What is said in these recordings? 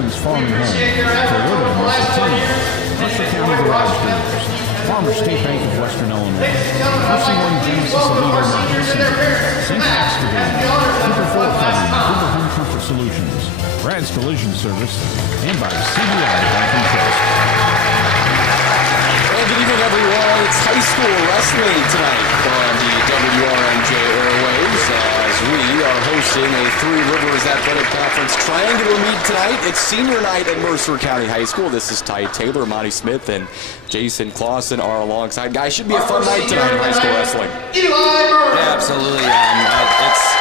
Huffman's Farm and Home, Toyota Mercer Team, Mercer County Garage Dealers, Farmer State Bank of Western Illinois, Nursing Home Genesis of Leader Zinc Excavating, Cooper Fort Covering, Cooper Home Comfort Solutions, Brad's Collision Service, and by CBI Bank and Trust. Well, good evening, everyone. It's high school wrestling tonight on the WRMJ airwaves as we are hosting a Three Rivers Athletic Conference triangular meet tonight. It's senior night at Mercer County High School. This is Ty Taylor, Monty Smith, and Jason Clausen are alongside. Guys, should be a fun night tonight in high school wrestling. Yeah, absolutely. It's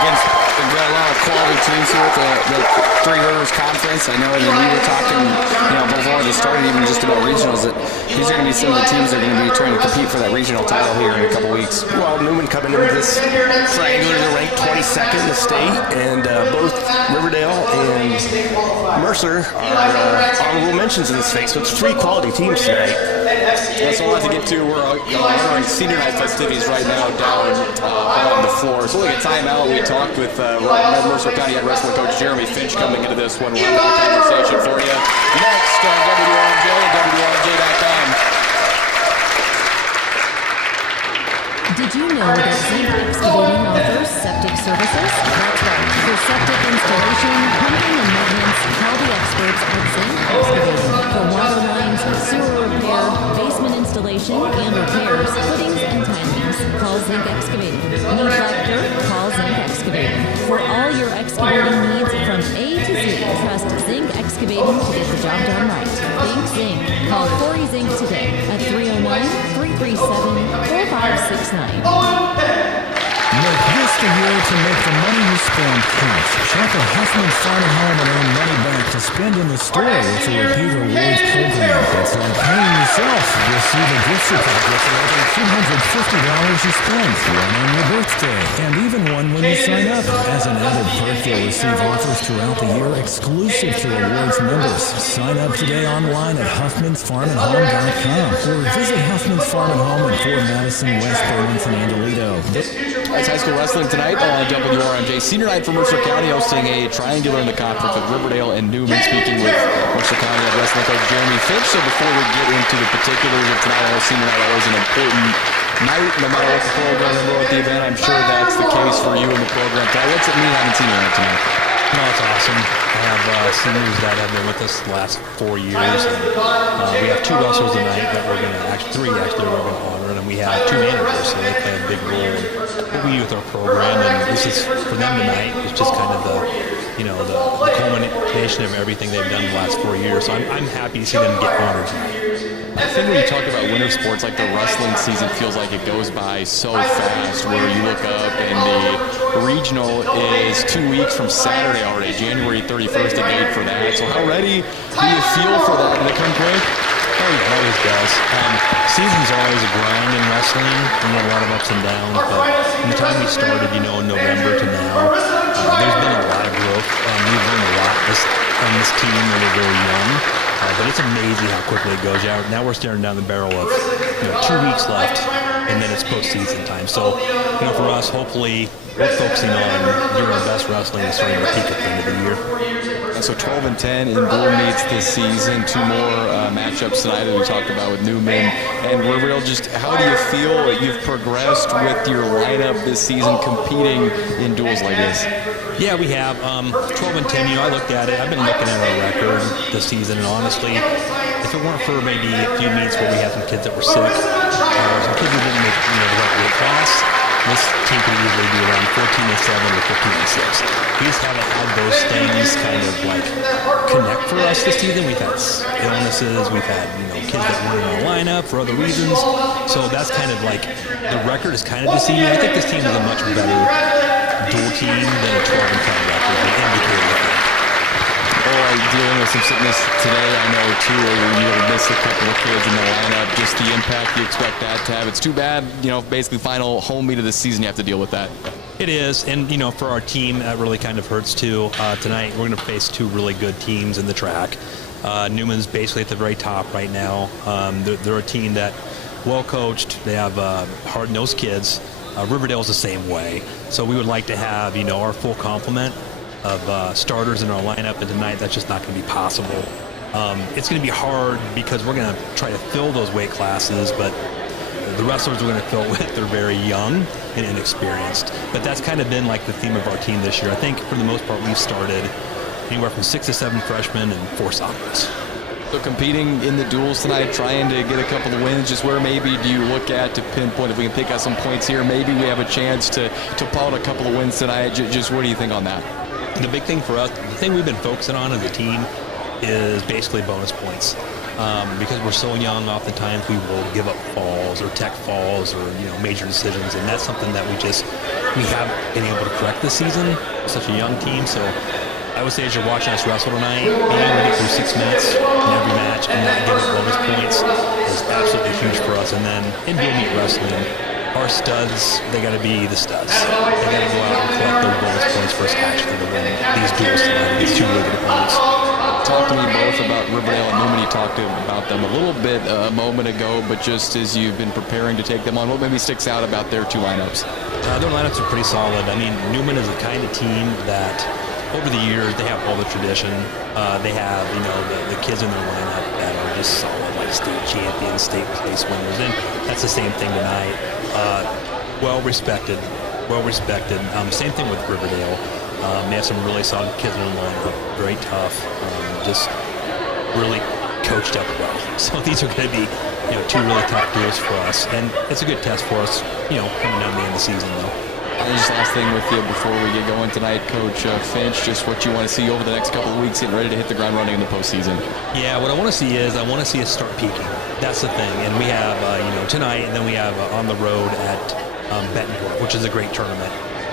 against we've got a lot of quality teams here at the Three Rivers Conference. I know that we were talking, before they started, even just about regionals, that these are going to be some of the teams that are going to be trying to compete for that regional title here in a couple weeks. Well, Newman coming into this triangular, they're ranked 22nd in the state, and both Riverdale and Mercer are honorable mentions in this phase. So it's three quality teams tonight. That's what I want to get to. We're honoring senior night festivities right now down on the floor. So we'll take a timeout. We talked with Mercer County Head Wrestling Coach Jeremy Finch coming into this one. We'll have a conversation for you next on WRMJ and WRMJ.com. Did you know that Zinc Excavating offers septic services? That's right. For septic installation, pumping, and maintenance, call the experts at Zinc Excavating. For water lines, sewer repair, basement installation and repairs, footings and tilings, call Zinc Excavating. Need black dirt? Call Zinc Excavating. For all your excavating needs from A to Z, trust Zinc Excavating to get the job done right. Think Zinc. Call Corey Zinc today at 309-337-4569. Make this the year to make the money you spend count. Shop at Huffman's Farm and Home and earn money back to spend in the store with a repeat rewards program. It's like paying yourself. Receive a gift certificate for over $250 you spend. One on your birthday, and even one when you sign up. As an added perk, you'll receive offers throughout the year exclusive to rewards members. Sign up today online at Huffman'sFarmandHome.com or visit Huffman's Farm and Home in Fort Madison, West Burlington, and Toledo. It's high school wrestling tonight on WRMJ. Senior night for Mercer County, hosting a triangular in the conference with Riverdale and Newman. Speaking with Mercer County Head Wrestling Coach Jeremy Finch. So before we get into the particulars of tonight, I know senior night always an important night, no matter what the program or what the event. I'm sure that's the case for you in the program. What's it mean having senior night tonight? No, it's awesome. I have seniors that have been with us the last 4 years. And, we have two wrestlers tonight that we're going to, three we're going to honor, and we have two managers, so they play a big role in what we do with our program. And this is, for them tonight, it's just kind of the culmination of everything they've done the last 4 years. So I'm happy to see them get honored tonight. I think when you talk about winter sports, like the wrestling season feels like it goes by so fast, where you look up and the regional is 2 weeks from Saturday already, January 31st, the date for that. So how ready do you feel for that in the come quick? Oh, yeah, it always does. Season's always a grind in wrestling, a lot of ups and downs, but from the time we started, in November to now, there's been a lot of growth. We've learned a lot from this team when we're very young. But it's amazing how quickly it goes. Now we're staring down the barrel of 2 weeks left, and then it's postseason time. So, for us, hopefully, we're focusing on doing our best wrestling and starting to peak at the end of the year. And so 12-10 in dual meets this season. 2 more matchups tonight that we talked about with Newman and Riverdale. Just how do you feel that you've progressed with your lineup this season competing in duels like this? Yeah, we have. 12-10, I looked at it. I've been looking at our record this season, and honestly, if it weren't for maybe a few meets where we had some kids that were sick, some kids who didn't make the right weight class, this team could easily be around 14-7 or 15-6. We just haven't had those things kind of connect for us this season. We've had illnesses, we've had kids that weren't in our lineup for other reasons. So that's kind of the record is kind of deceiving. I think this team is a much better dual team than a 12-10 record would indicate. Dealing with some sickness today, I know too, where you miss a couple of kids in the lineup, just the impact you expect that to have. It's too bad, basically final home meet of the season, you have to deal with that. It is, and for our team, that really kind of hurts too. Tonight, we're going to face 2 really good teams in the track. Newman's basically at the very top right now. They're a team that well coached. They have hard-nosed kids. Riverdale's the same way. So we would like to have our full complement. starters in our lineup, and tonight that's just not going to be possible. It's going to be hard because we're going to try to fill those weight classes, but the wrestlers we're going to fill with are very young and inexperienced. But that's kind of been like the theme of our team this year. I think for the most part we've started anywhere from 6 to 7 freshmen and 4 sophomores. So competing in the duels tonight, trying to get a couple of wins, just where maybe do you look at to pinpoint if we can pick out some points here? Maybe we have a chance to pull out a couple of wins tonight. Just what do you think on that? The big thing for us, the thing we've been focusing on as a team is basically bonus points. Because we're so young, oftentimes we will give up falls or tech falls or major decisions, and that's something that we haven't been able to correct this season. We're such a young team, so I would say as you're watching us wrestle tonight, being able to get through 6 minutes in every match and not give up bonus points is absolutely huge for us. And then in dual meet wrestling, our studs, they got to be the studs. They got to go out and collect those bonus points for us actually to win these duels tonight against 2 really good opponents. Talk to me both about Riverdale and Newman. You talked about them a little bit a moment ago, but just as you've been preparing to take them on, what maybe sticks out about their 2 lineups? Their lineups are pretty solid. I mean, Newman is the kind of team that over the years they have all the tradition. They have, the kids in their lineup that are just solid, like state champions, state place winners, and that's the same thing tonight. Well respected. Same thing with Riverdale. They have some really solid kids in their lineup, very tough, just really coached up well. So these are going to be, 2 really tough duels for us, and it's a good test for us, coming down the end of the season, though. And just last thing with you before we get going tonight, Coach Finch, just what you want to see over the next couple of weeks, getting ready to hit the ground running in the postseason. Yeah, what I want to see is I want to see us start peaking. That's the thing, and we have, tonight, and then we have on the road at Bettendorf, which is a great tournament.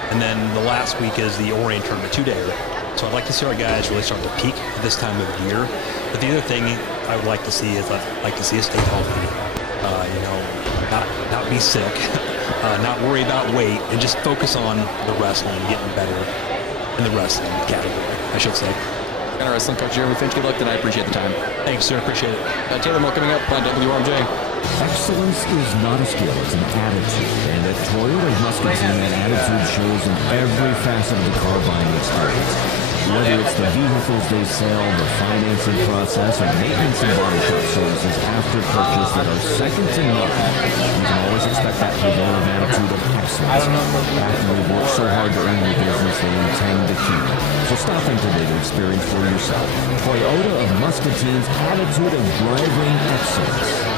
And then the last week is the Orient tournament, 2-dayer. So I'd like to see our guys really start to peak at this time of the year. But the other thing I would like to see is I'd like to see us stay healthy. Not be sick, not worry about weight, and just focus on the wrestling, getting better in the wrestling category, I should say. Kind of wrestling coach Jeremy Finch, good luck tonight. Appreciate the time. Thanks, sir. Appreciate it. Taylor Moore coming up on WRMJ. Excellence is not a skill, it's an attitude. And at Toyota Muscatine, that attitude shows in every facet of the car buying experience. Whether it's the vehicles they sell, the financing process, or maintenance and body shop services after purchase that are second to none, you can always expect that Toyota attitude of excellence. After they've worked so hard to earn your business, they intend to keep it. So stop in today to experience for yourself Toyota of Muscatine's attitude of driving excellence.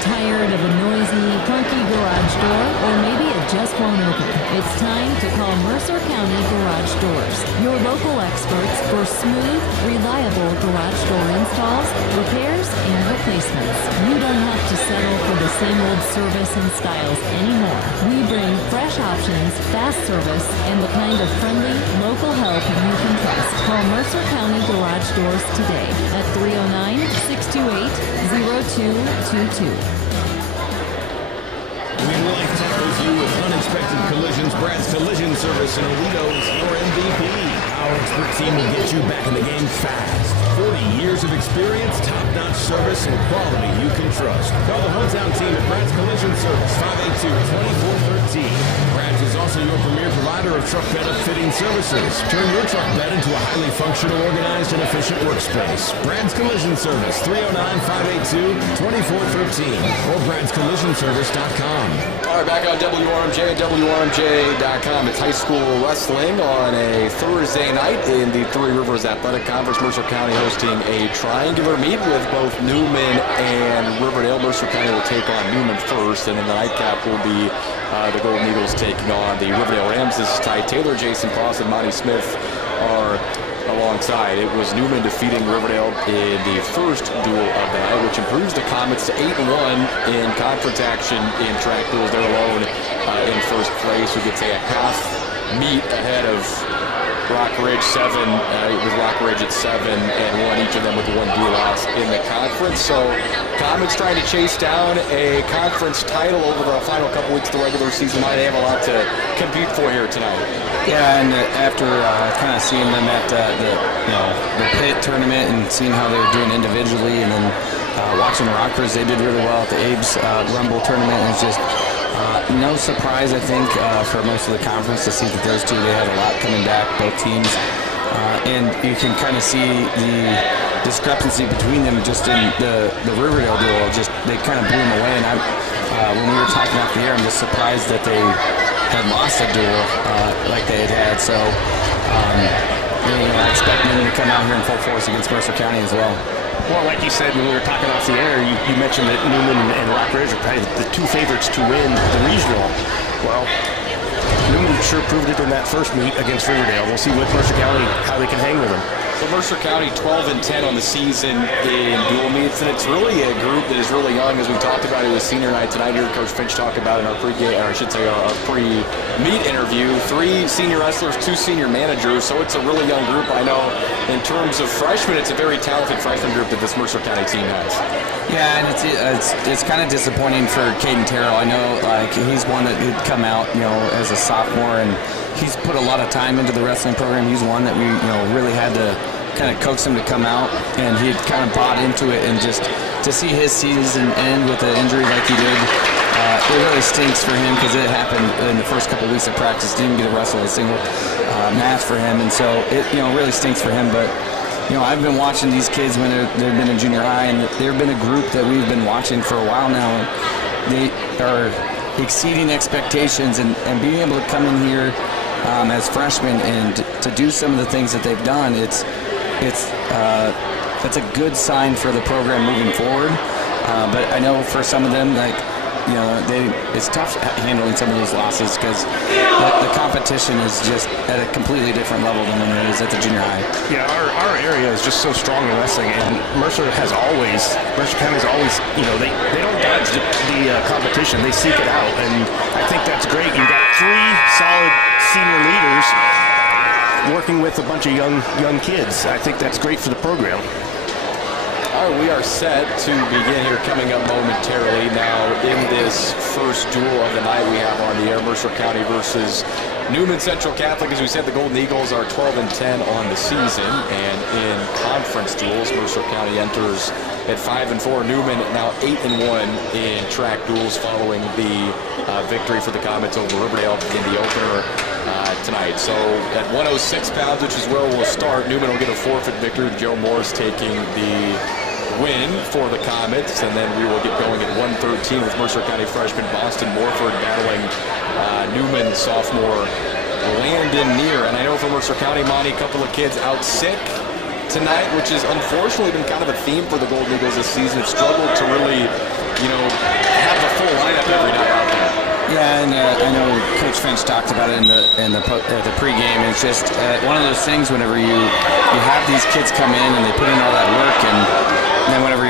Tired of a noisy, clunky garage door, or maybe it just won't open? It's time to call Mercer County Garage Doors, your local experts for smooth, reliable garage door installs, repairs, and replacements. You don't have to settle for the same old service and styles anymore. We bring fresh options, fast service, and the kind of friendly, local help you can trust. Call Mercer County Garage Doors today at 309-628-0222. When life tackles you with unexpected collisions, Brad's Collision Service in Owito is your MVP. Our expert team will get you back in the game fast. 40 years of experience, top-notch service, and quality you can trust. Call the hometown team at Brad's Collision Service, 582-2413. Brad's is also your premier provider of truck bed upfitting services. Turn your truck bed into a highly functional, organized, and efficient workspace. Brad's Collision Service, 309-582-2413 or bradscollisionservice.com. All right, back on WRMJ and WRMJ.com. It's high school wrestling on a Thursday night in the Three Rivers Athletic Conference. Mercer County hosting a triangular meet with both Newman and Riverdale. Mercer County will take on Newman first, and then the nightcap will be the Golden Eagles taking on the Riverdale Rams. This is tight. Taylor, Jason Cross, and Monty Smith are alongside. It was Newman defeating Riverdale in the first duel of the night, which improves the Comets to 8-1 in conference action in track duels. They're alone in first place. We could say a half meet ahead of Rock Ridge 7, with Rock Ridge at 7 and 1, each of them with 1 duel loss in the conference. So Comets trying to chase down a conference title over the final couple weeks of the regular season. They have a lot to compete for here tonight. Yeah, and after kind of seeing them at the pit tournament and seeing how they were doing individually, and then watching Rockers, they did really well at the Abe's Rumble tournament. And it's just No surprise, I think, for most of the conference to see that those two, they have a lot coming back, both teams. And you can kind of see the discrepancy between them just in the Riverdale duel. Just they kind of blew them away. And when we were talking off the air, I'm just surprised that they had lost a duel like they had. So I expect them to come out here in full force against Mercer County as well. Well, like you said when we were talking off the air, you mentioned that Newman and Rock Ridge are probably the two favorites to win the regional. Well, Newman sure proved it in that first meet against Riverdale. We'll see with Mercer County how they can hang with them. So Mercer County 12-10 on the season in dual meets, and it's really a group that is really young. As we talked about, it was senior night tonight. Here, Coach Finch talked about in our pregame, or I should say our pre-meet interview. 3 senior wrestlers, 2 senior managers, so it's a really young group. I know in terms of freshmen, it's a very talented freshman group that this Mercer County team has. Yeah, and it's kind of disappointing for Caden Terrell. I know he's one that he'd come out as a sophomore, and he's put a lot of time into the wrestling program. He's one that we really had to kind of coax him to come out, and he kind of bought into it. And just to see his season end with an injury like he did, it really stinks for him because it happened in the first couple of weeks of practice. Didn't get to wrestle a single match for him, and so it really stinks for him. But I've been watching these kids when they've been in junior high, and they've been a group that we've been watching for a while now. And they are exceeding expectations, and being able to come in here as freshmen and to do some of the things that they've done, that's a good sign for the program moving forward. But I know for some of them, it's tough handling some of those losses because the competition is just at a completely different level than when it is at the junior high. Yeah, our area is just so strong in wrestling, and Mercer County has always, they don't dodge the competition. They seek it out, and I think that's great. You've got 3 solid senior leaders working with a bunch of young kids. I think that's great for the program. All right, we are set to begin here coming up momentarily. Now, in this first duel of the night, we have on the air Mercer County versus Newman Central Catholic. As we said, the Golden Eagles are 12-10 on the season, and in conference duels, Mercer County enters at 5-4. Newman now 8-1 in track duels following the victory for the Comets over Riverdale in the opener tonight. So at 106 pounds, which is where we'll start, Newman will get a forfeit victory. Joe Morris taking the win for the Comets, and then we will get going at 113 with Mercer County freshman Boston Morford battling Newman sophomore Landon Neer. And I know for Mercer County, Monty, a couple of kids out sick tonight, which has unfortunately been kind of a theme for the Golden Eagles this season. Have struggled to really, have the full lineup every night out there. Yeah, and I know Coach Finch talked about it in the pregame. It's just one of those things whenever you have these kids come in and they put in all that work, and then whenever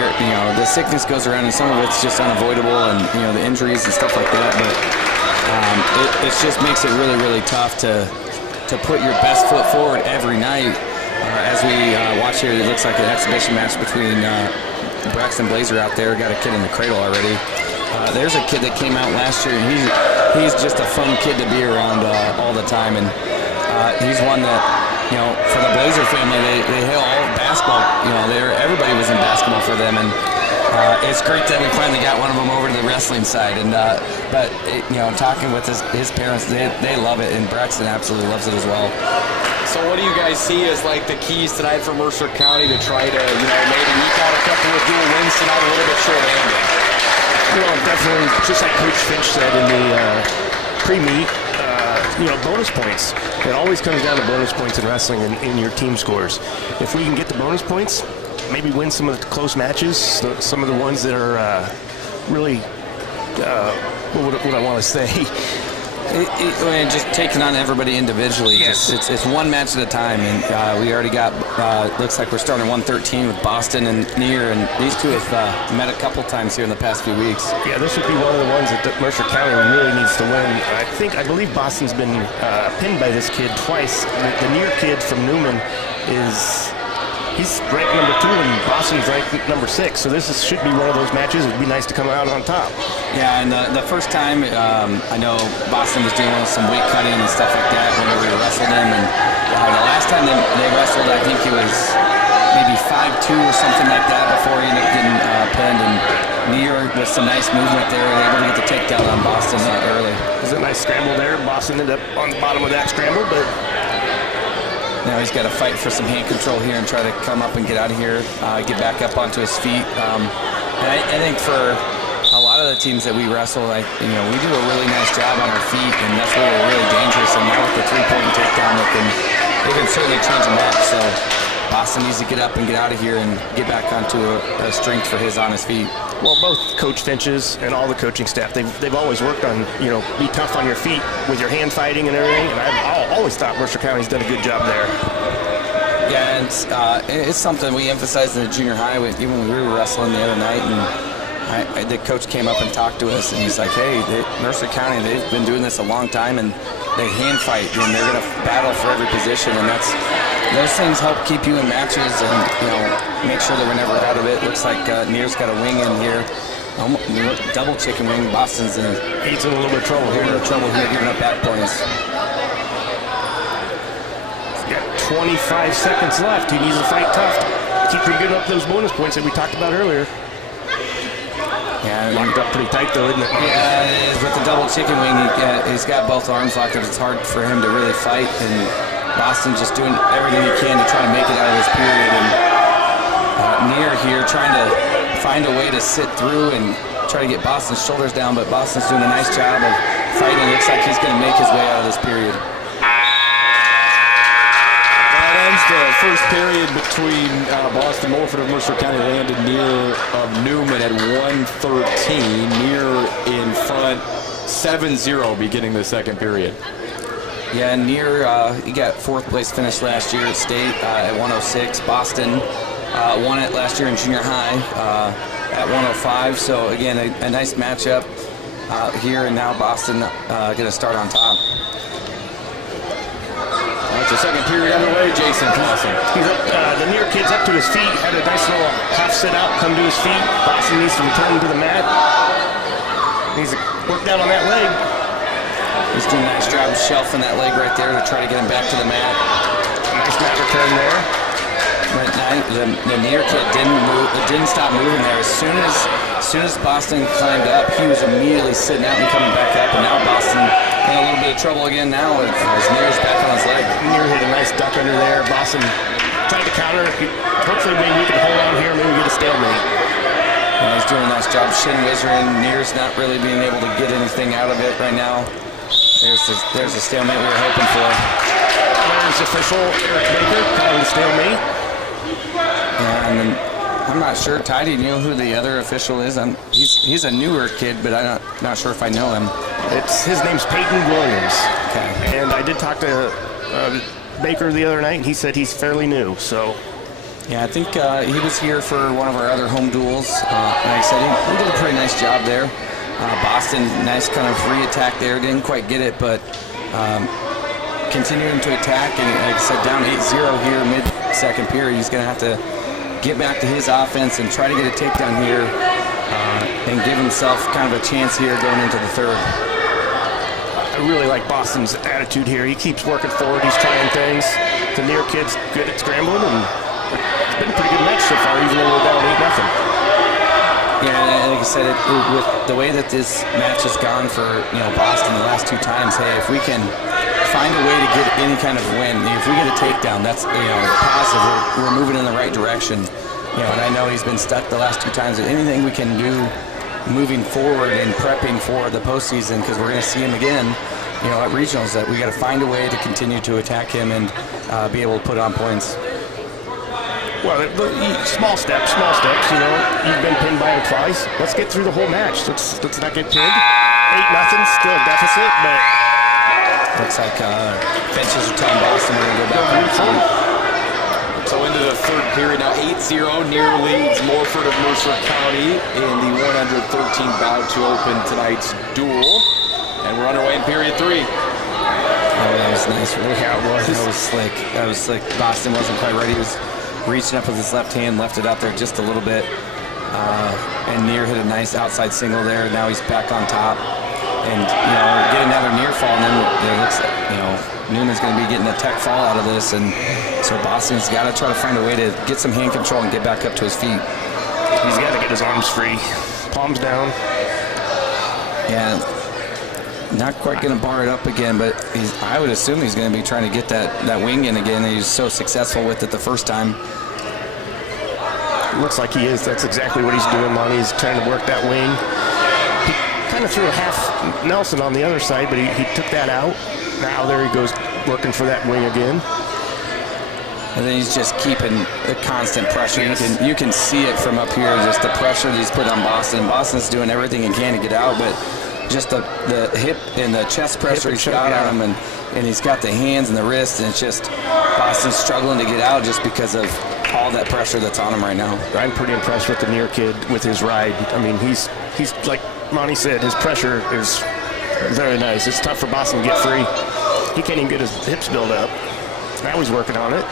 the sickness goes around, and some of it's just unavoidable, and the injuries and stuff like that. But it just makes it really, really tough to put your best foot forward every night. As we watch here, it looks like an exhibition match between Braxton Blazer out there. Got a kid in the cradle already. There's a kid that came out last year, and he's just a fun kid to be around all the time. And he's one that, for the Blazer family, they hail all basketball. Everybody was in basketball for them, and it's great that we finally got one of them over to the wrestling side. And but talking with his parents, they love it, and Braxton absolutely loves it as well. So what do you guys see as like the keys tonight for Mercer County to try to maybe eke out a couple of dual wins tonight, a little bit short-handed? Definitely, just like Coach Finch said in the pre-meet, bonus points. It always comes down to bonus points in wrestling in your team scores. If we can get the bonus points, maybe win some of the close matches, some of the ones that are really, what would I want to say? Just taking on everybody individually. Yes. It's one match at a time, and we already got. Looks like we're starting 113 with Boston and Neer, and these two have met a couple times here in the past few weeks. Yeah, this would be one of the ones that Mercer County really needs to win. I believe Boston's been pinned by this kid twice. The Neer kid from Newman he's ranked number 2, and Boston's ranked number 6. So this should be one of those matches. It'd be nice to come out on top. Yeah, and the first time, I know Boston was doing some weight cutting and stuff like that whenever we wrestled them. And the last time they wrestled, I think it was maybe 5-2 or something like that before he ended up getting pinned. And Near with some nice movement there, able to get the takedown on Boston early. It was a nice scramble there. Boston ended up on the bottom of that scramble, but now he's got to fight for some hand control here and try to come up and get out of here, get back up onto his feet. And I think for a lot of the teams that we wrestle, we do a really nice job on our feet, and that's where we're really dangerous. And now with the three-point takedown, they can certainly change a match. So Boston needs to get up and get out of here and get back onto a strength for his on his feet. well, both Coach Finches and all the coaching staff, they've always worked on, be tough on your feet with your hand fighting and everything. And I've always thought Mercer County's done a good job there. Yeah, and it's something we emphasized in the junior high, even when we were wrestling the other night, and the coach came up and talked to us, and he's like, hey, Mercer County, they've been doing this a long time, and they hand fight, and they're going to battle for every position, and those things help keep you in matches and, make sure that we're never out of it. Looks like Near's got a wing in here. Double chicken wing. Boston's in. He's in a little bit of trouble here. Giving up back points. He's got 25 seconds left. He needs to fight tough to keep from giving up those bonus points that we talked about earlier. Yeah, locked up pretty tight though, isn't it? Yeah, it is. With the double chicken wing, he's got both arms locked up. It's hard for him to really fight, and Boston's just doing everything he can to try to make it out of this period. And Near here trying to find a way to sit through and try to get Boston's shoulders down, but Boston's doing a nice job of fighting. Looks like he's going to make his way out of this period. That ends the first period between Boston Morford of Mercer County Landed Near of Newman at 1:13. Near in front, 7-0 beginning the second period. Yeah, Near, he got fourth place finish last year at state at 106. Boston won it last year in junior high at 105. So again, a nice matchup here, and now Boston going to start on top. That's the second period underway. Jason Clausen. He's up, the Near kid's up to his feet, had a nice little half sit out, come to his feet. Boston needs to return to the mat. Needs to work down on that leg. He's doing a nice job shelving that leg right there to try to get him back to the mat. Nice mat return there. But the Near kid didn't stop moving there. As soon as Boston climbed up, he was immediately sitting out and coming back up. And now Boston in a little bit of trouble again now as Near's back on his leg. Near hit a nice duck under there. Boston tried to counter. Hopefully maybe we can hold on here, maybe get a stalemate. And he's doing a nice job shin whizzering. Near's not really being able to get anything out of it right now. There's the stalemate we were hoping for. There's official Eric Baker calling the stalemate. Yeah, and then I'm not sure. Ty, do you know who the other official is? He's a newer kid, but I'm not sure if I know him. His name's Peyton Williams. Okay. And I did talk to Baker the other night, and he said he's fairly new. So. Yeah, I think he was here for one of our other home duels. Like I said, he did a pretty nice job there. Boston, nice kind of re-attack there. Didn't quite get it, but continuing to attack. And like I said, down 8-0 here mid-second period. He's going to have to get back to his offense and try to get a takedown here and give himself kind of a chance here going into the third. I really like Boston's attitude here. He keeps working forward. He's trying things. The Near kid's good at scrambling, and it's been a pretty good match so far, even though we're down 8-0. Yeah, and like I said, with the way that this match has gone for Boston the last two times, hey, if we can find a way to get any kind of win, if we get a takedown, that's positive. We're moving in the right direction. And I know he's been stuck the last two times. Anything we can do moving forward and prepping for the postseason, because we're going to see him again, at regionals, that we got to find a way to continue to attack him and be able to put on points. Well, small steps. You've been pinned by him twice. Let's get through the whole match. Let's not get pinned. 8-0, still a deficit, but looks like Finches are telling Boston we're going to go back. So into the third period now, 8-0. Near leads Morford of Mercer County in the 113 bout to open tonight's duel, and we're underway in period 3. Oh, that was nice. Yeah, it was. That was slick. Boston wasn't quite ready. He was reaching up with his left hand, left it out there just a little bit. And Near hit a nice outside single there. Now he's back on top. And, get another Near fall, and then it looks like, Newman's going to be getting a tech fall out of this. And so Boston's got to try to find a way to get some hand control and get back up to his feet. He's got to get his arms free. palms down. Yeah, not quite going to bar it up again, but I would assume he's going to be trying to get that wing in again. He was so successful with it the first time. Looks like he is. That's exactly what he's doing, Monty. He's trying to work that wing. He kind of threw a half Nelson on the other side, but he took that out. Now there he goes working for that wing again. And then he's just keeping the constant pressure. You can see it from up here, just the pressure that he's put on Boston. Boston's doing everything he can to get out, but just the hip and the chest pressure he's got on him, and he's got the hands and the wrist, and it's just Boston's struggling to get out just because of all that pressure that's on him right now. I'm pretty impressed with the near kid with his ride. I mean, he's like Monty said, his pressure is very nice. It's tough for Boston to get free. He can't even get his hips built up. Now he's working on it.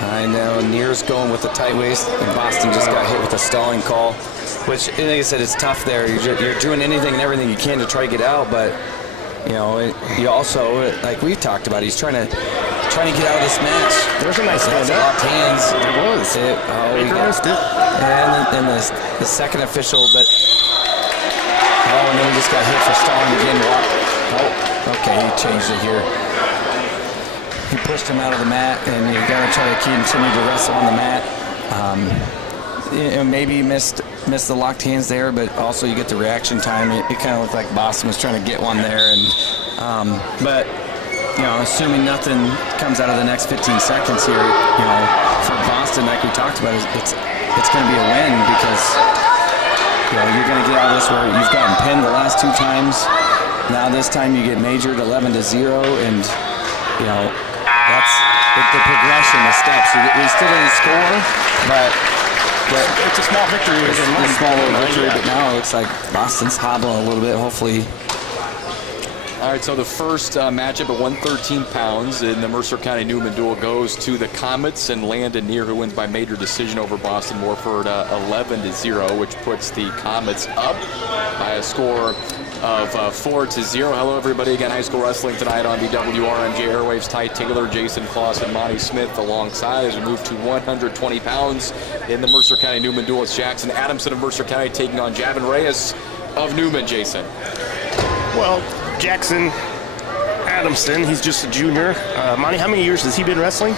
I know, Near's going with the tight waist, and Boston just got hit with a stalling call, which, like I said, it's tough there. You're doing anything and everything you can to try to get out, but, you know, you also, like we've talked about, he's trying to get out of this match. There's a nice stand up. Locked hands. There was. Baker missed it. And the second official, but, and then we just got hit for stalling again. Oh, okay, he changed it here. He pushed him out of the mat, and you got to try to continue to wrestle on the mat. Maybe he missed the locked hands there, but also you get the reaction time. It kind of looked like Boston was trying to get one there, and but you know, assuming nothing comes out of the next 15 seconds here, you know, for Boston, like we talked about, it's going to be a win because you know you're going to get out of this where you've gotten pinned the last 2 times. Now this time you get majored 11-0, and you know. That's the progression, the steps. We still didn't score, but it's a small victory. It's a small little victory, but now it looks like Boston's hobbling a little bit, hopefully. All right, so the first matchup at 113 pounds in the Mercer County Newman duel goes to the Comets and Landon Near, who wins by major decision over Boston Morford 11-0, which puts the Comets up by a score of 4-0. Hello, everybody. Again, high school wrestling tonight on the WRMJ airwaves. Ty Taylor, Jason Kloss, and Monty Smith alongside as we move to 120 pounds in the Mercer County Newman duel. It's Jackson Adamson of Mercer County taking on Javin Reyes of Newman. Jason. Well, Jackson Adamson, he's just a junior. Monty, how many years has he been wrestling?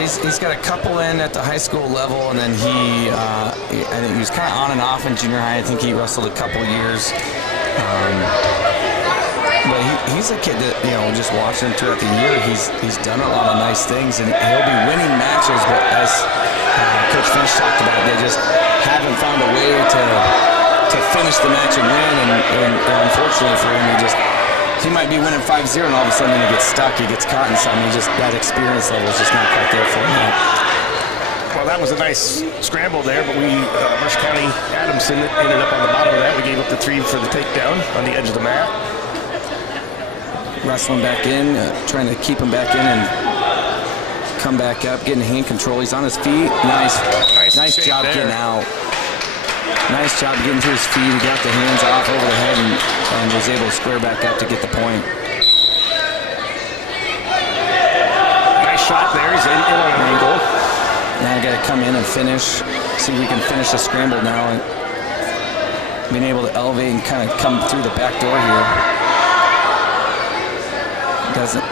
He's got a couple in at the high school level, and then I think he was kind of on and off in junior high. I think he wrestled a couple years. But he's a kid that, you know, just watching him throughout the year, he's done a lot of nice things, and he'll be winning matches, but as Coach Finch talked about, they just haven't found a way to finish the match and win, and unfortunately for him, he might be winning 5-0, and all of a sudden he gets stuck, he gets caught in something, that experience level is just not quite there for him yet. Well, that was a nice scramble there, but Mercer County Adamson ended up on the bottom of that. We gave up the 3 for the takedown on the edge of the mat. Wrestling back in, trying to keep him back in and come back up, getting hand control. He's on his feet. Nice job there. Getting out. Nice job getting to his feet. He got the hands off over the head and was able to square back up to get the point. Nice shot there. He's in on an angle. Now I got to come in and finish. See if we can finish the scramble now. And being able to elevate and kind of come through the back door here. Doesn't.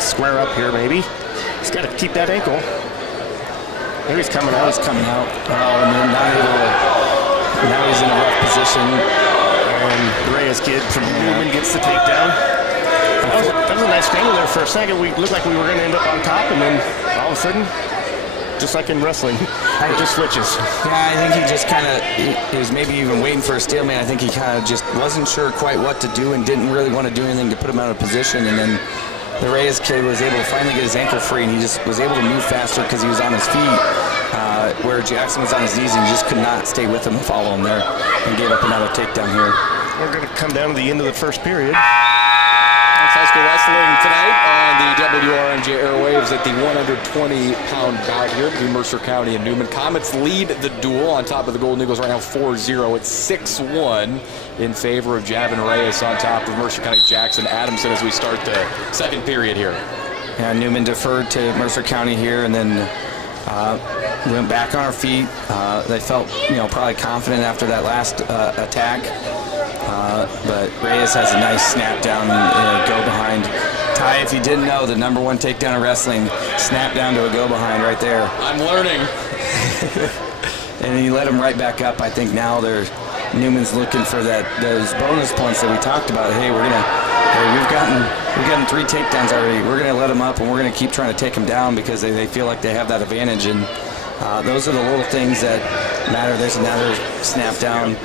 Square up here, maybe. He's got to keep that ankle. Here he's coming out. He's coming out. Oh, and then now he's in a rough position. And Reyes kid from Newman gets the takedown. That was a nice scramble there for a second. We looked like we were going to end up on top, and then all of a sudden, just like in wrestling, it just switches. Yeah, I think he just kind of, he was maybe even waiting for a stalemate. I think he kind of just wasn't sure quite what to do and didn't really want to do anything to put him out of position. And then the Reyes kid was able to finally get his ankle free, and he just was able to move faster because he was on his feet, where Jackson was on his knees, and he just could not stay with him and follow him there, and gave up another takedown here. We're going to come down to the end of the first period. High school wrestling tonight on the WRMJ airwaves at the 120-pound bout here between Mercer County and Newman. Comets lead the duel on top of the Golden Eagles right now 4-0. It's 6-1 in favor of Javin Reyes on top of Mercer County Jackson Adamson as we start the second period here. Yeah, Newman deferred to Mercer County here, and then Went back on our feet. They felt, probably confident after that last attack. But Reyes has a nice snap down and go behind. Ty, if you didn't know, the #1 takedown in wrestling, snap down to a go behind right there. I'm learning. And he let him right back up. I think now Newman's looking for those bonus points that we talked about. Hey, we've gotten 3 takedowns already. We're gonna let them up, and we're gonna keep trying to take them down because they feel like they have that advantage. And those are the little things that matter. There's another snap down,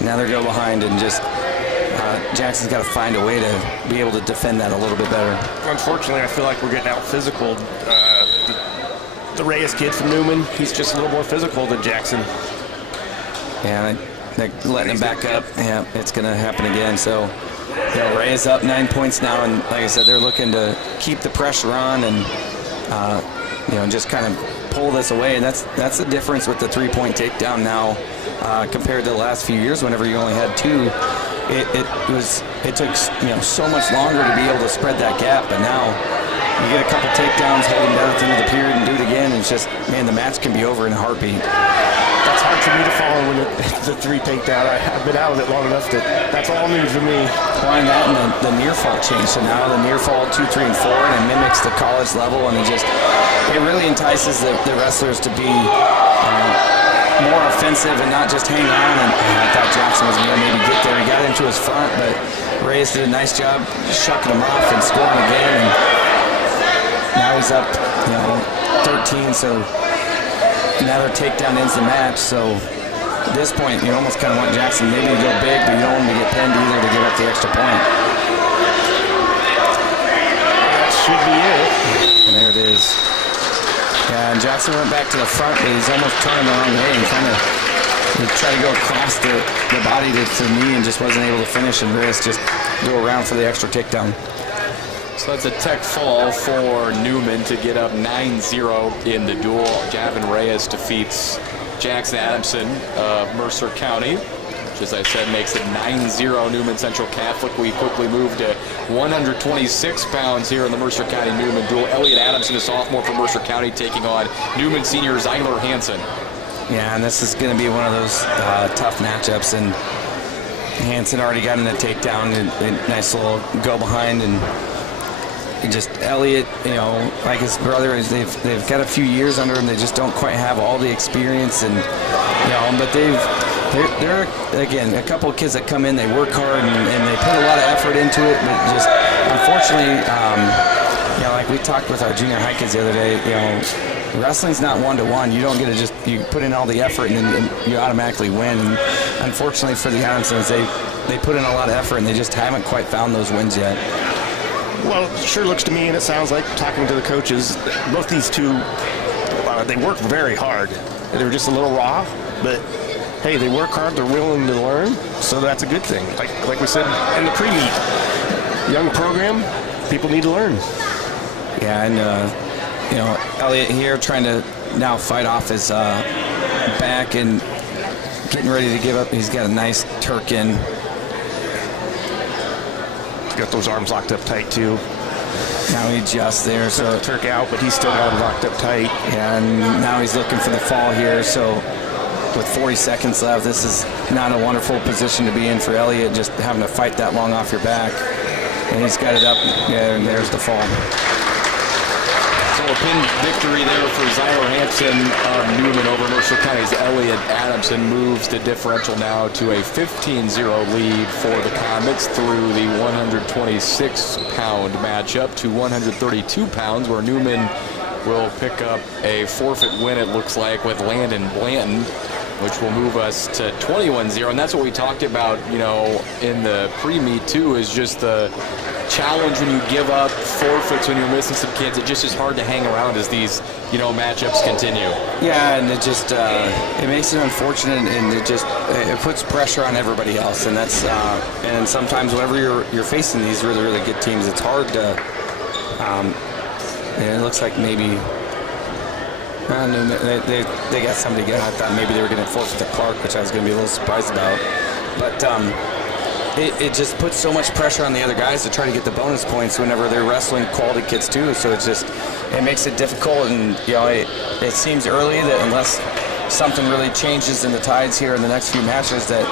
another go behind, and just Jackson's got to find a way to be able to defend that a little bit better. Unfortunately, I feel like we're getting out physical. The Reyes kid from Newman, he's just a little more physical than Jackson. Yeah, they're letting him back up. Yeah, it's going to happen again. So, Reyes up 9 points now, and like I said, they're looking to keep the pressure on and just kind of pull this away. And that's the difference with the 3-point takedown now compared to the last few years. Whenever you only had 2, it took so much longer to be able to spread that gap, but now you get a couple takedowns, hold them down at the end of the period, and do it again. And it's just, man, the match can be over in a heartbeat. That's hard for me to follow when the 3 takedown. I've been out of it long enough that's all new for me. Well, and that and the near fall change. So now the near fall 2, 3, and 4, and it mimics the college level, and it really entices the wrestlers to be more offensive and not just hang on. And I thought Jackson was going to maybe get there. He got into his front, but Reyes did a nice job shucking him off and scoring again. And now he's up, 13. So another takedown ends the match. So at this point, you almost kind of want Jackson maybe to go big, but you don't want him to get pinned either to give up the extra point. That should be it. And there it is. Yeah, and Jackson went back to the front, but he's almost turning the wrong way and tried to go across the body to the knee and just wasn't able to finish, and Reyes just go around for the extra takedown. So that's a tech fall for Newman to get up 9-0 in the duel. Javin Reyes defeats Jackson Adamson of Mercer County, which, as I said, makes it 9-0 Newman Central Catholic. We quickly move to 126 pounds here in the Mercer County Newman duel. Elliot Adamson, a sophomore from Mercer County, taking on Newman senior Zyler Hansen. Yeah, and this is going to be one of those tough matchups, and Hansen already got in a takedown, and nice little go behind, and just Elliot, like his brother, they've got a few years under him. They just don't quite have all the experience, and but they're again a couple of kids that come in, they work hard and they put a lot of effort into it, but just unfortunately, like we talked with our junior high kids the other day, wrestling's not 1-to-1. You don't get to you put in all the effort and you automatically win. And unfortunately for the Adamsons, they put in a lot of effort and they just haven't quite found those wins yet. Well, it sure looks to me, and it sounds like talking to the coaches, both these two, they work very hard. They're just a little raw, but hey, they work hard, they're willing to learn, so that's a good thing. Like we said in the pre-meet, young program, people need to learn. Yeah, and Elliot here trying to now fight off his back and getting ready to give up. He's got a nice Turk in. Got those arms locked up tight too. Now he adjusts there, so Turk out, but he's still got him locked up tight. Yeah, and now he's looking for the fall here. So with 40 seconds left, this is not a wonderful position to be in for Elliot, just having to fight that long off your back. And he's got it up. Yeah, and there's the fall. So a pin victory there for Zyler Hansen of Newman over Mercer County's Elliot Adamson moves the differential now to a 15-0 lead for the Comets through the 126-pound matchup to 132 pounds, where Newman will pick up a forfeit win, it looks like, with Landon Blanton, which will move us to 21-0. And that's what we talked about, in the pre-meet too, is just the challenge when you give up forfeits when you're missing some kids. It just is hard to hang around as these, matchups continue. Yeah, and it just it makes it unfortunate, and it puts pressure on everybody else. And that's and sometimes whenever you're facing these really, really good teams, it's hard to. It looks like maybe. They got somebody good. I thought maybe they were going to forfeit to Clark, which I was going to be a little surprised about. But it just puts so much pressure on the other guys to try to get the bonus points whenever they're wrestling quality kids too. So it makes it difficult, and it seems early that unless something really changes in the tides here in the next few matches that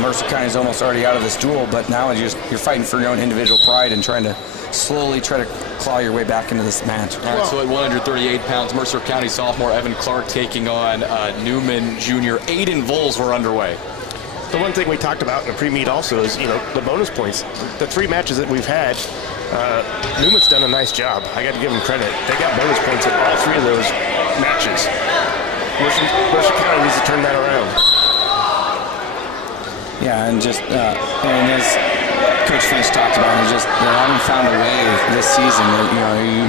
Mercer County is almost already out of this duel. But now you're fighting for your own individual pride and trying to slowly try to claw your way back into this match. All right, so at 138 pounds, Mercer County sophomore Evan Clark taking on Newman Jr. Aiden Voles were underway. The one thing we talked about in the pre-meet also is, the bonus points. The 3 matches that we've had, Newman's done a nice job. I got to give him credit. They got bonus points in all 3 of those matches. Mercer County needs to turn that around. Yeah, and as Coach Finch talked about, they haven't found a way this season that, you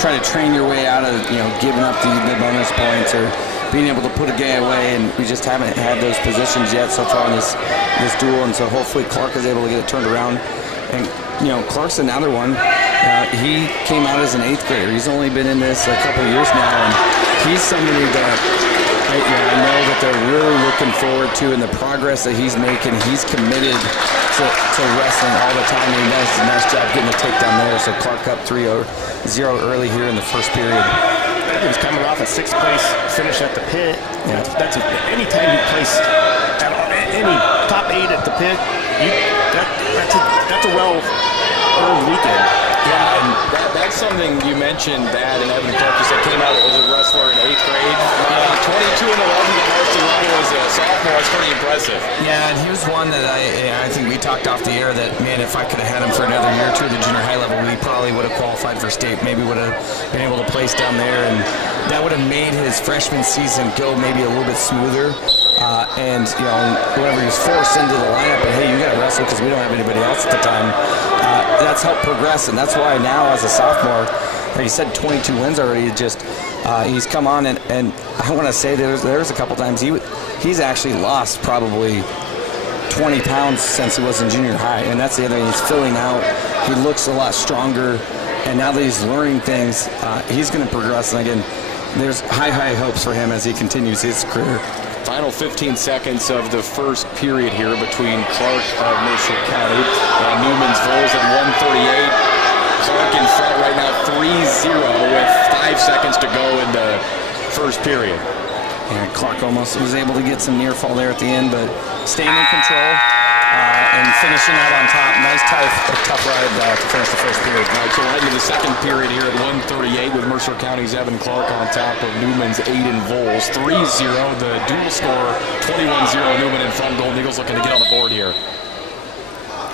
try to train your way out of, giving up the bonus points or being able to put a guy away, and we just haven't had those positions yet so far in this duel, and so hopefully Clark is able to get it turned around. And, Clark's another one. He came out as an 8th grader. He's only been in this a couple years now, and he's somebody that I know that they're really looking forward to, and the progress that he's making. He's committed to wrestling all the time, and he does a nice job getting the takedown there. So Clark up 3-0 early here in the first period. He's coming off a 6th place finish at the pit. Yeah. That's anytime you place any top 8 at the pit, that's a well-earned weekend. Yeah, and that's something you mentioned, that and Evan Clark, you said came out as a wrestler in 8th grade. 22 and 11 at varsity level as a sophomore. It's pretty impressive. Yeah, and he was one that I think we talked off the air that, man, if I could have had him for another year or 2 at the junior high level, we probably would have qualified for state, maybe would have been able to place down there, and that would have made his freshman season go maybe a little bit smoother. And whenever he was forced into the lineup, and hey, you got to wrestle because we don't have anybody else at the time, that's helped progress, and that's why now as a sophomore, like you said, 22 wins already. He's come on, and I want to say there's a couple times he's actually lost probably 20 pounds since he was in junior high, and that's the other thing. He's filling out. He looks a lot stronger, and now that he's learning things, he's going to progress. And again, there's high hopes for him as he continues his career. Final 15 seconds of the first period here between Clark of Mercer County and Newman's Voles at 138. Clark in front right now 3-0 with 5 seconds to go in the first period. Yeah, Clark almost was able to get some near fall there at the end, but staying in control and finishing out on top. Nice tough ride to finish the first period. All right, so we're heading to the second period here at 138 with Mercer County's Evan Clark on top of Newman's Aiden Voles. 3-0, the dual score 21-0. Newman in front. Golden Eagles looking to get on the board here.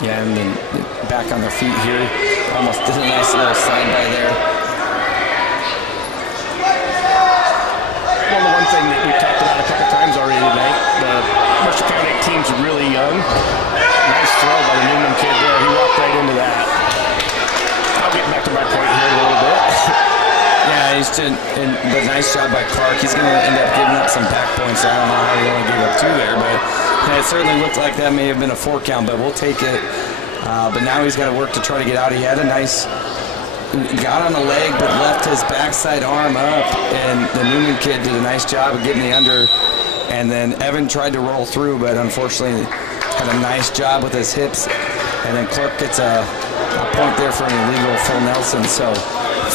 Yeah, and then back on their feet here. Almost did a nice little slide by there. Well, the one thing that we've talked about a couple times already tonight, the Mercer County team's really young. Nice throw by the Newman kid there. He walked right into that. I'll get back to my point here in a little bit. Yeah, but nice job by Clark. He's going to end up giving up some back points. I don't know how he only gave up 2 there, but it certainly looked like that may have been a 4 count, but we'll take it. But now he's got to work to try to get out. He had got on the leg, but left his backside arm up, and the Newman kid did a nice job of getting the under, and then Evan tried to roll through, but unfortunately had a nice job with his hips, and then Clark gets a point there for an illegal full Nelson. So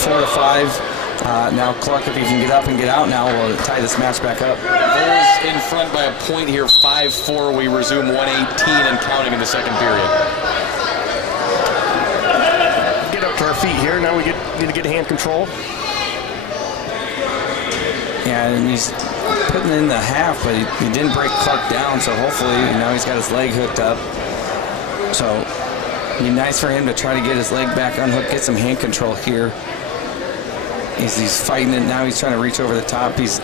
4-5. Now Clark, if he can get up and get out now, will tie this match back up. Voles in front by a point here, 5-4. We resume 118 and counting in the second period. To our feet here. Now we need to get hand control. Yeah, and he's putting in the half, but he didn't break Clark down, so hopefully now he's got his leg hooked up. So it'd be nice for him to try to get his leg back unhooked, get some hand control here. He's fighting it. Now he's trying to reach over the top. He's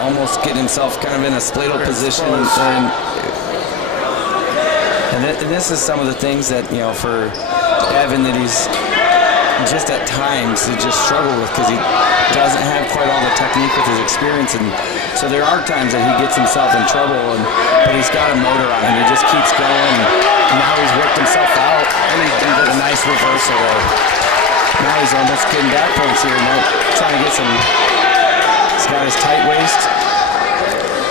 almost getting himself kind of in a spladle position. And this is some of the things that, for Evan, that he's just at times he just struggled with because he doesn't have quite all the technique with his experience, and so there are times that he gets himself in trouble, but he's got a motor on him. He just keeps going, and now he's worked himself out, and he did a nice reversal there. Now he's almost getting back points here, trying to get some. He's got his tight waist.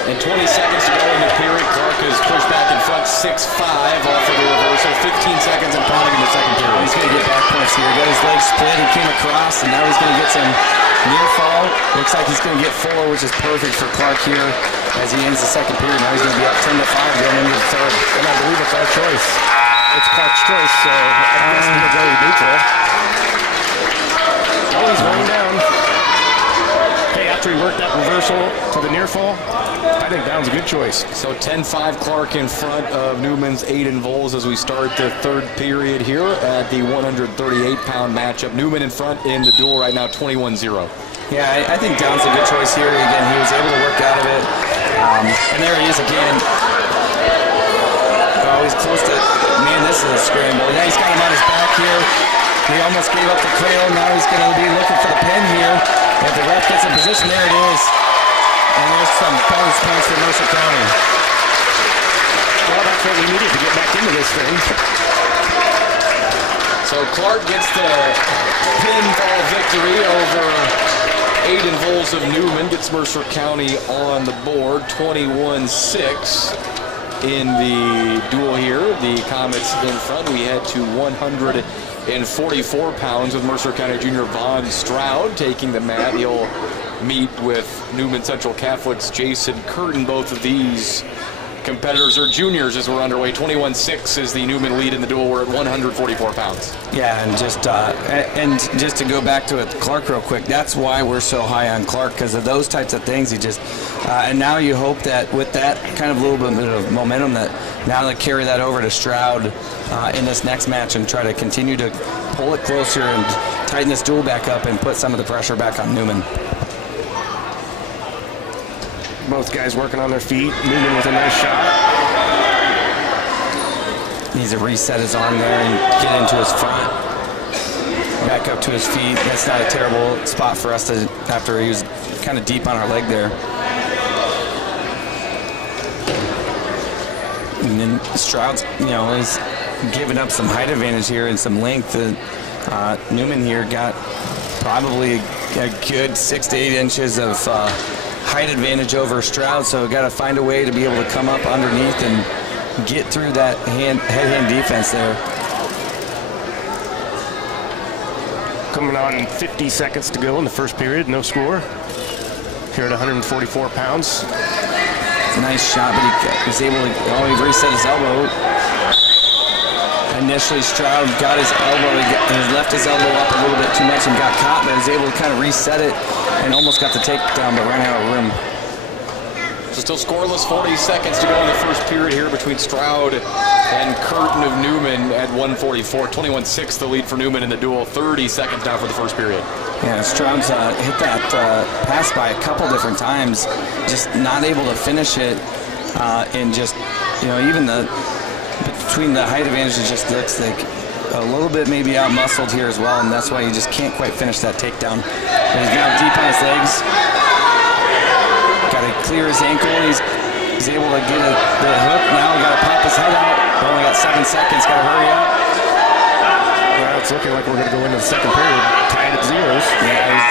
And 20 seconds to go in the period. Clark is pushed back in front 6-5 off of the reversal. 15 seconds and counting in the second period. He's going to get back points here. He got his legs split and came across, and now he's going to get some near fall. Looks like he's going to get fuller, which is perfect for Clark here as he ends the second period. Now he's going to be up 10-5 going into the third. And I believe it's our choice. It's Clark's choice, so I guess he's going to go neutral. Oh, he's running down. Hey, after he worked that reversal to the near fall, I think down's a good choice. So 10-5 Clark in front of Newman's Aiden Voles as we start the third period here at the 138-pound matchup. Newman in front in the duel right now, 21-0. Yeah, I think down's a good choice here. Again, he was able to work out of it. And there he is again. Oh, he's close to, man, this is a scramble. Yeah, he's got him on his back here. He almost gave up the cradle. Now he's going to be looking for the pin here. If the ref gets in position, there it is. And there's some bonus points for Mercer County. Well, that's what we needed to get back into this thing. So Clark gets the pinfall victory over Aiden Voles of Newman. Gets Mercer County on the board, 21-6 in the duel here. The Comets in front. We head to 144 pounds with Mercer County Junior Vaughn Stroud taking the mat. He'll meet with Newman Central Catholic's Jason Curtin. Both of these competitors are juniors as we're underway. 21-6 is the Newman lead in the duel. We're at 144 pounds. Yeah, and just to go back to it, Clark real quick, that's why we're so high on Clark, because of those types of things. He just and now you hope that with that kind of little bit of momentum, that now they carry that over to Stroud in this next match and try to continue to pull it closer and tighten this duel back up and put some of the pressure back on Newman. Both guys working on their feet. Newman with a nice shot. Needs to reset his arm there and get into his front. Back up to his feet. That's not a terrible spot for us to, after he was kind of deep on our leg there. And then Stroud's, is giving up some height advantage here and some length. Newman here got probably a good 6 to 8 inches of height advantage over Stroud, so got to find a way to be able to come up underneath and get through that head-hand defense there. Coming on 50 seconds to go in the first period, no score. Here at 144 pounds. Nice shot, but he was able to, he reset his elbow. Initially, Stroud got his elbow, he left his elbow up a little bit too much and got caught, but was able to kind of reset it and almost got the takedown, but ran out of room. So still scoreless, 40 seconds to go in the first period here between Stroud and Curtin of Newman at 144. 21-6 the lead for Newman in the duel. 30 seconds now for the first period. Yeah, Stroud's hit that pass by a couple different times, just not able to finish it, and just, even between the height advantage, it just looks like a little bit maybe out-muscled here as well, and that's why he just can't quite finish that takedown. But he's now deep on his legs. Got to clear his ankle. He's able to get the hook. Now got to pop his head out. Only got 7 seconds. Got to hurry up. Well, it's looking like we're going to go into the second period tied at zeros. Yeah, he's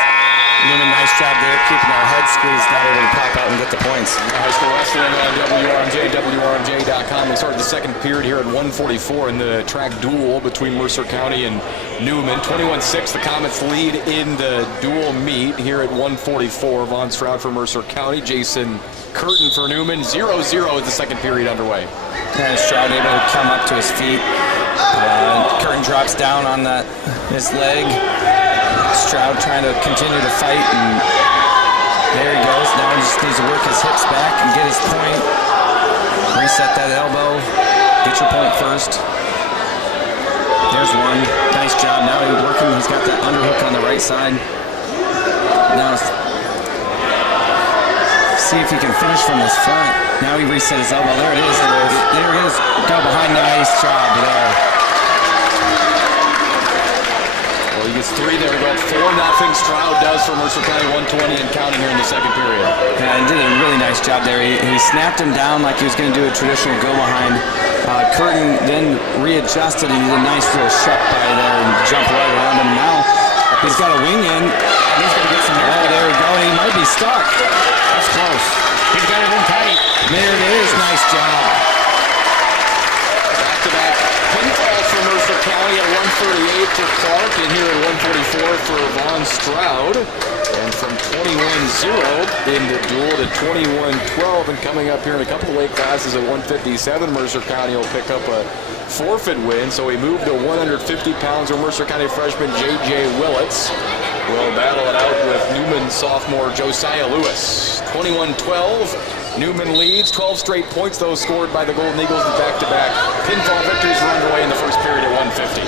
doing a nice job there, keeping our head squeezed, not able to pop out and get the points. High school wrestling on WRMJ, WRMJ.com. We start the second period here at 144 in the track duel between Mercer County and Newman. 21-6, the Comets lead in the dual meet here at 144. Vaughn Stroud for Mercer County, Jason Curtin for Newman. 0-0 as the second period underway. And Stroud able to come up to his feet. Curtin drops down on his leg. Stroud trying to continue to fight, and there he goes. Now he just needs to work his hips back and get his point. Reset that elbow. Get your point first. There's one. Nice job. Now he's working. He's got that underhook on the right side. Now see if he can finish from his front. Now he reset his elbow. There it is. There it is. Go behind. Nice job there. Well, he gets 3 there. About 4-0. Stroud does for Mercer County, 120 and counting here in the second period. Yeah, he did a really nice job there. He snapped him down like he was going to do a traditional go behind. Curtin then readjusted and he did a nice little shut by there and jump right around him. Now he's got a wing in. He's going to get some. Oh, there we go. He might be he's stuck. That's close. He's got it in tight. There it is. Nice job. Back-to-back pinfalls for Mercer County at 138 for Clark, and here at 144 for Vaughn Stroud. And from 21-0 in the duel to 21-12, and coming up here in a couple of weight classes at 157, Mercer County will pick up a forfeit win, so we move to 150 pounds where Mercer County freshman J.J. Willits will battle it out with Newman sophomore Josiah Lewis. 21-12, Newman leads. 12 straight points, though, scored by the Golden Eagles in back-to-back pinfall victories were underway in the first period at 150.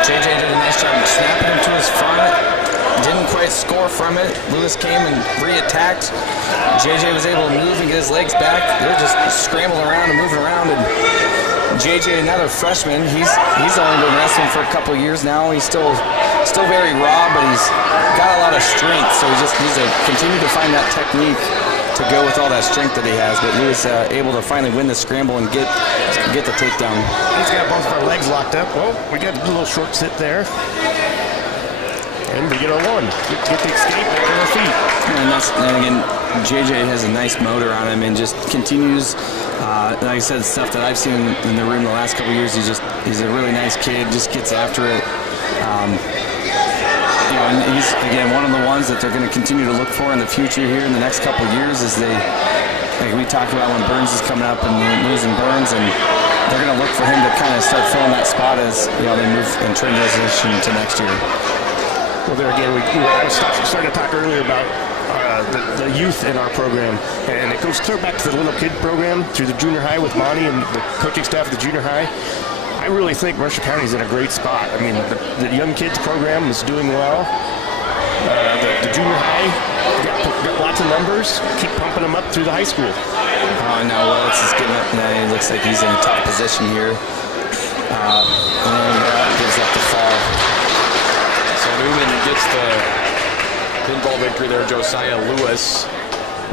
JJ did a nice job snapping him to his front. Didn't quite score from it. Lewis came and re-attacked. JJ was able to move and get his legs back. They're just scrambling around and moving around. And JJ, another freshman, he's only been wrestling for a couple of years now. He's still very raw, but he's got a lot of strength. So he just needs to continue to find that technique to go with all that strength that he has. But Lewis able to finally win the scramble and get the takedown. He's got both of our legs locked up. Well, we got a little short sit there. And we get a one. Get the escape back on our feet. And again, JJ has a nice motor on him and just continues, like I said, stuff that I've seen in the room the last couple of years. He's a really nice kid, just gets after it. And he's, again, one of the ones that they're going to continue to look for in the future here in the next couple of years as they, like we talked about when Burns is coming up and losing Burns, and they're going to look for him to kind of start filling that spot as they move and transition to next year. Well, there again, we started to talk earlier about the youth in our program, and it goes clear back to the little kid program through the junior high with Monty and the coaching staff of the junior high. I really think Mercer County is in a great spot. I mean, the young kids program is doing well. The junior high got lots of numbers. Keep pumping them up through the high school. Oh, no, Willis is getting up now. He looks like he's in a top position here. And gives up the fall. So Newman gets the pinfall victory there. Josiah Lewis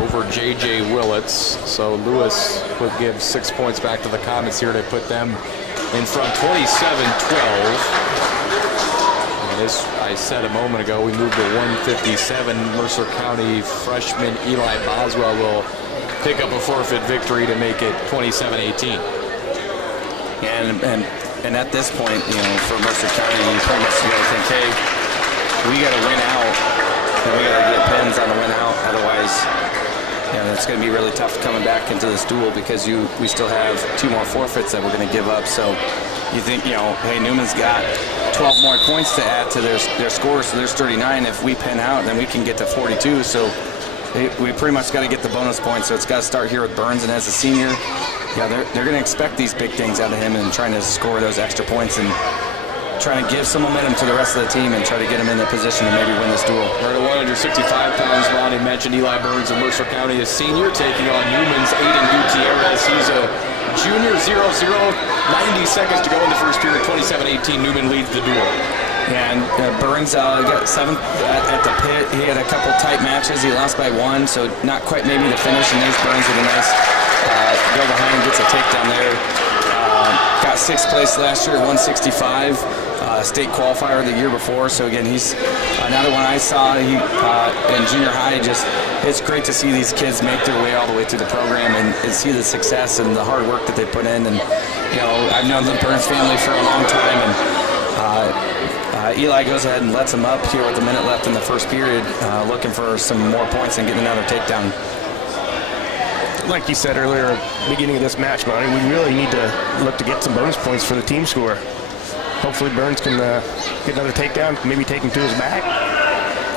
over J.J. Willits. So Lewis would give 6 points back to the Comets here to put them in front 27-12. As I said a moment ago, we moved to 157. Mercer County freshman Eli Boswell will pick up a forfeit victory to make it 27-18. And at this point, for Mercer County, you pretty much got to think, hey, we got to win out, and we got to get pins on the win out. Otherwise, it's going to be really tough coming back into this duel because we still have 2 more forfeits that we're going to give up. So you think, hey, Newman's got 12 more points to add to their score, so there's 39. If we pin out, then we can get to 42. So we pretty much got to get the bonus points. So it's got to start here with Burns, and as a senior, they're going to expect these big things out of him and trying to score those extra points and trying to give some momentum to the rest of the team and try to get him in the position to maybe win this duel. We're at 165 pounds. Ronnie mentioned Eli Burns of Mercer County, a senior, taking on Newman's Aiden Gutierrez. He's a junior, 0-0, 90 seconds to go in the first period, 27-18. Newman leads the duel. And Burns got 7th at the pit. He had a couple tight matches. He lost by 1, so not quite maybe the finish. And there's Burns with a nice go behind, gets a takedown there. Got 6th place last year at 165. State qualifier the year before. So again, he's another one I saw. He in junior high. It's great to see these kids make their way all the way through the program and see the success and the hard work that they put in. And I've known the Burns family for a long time, and Eli goes ahead and lets him up here with a minute left in the first period, looking for some more points and getting another takedown. Like you said earlier at the beginning of this match, Monty, we really need to look to get some bonus points for the team score. Hopefully Burns can get another takedown, maybe take him to his back.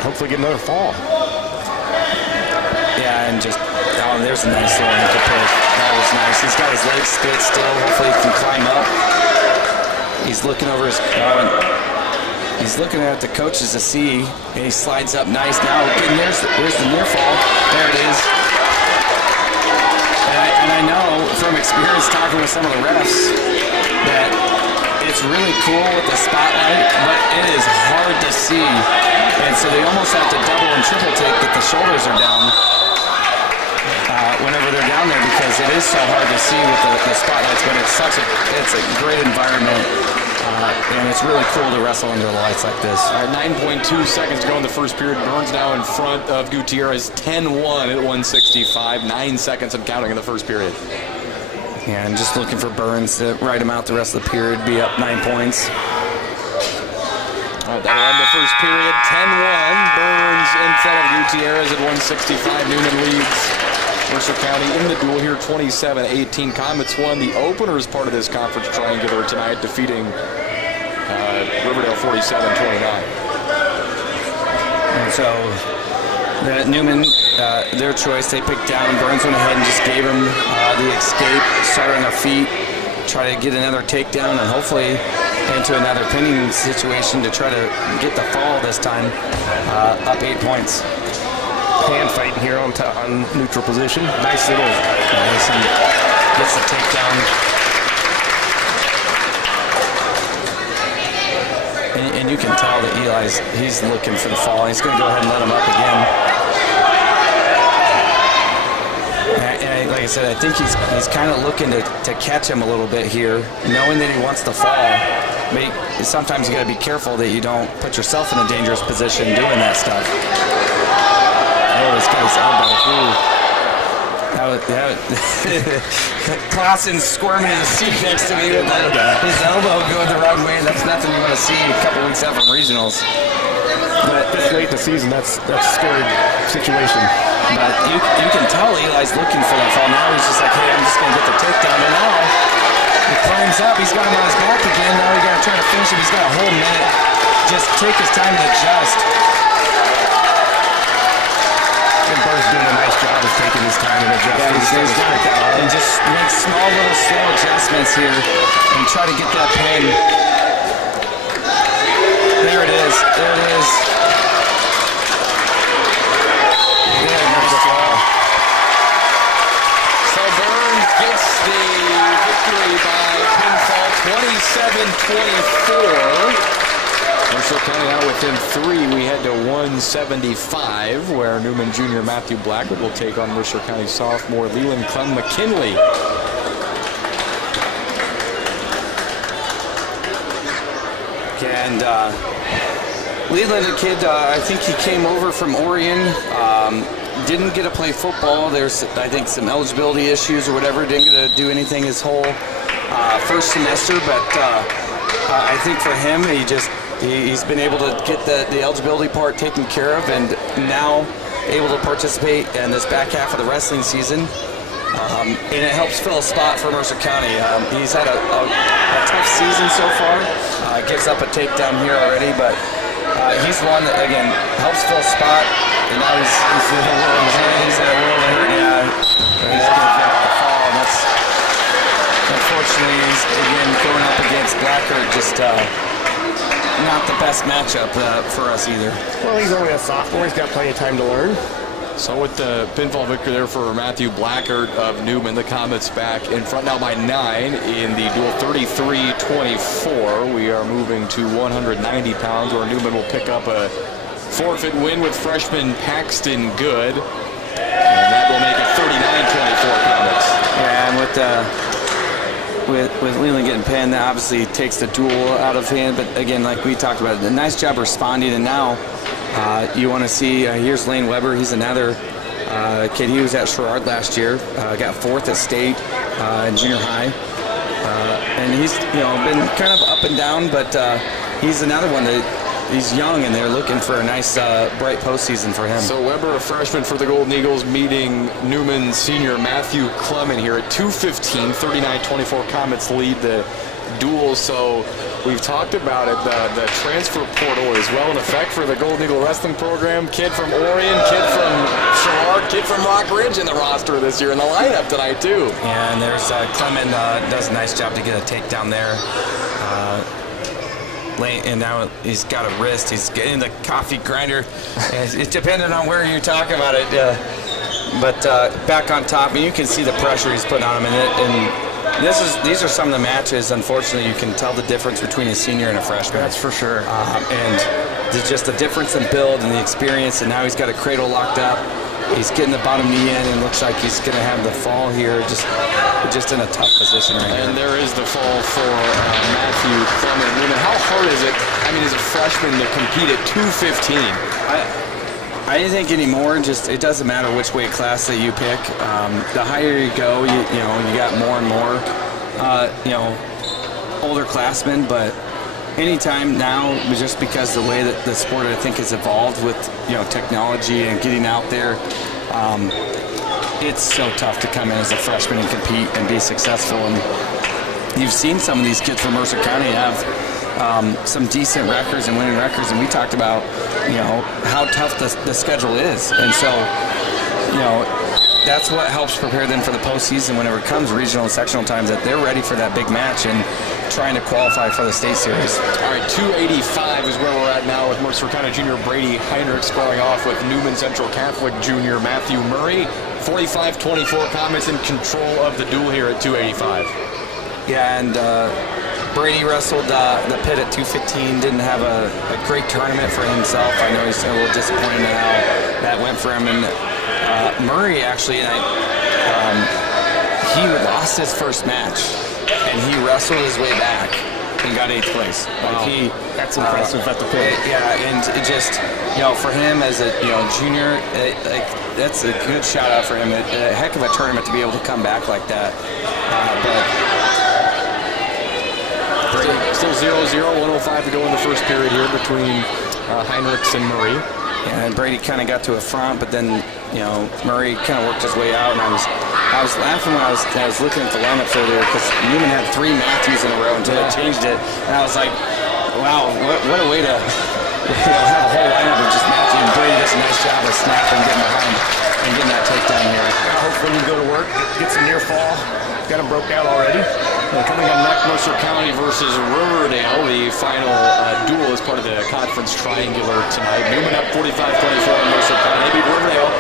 Hopefully get another fall. Yeah, and there's a nice little ankle pick. That was nice. He's got his legs split still. Hopefully he can climb up. He's looking over his... he's looking at the coaches to see, and he slides up nice. Now, again, there's the near fall. There it is. And I know from experience talking with some of the refs that it's really cool with the spotlight, but it is hard to see. And so they almost have to double and triple take that the shoulders are down whenever they're down there because it is so hard to see with the spotlights, but it's a great environment. And it's really cool to wrestle under the lights like this. All right, 9.2 seconds to go in the first period. Burns now in front of Gutierrez, 10-1 at 165. 9 seconds and counting in the first period. Yeah, and just looking for Burns to ride him out the rest of the period, be up 9 points. All right, that'll end the first period. 10-1. Burns in front of Gutierrez at 165. Newman leads Mercer County in the duel here, 27-18. Comets won the openers part of this conference triangular tonight, defeating Riverdale 47-29. And so Newman, their choice, they picked down. Burns went ahead and just gave him the escape, started on their feet, try to get another takedown, and hopefully into another pinning situation to try to get the fall this time, up 8 points. Hand fighting here on neutral position. Nice little, gets the takedown. And you can tell that he's looking for the fall. He's going to go ahead and let him up again. And like I said, I think he's kind of looking to catch him a little bit here, knowing that he wants to fall. But sometimes you got to be careful that you don't put yourself in a dangerous position doing that stuff. Oh, this guy's elbow. Clausen's squirming in the seat next to me with his elbow going the wrong way. That's nothing you want to see a couple weeks out from regionals. But this late in the season, that's a scary situation. But you can tell Eli's looking for that fall. Now he's just like, hey, I'm just going to get the takedown. And now he climbs up. He's got him on his back again. Now we got to try to finish him. He's got a whole minute. Just take his time to adjust. And Burns doing a nice job of taking his time and adjusting. And just make small little slow adjustments here and try to get that pin. There it is. There it is. Yeah, nice draw. So Burns gets the victory by pinfall, 27-24. Mercer County now within 3. We head to 175, where Newman Jr. Matthew Blackwood will take on Mercer County sophomore Leland Clem McKinley. And Leland, a kid, I think he came over from Orion, didn't get to play football. There's, I think, some eligibility issues or whatever. Didn't get to do anything his whole first semester, but I think for him, he's been able to get the eligibility part taken care of, and now able to participate in this back half of the wrestling season. And it helps fill a spot for Mercer County. He's had a tough season so far. Gives up a takedown here already, but he's the one that, again, helps fill a spot. And now he's in a world of hurt. Yeah, he's going to get off the fall. And that's, unfortunately, he's, again, going up against Blackheart, just not the best matchup for us either. Well, he's only a sophomore. He's got plenty of time to learn. So with the pinfall victory there for Matthew Blackheart of Newman, the Comets back in front now by 9 in the duel, 33-24. We are moving to 190 pounds, where Newman will pick up a forfeit win with freshman Paxton Good. And that will make it 39-24 Comets. Yeah, and with Leland getting pinned, that obviously takes the duel out of hand. But again, like we talked about, a nice job responding, and now you want to see, here's Lane Weber. He's another kid. He was at Sherrard last year, got 4th at state in junior high. And he's been kind of up and down, but he's another one that he's young, and they're looking for a nice bright postseason for him. So Weber, a freshman for the Golden Eagles, meeting Newman senior Matthew Clement here at 2:15, 39-24. Comets lead the duel. So we've talked about it. The transfer portal is well in effect for the Golden Eagle wrestling program. Kid from Orion, kid from Sherrard, kid from Rock Ridge in the roster this year in the lineup tonight too. Yeah, and there's Clement does a nice job to get a takedown there. And now he's got a wrist. He's getting the coffee grinder. It's dependent on where you're talking about it. But back on top, and you can see the pressure he's putting on him. And these are some of the matches. Unfortunately, you can tell the difference between a senior and a freshman. That's for sure. And there's just the difference in build and the experience. And now he's got a cradle locked up. He's getting the bottom knee in and looks like he's going to have the fall here. Just in a tough position right And here. there is the fall for Matthew Clement Newman. How hard is it, I mean, as a freshman to compete at 215? I think anymore, just it doesn't matter which weight class that you pick. The higher you go, you got more and more, older classmen. But anytime now, just because the way that the sport I think has evolved with technology and getting out there, it's so tough to come in as a freshman and compete and be successful. And you've seen some of these kids from Mercer County have some decent records and winning records, and we talked about how tough the schedule is, and so that's what helps prepare them for the postseason whenever it comes regional and sectional times, that they're ready for that big match and trying to qualify for the state series. All right, 285 is where we're at now with Mercer County Junior Brady Heinrich squaring off with Newman Central Catholic Junior Matthew Murray. 45-24, Comets in control of the duel here at 285. Yeah, and Brady wrestled the pit at 215, didn't have a great tournament for himself. I know he's a little disappointed in how that went for him. And Murray actually, he lost his first match, and he wrestled his way back and got 8th place. Wow. That's impressive at the pit. Yeah, and it just, for him as a junior, that's a good shout out for him. A heck of a tournament to be able to come back like that. Still 0-0, 105 to go in the first period here between Heinrichs and Murray. Yeah, and Brady kind of got to a front, but then Murray kind of worked his way out, and I was laughing when I was looking at the lineups earlier, because Newman had 3 Matthews in a row until they changed it, and I was like, wow, what a way to have a whole lineup of just Matthew. And Brady does a nice job of snapping, getting behind, and getting that takedown here. Hopefully you go to work, get some near fall. Got him broke out already. Coming up next, Mercer County versus Riverdale. The final duel is part of the conference triangular tonight. Newman up 45-24 in Mercer County. They beat Riverdale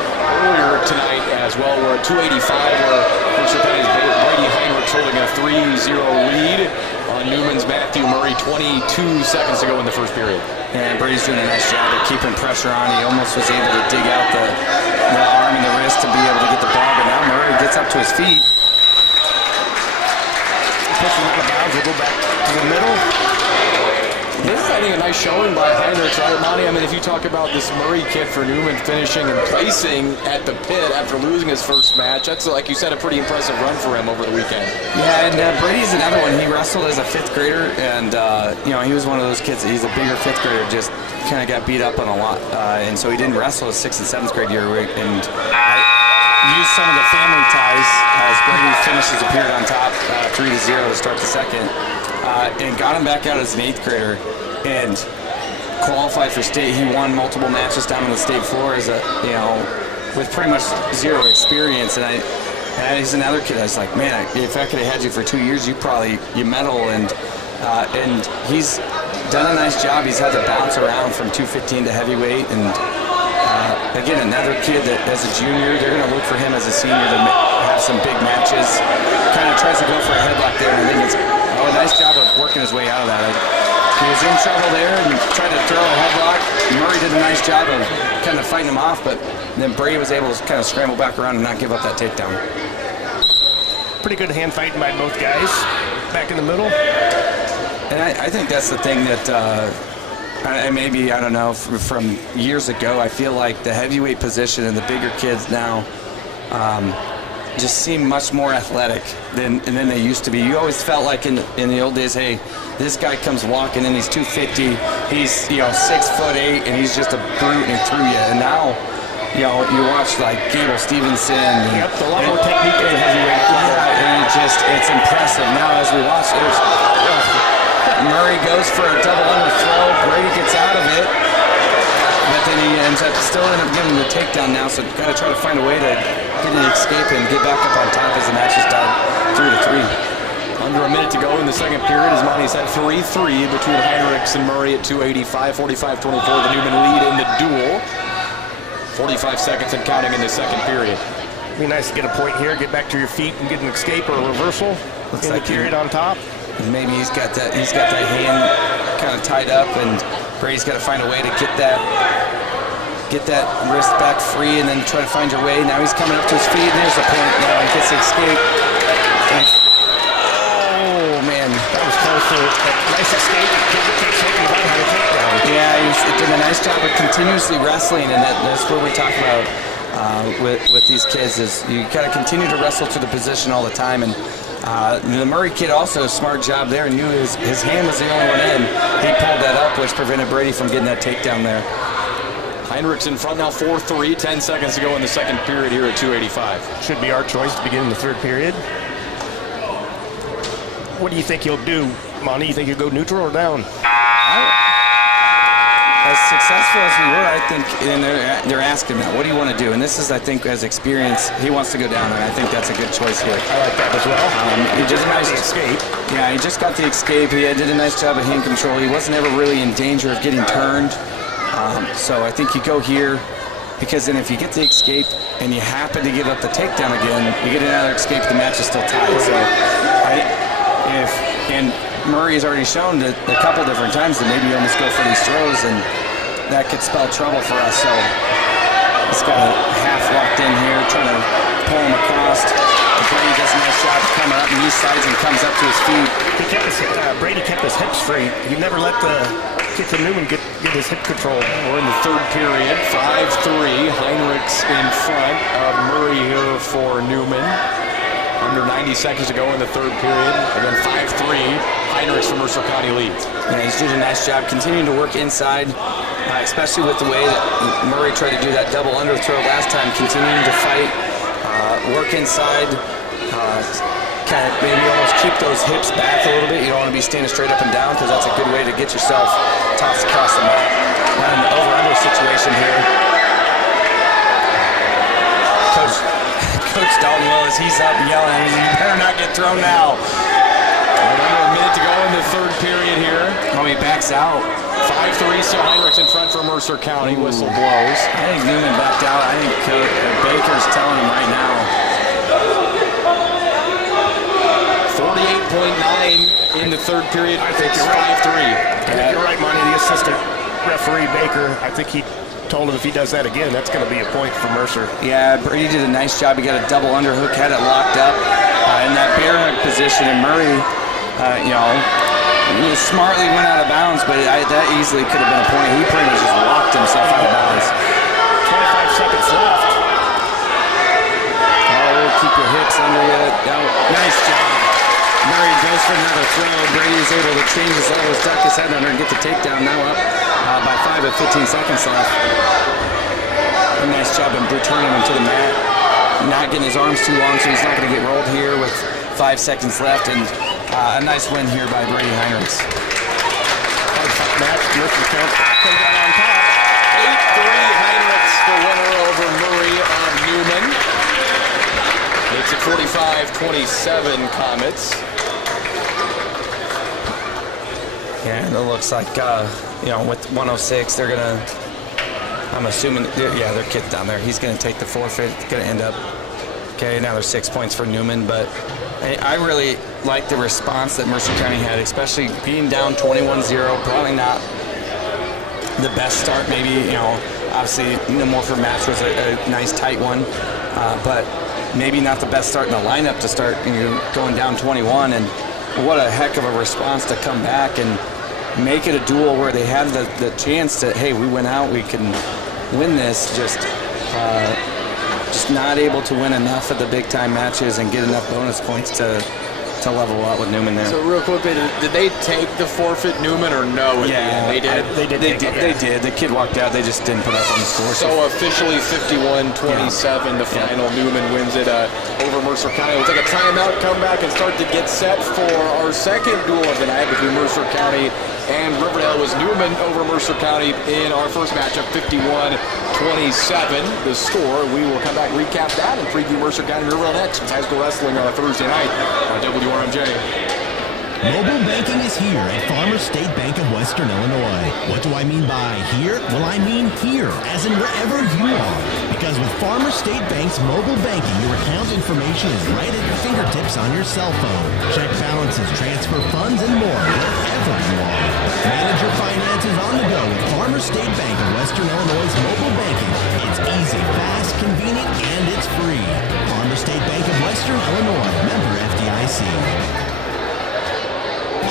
earlier tonight as well. We're at 285 where Mercer County's Brady Heinrich holding a 3-0 lead on Newman's Matthew Murray. 22 seconds to go in the first period. And Brady's doing a nice job of keeping pressure on. He almost was able to dig out the arm and the wrist to be able to get the ball, but now Murray gets up to his feet. Pushing out of bounds, we'll go back to the middle. This is, I think, a nice showing by Heinrich, right, Monty? I mean, if you talk about this Murray kid for Newman finishing and placing at the pit after losing his first match, that's, like you said, a pretty impressive run for him over the weekend. Yeah, and Brady's another one. He wrestled as a 5th grader, and, he was one of those kids. He's a bigger 5th grader, just kind of got beat up on a lot, and so he didn't wrestle his 6th and 7th grade year, and used some of the family ties as Brady finishes a period on top, 3-0 to start the second, and got him back out as an 8th grader and qualified for state. He won multiple matches down on the state floor as with pretty much 0 experience. And he's another kid. I was like, man, if I could have had you for 2 years, you medal. And he's done a nice job. He's had to bounce around from 215 to heavyweight. And again, another kid that as a junior, they're going to look for him as a senior to have some big matches. Kind of tries to go for a headlock there, and I think it's a nice job of working his way out of that. He was in trouble there and tried to throw a headlock. Murray did a nice job of kind of fighting him off, but then Brady was able to kind of scramble back around and not give up that takedown. Pretty good hand fighting by both guys. Back in the middle. And I think that's the thing that, and maybe, I don't know, from years ago, I feel like the heavyweight position and the bigger kids now just seem much more athletic than they used to be. You always felt like in the old days, hey, this guy comes walking in, he's 250, he's 6'8", and he's just a brute and he threw you. And now, you watch like Gable Stevenson. Yep, a lot more technique in the heavyweight. Yeah, and it's impressive. Now as we watch, Murray goes for a double underthrow. Brady gets out of it, but then he ends up giving the takedown now. So got to try to find a way to get an escape and get back up on top as the match is tied 3-3. Under a minute to go in the second period, as Monty said, 3-3 between Heinrichs and Murray at 285, 45-24. The Newman lead in the duel. 45 seconds and counting in the second period. Be nice to get a point here, get back to your feet and get an escape or a reversal in the period on top. And maybe he's got that hand kind of tied up, and Brady's got to find a way to get that get that wrist back free and then try to find your way. Now he's coming up to his feet, and there's the point. Now he gets the escape. Oh, man. That was close to a nice escape. Yeah, he's doing a nice job of continuously wrestling, and that's what we talk about with these kids is you got to continue to wrestle to the position all the time. And the Murray kid also a smart job there, knew his hand was the only one in. He pulled that up, which prevented Brady from getting that takedown there. Heinrichs in front now, 4-3, 10 seconds to go in the second period here at 285. Should be our choice to begin the third period. What do you think he'll do, Monty? You think he'll go neutral or down? As successful as we were, I think, and they're asking that. What do you want to do? And this is, I think, as experience, he wants to go down, and I think that's a good choice here. I like that as well. He just got the escape. Yeah, he just got the escape. He did a nice job of hand control. He wasn't ever really in danger of getting turned. So I think you go here, because then if you get the escape and you happen to give up the takedown again, you get another escape, the match is still tied. So and Murray has already shown that a couple different times that maybe you almost go for these throws, and that could spell trouble for us. So he's got a half locked in here, trying to pull him across. Brady does a nice job coming up, and he sides and comes up to his feet. Brady kept his hips free. He never let the kid from Newman get his hip control. We're in the third period, 5-3. Heinrichs in front of Murray here for Newman. Under 90 seconds to go in the third period. Again, 5-3. Heinrichs from Mercer County leads. Yeah, he's doing a nice job continuing to work inside, especially with the way that Murray tried to do that double underthrow last time, continuing to fight, work inside, kind of maybe almost keep those hips back a little bit. You don't want to be standing straight up and down because that's a good way to get yourself tossed across the mat. Not an over-under situation here. Coach Dalton Willis, he's up yelling, you better not get thrown now. Under a minute to go in the third period here. Oh, he backs out. 5-3, so Heinrichs in front for Mercer County. Whistle blows. I think Newman backed out. I think Baker's telling him right now. 48.9 in the third period. I think you're right. 5-3. I think you're right, Monty. The assistant referee, Baker, I think he told him if he does that again, that's going to be a point for Mercer. Yeah, Brady did a nice job. He got a double underhook, had it locked up in that bear hug position, and Murray, he smartly went out of bounds, but that easily could have been a point. He pretty much just locked himself out of bounds. 25 seconds left. Oh, keep your hips under you. Nice job. Murray goes for another throw. Brady's able to change his elbows, duck his head under, and get the takedown. Now up by 5 with 15 seconds left. A nice job of returning him to the mat. Not getting his arms too long, so he's not going to get rolled here with 5 seconds left. And a nice win here by Brady Heinrichs. Match, Mercer count come down on top. 8-3, Heinrichs the winner over Murray of Newman. It's at 45-27 Comets. Yeah, it looks like, with 106, they're going to, I'm assuming, their kid's down there. He's going to take the forfeit. It's going to end up, now there's 6 points for Newman. But I really like the response that Mercer County had, especially being down 21-0. Probably not the best start, maybe, obviously the Morford match was a nice tight one. But maybe not the best start in the lineup to start going down 21. And what a heck of a response to come back and make it a duel where they had the chance to, hey, we went out, we can win this, just not able to win enough of the big time matches and get enough bonus points to level up with Newman there. So real quickly, did they take the forfeit, Newman, or no? Yeah, they did. They did. The kid walked out. They just didn't put up on the score. So officially 51-27, the final. Newman wins it over Mercer County. We'll take a timeout, come back, and start to get set for our second duel of the night between Mercer County and Riverdale. Was Newman over Mercer County in our first matchup, 51-27. The score. We will come back, recap that, and preview Mercer County and Riverdale next with high school wrestling on a Thursday night on WRMJ. Mobile banking is here at Farmers State Bank of Western Illinois. What do I mean by here? Well, I mean here, as in wherever you are. Because with Farmers State Bank's mobile banking, your account information is right at your fingertips on your cell phone. Check balances, transfer funds, and more wherever you are. Manage your finances on the go with Farmers State Bank of Western Illinois' mobile banking convenient, and it's free. Farmer State Bank of Western Illinois, member FDIC.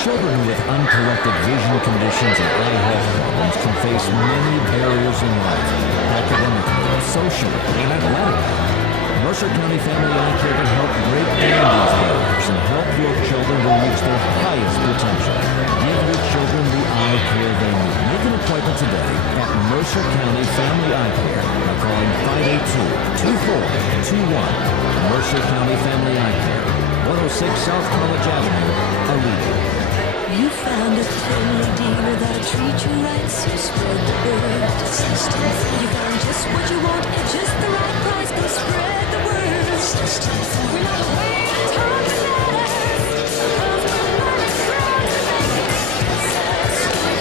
Children with uncorrected vision conditions or eye health problems can face many barriers in life, academically, socially, and athletically. Mercer County Family Eye Care can help break down these barriers and help your children to reach their highest potential. Give your children the eye care they need. Make an appointment today at Mercer County Family Eye Care by calling 582-2421. Mercer County Family Eye Care, 106 South College Avenue, Alito. You found a friendly dealer that'll treat you right, so spread the word. You found just what you want at just the right price, go spread the word. We're not away to talk about us, 'cause we're running proud to make it success.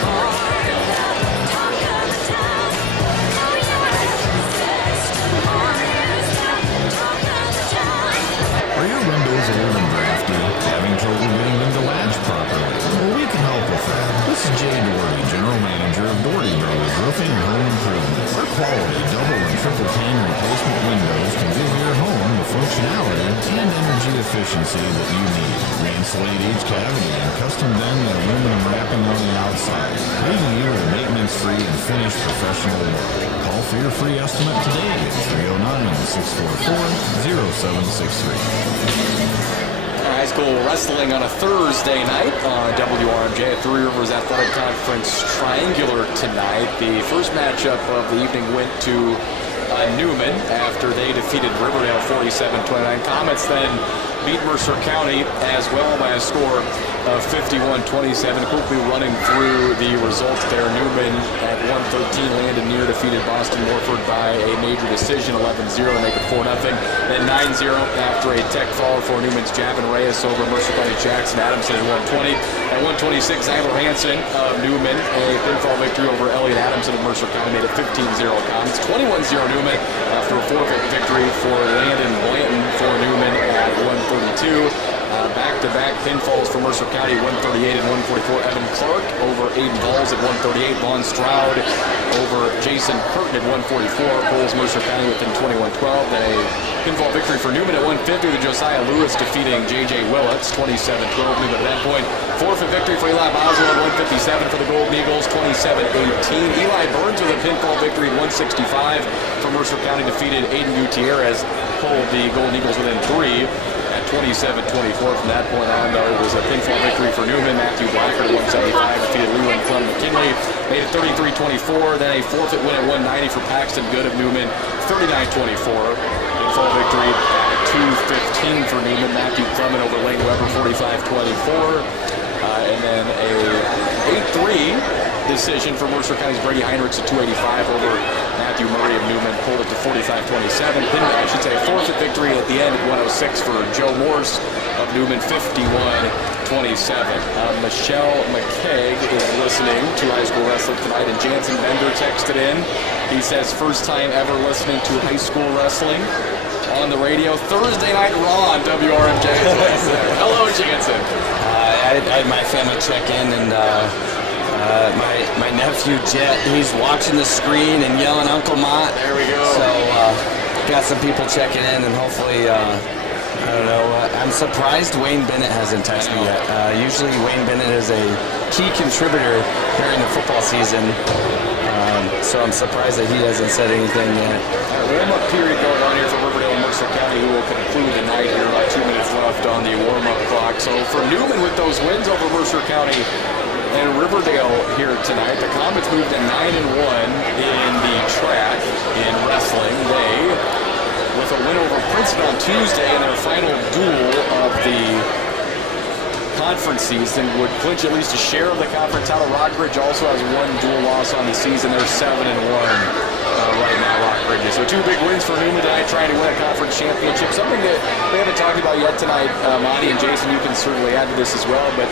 More about the talk of the town. Oh yeah, testimonials about the talk of the town. Are your windows old and drafty? Having trouble getting them to latch properly? Well, we can help with that. This is Jay Doherty, General Manager of Doherty Brothers Roofing and Home Improvement. Our quality double and triple pane replacement windows can give your home the functionality and energy efficiency that you need. We insulate each cavity and custom bend the aluminum wrapping on the outside, leaving you with maintenance-free and finished professional work. Call for your free estimate today at 309-644-0763. High school wrestling on a Thursday night on WRMJ at Three Rivers Athletic Conference Triangular tonight. The first matchup of the evening went to Newman after they defeated Riverdale 47-29. Comets then beat Mercer County as well by a score of 51-27. Quickly running through the results there. Newman at 113 landed near defeated Boston Morford by a major decision, 11-0 to make it 4-0. Then 9-0 after a tech fall for Newman's Javin Reyes over Mercer County Jackson Adamson at 120. At 126, Ivor Hansen of Newman, a pinfall victory over Elliott Adamson of Mercer County, made it 15-0 Comets. 21-0 Newman after a forfeit victory for Landon Blanton for Newman at 132. Back-to-back pinfalls for Mercer County, 138 and 144. Evan Clark over Aiden Balls at 138. Vaughn Stroud over Jason Curtin at 144. Pulls Mercer County within 21-12. Then a pinfall victory for Newman at 150 with Josiah Lewis defeating J.J. Willits, 27-12. Newman at that point. Forfeit victory for Eli Boswell at 157 for the Golden Eagles, 27-18. Eli Burns with a pinfall victory at 165 for Mercer County, defeated Aiden Gutierrez, pulled the Golden Eagles within 3. 27-24 from that point on, though. It was a pinfall victory for Newman. Matthew Blackford at 175 defeated Leland Clem McKinley. Made it 33-24. Then a forfeit win at 190 for Paxton Good of Newman. 39-24. Pinfall victory at 215 for Newman. Matthew Clement over Lane Weber, 45-24. And then a 8-3 decision for Mercer County's Brady Heinrichs at 285 over Matthew Murray of Newman, pulled it to 45-27. I should say a forfeit victory at the end at 106 for Joe Morse of Newman, 51-27. Michelle McKeag is listening to high school wrestling tonight, and Jansen Bender texted in. He says, first time ever listening to high school wrestling on the radio. Thursday Night Raw on WRMJ. Hello, Jansen. I had my family check in, and my nephew Jet, he's watching the screen and yelling Uncle Mott. There we go. So got some people checking in, and hopefully, I don't know. I'm surprised Wayne Bennett hasn't texted me yet. Usually Wayne Bennett is a key contributor during the football season. So I'm surprised that he hasn't said anything yet. Warm-up period going on here for Riverdale and Mercer County, who will conclude the night here. About 2 minutes left on the warm-up clock. So for Newman with those wins over Mercer County and Riverdale here tonight, the Comets moved to 9-1 in the track in wrestling. They, with a win over Princeton on Tuesday in their final duel of the conference season, would clinch at least a share of the conference title. Rockbridge also has one dual loss on the season. They're 7-1 right now, Rockbridge. So 2 big wins for Newman tonight, trying to win a conference championship. Something that we haven't talked about yet tonight. Monty and Jason, you can certainly add to this as well, but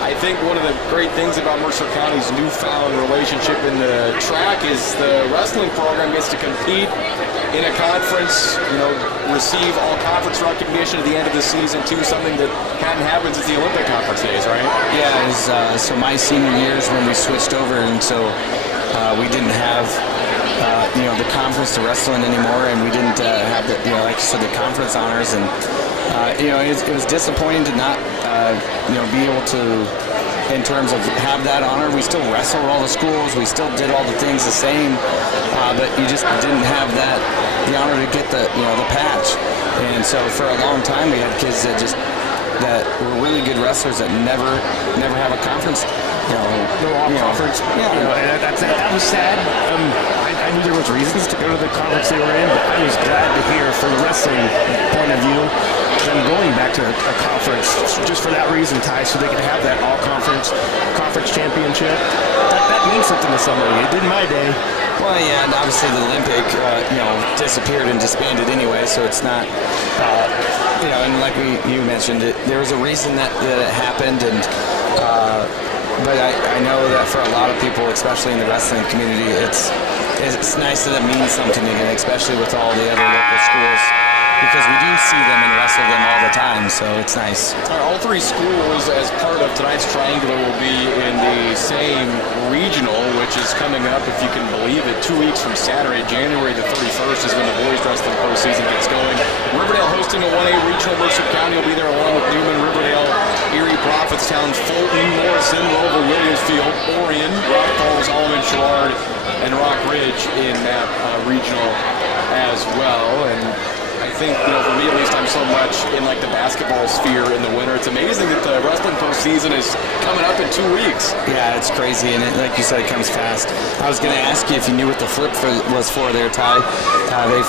I think one of the great things about Mercer County's newfound relationship in the track is the wrestling program gets to compete in a conference, receive all conference recognition at the end of the season too, something that hadn't happened since the Olympic conference days, right? Yeah, it was, so my senior years when we switched over, and so we didn't have the conference to wrestle in anymore, and we didn't have the, like you said, the conference honors, and it was disappointing to not be able to, in terms of have that honor. We still wrestled all the schools, we still did all the things the same, but you just didn't have the honor to get the patch. And so for a long time we had kids that were really good wrestlers that never have a conference. Conference. And that was sad. I knew there was reasons to go to the conference they were in, but I was glad to hear, from the wrestling point of view, them going back to a conference just for that reason, Ty, so they could have that all-conference championship. That means something to somebody. It did my day. Well, yeah, and obviously the Olympic, disappeared and disbanded anyway, so it's not, and like you mentioned, there was a reason that it happened, and but I know that for a lot of people, especially in the wrestling community, it's nice that it means something again, especially with all the other local schools, because we do see them and wrestle them all the time, so it's nice. All three schools, as part of tonight's triangular, will be in the same regional, which is coming up, if you can believe it, 2 weeks from Saturday. January the 31st is when the boys wrestling postseason gets going. Riverdale hosting a 1A regional. Mercer County will be there along with Newman, Riverdale, Erie, Prophetstown, Fulton, Morrison, Rover, Williamsfield, Orion, Rock Falls, Allman, Sherrard, and Rock Ridge in that regional as well. And I think, for me at least, I'm so much in like the basketball sphere in the winter. It's amazing that the wrestling postseason is coming up in 2 weeks. Yeah, it's crazy, and like you said, it comes fast. I was going to ask you if you knew what the flip was for there, Ty.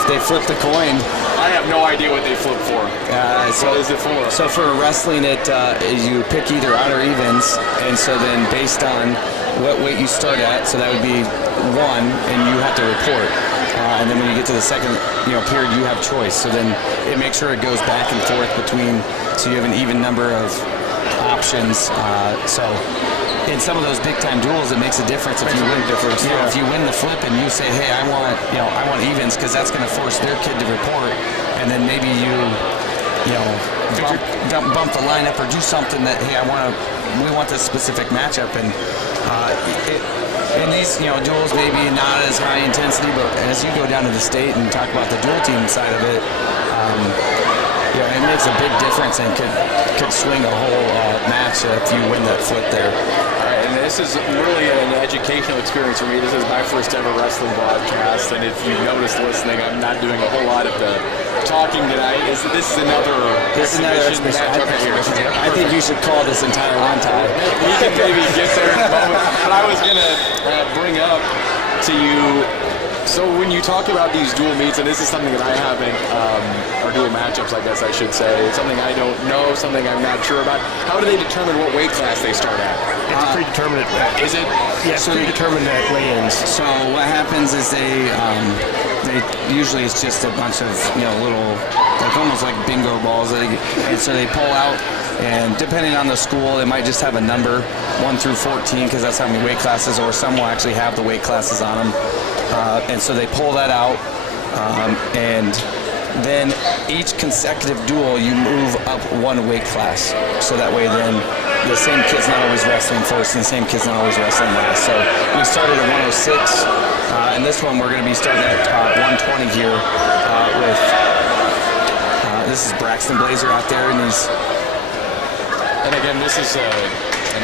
They flipped the coin. I have no idea what they flip for. What is it for? So for wrestling, you pick either odd or evens, and so then based on what weight you start at, so that would be 1, and you have to report. And then when you get to the second period, you have choice. So then it makes sure it goes back and forth between, so you have an even number of options. So in some of those big time duels, it makes a difference if you win. If you win the flip and you say, hey, I want evens, because that's going to force their kid to report, and then maybe you bump the lineup or do something that, hey, we want this specific matchup, and in these duels maybe not as high intensity, but as you go down to the state and talk about the dual team side of it, it makes a big difference and could swing a whole match if you win that flip there. All right, and this is really an educational experience for me. This is my first ever wrestling broadcast, and if you noticed listening, I'm not doing a whole lot of the talking tonight. This is another exhibition matchup here. I think you should call this entire one, Ty. We can maybe get there in a moment. But I was going to bring up to you, so when you talk about these dual meets, and this is something that I haven't, or dual matchups, I guess I should say, it's something I don't know, something I'm not sure about. How do they determine what weight class they start at? It's predetermined. Is it? Yes, predetermined at weigh-ins. So what happens is they usually it's just a bunch of little, like almost like bingo balls, and so they pull out, and depending on the school, they might just have a number 1 through 14, because that's how many weight classes, or some will actually have the weight classes on them, and so they pull that out, and then each consecutive duel you move up 1 weight class, so that way then the same kid's not always wrestling first and the same kid's not always wrestling last. So we started at 106, and this one we're going to be starting at 120 here with this is Braxton Blazer out there, and again, this is an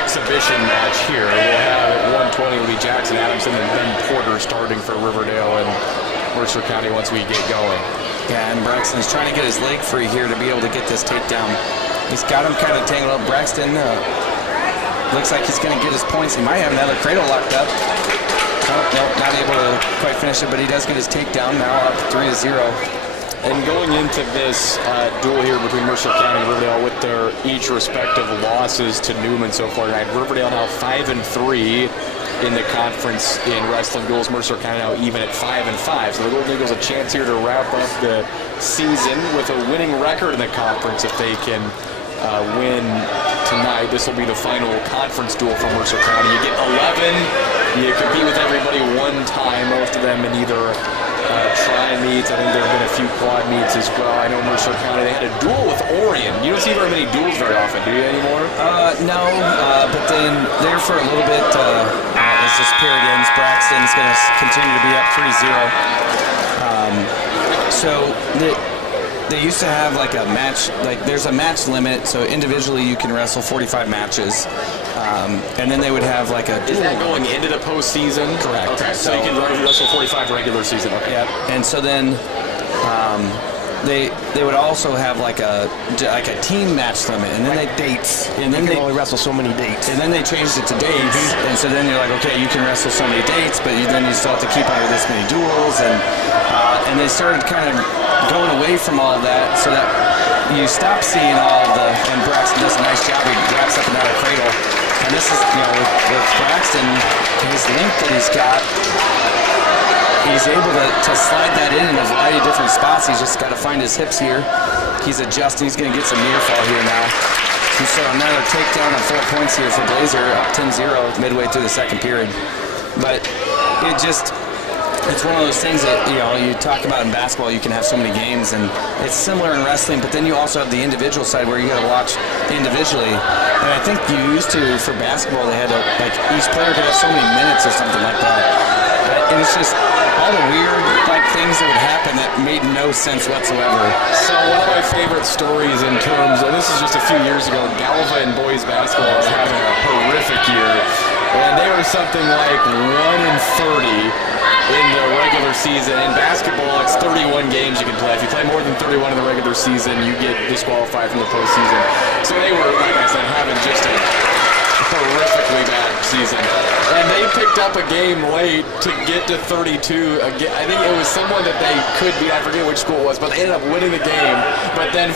exhibition match here. We'll have at 120 will be Jackson Adamson and Ben Porter starting for Riverdale and Mercer County once we get going. Yeah, and Braxton's trying to get his leg free here to be able to get this takedown. He's got him kind of tangled up. Braxton looks like he's going to get his points. He might have another cradle locked up. Oh, no, not able to quite finish it, but he does get his takedown now, up 3-0. And going into this duel here between Mercer County and Riverdale with their each respective losses to Newman so far tonight, Riverdale now 5-3 in the conference in wrestling duels. Mercer County now even at 5-5. So the Golden Eagles a chance here to wrap up the season with a winning record in the conference if they can win tonight. This will be the final conference duel for Mercer County. You get 11. You compete with everybody one time, most of them in either tri-meets. I think there have been a few quad meets as well. I know Mercer County, they had a duel with Orion. You don't see very many duels very often, do you, anymore? No, but then there for a little bit, as this period ends, Braxton Braxton's going to continue to be up 3-0. So they used to have like a match, like there's a match limit, so individually you can wrestle 45 matches. And then they would have like a... Is that going into the postseason? Correct. Okay, so you can wrestle 45 regular season. Okay. Yep. And so then they would also have like a team match limit, and then like dates. And then you they can only wrestle so many dates. And then they changed it to dates, and so then you're like, okay, you can wrestle so many dates, but then you still have to keep under this many duels, and they started kind of going away from all of that, so that you stop seeing all of the. And Braxton does a nice job. He wraps up and out of cradle, and this is with Braxton, his length that he's got. He's able to slide that in a variety of different spots. He's just got to find his hips here. He's adjusting. He's going to get some near fall here now. And so another takedown of 4 points here for Blazer, up 10-0 midway through the second period. But it's one of those things that, you talk about in basketball, you can have so many games, and it's similar in wrestling, but then you also have the individual side where you got to watch individually. And I think you used to, for basketball, they had to, like, each player could have so many minutes or something like that. And it's just all the weird things that would happen that made no sense whatsoever. So one of my favorite stories in terms, and this is just a few years ago, Galva in boys basketball was having a horrific year, and they were something like 1-30 in the regular season. In basketball, it's 31 games you can play. If you play more than 31 in the regular season, you get disqualified from the postseason. So they were, like I said, having just a horrifically bad season. And they picked up a game late to get to 32. Again, I think it was someone that they could beat. I forget which school it was, but they ended up winning the game, but then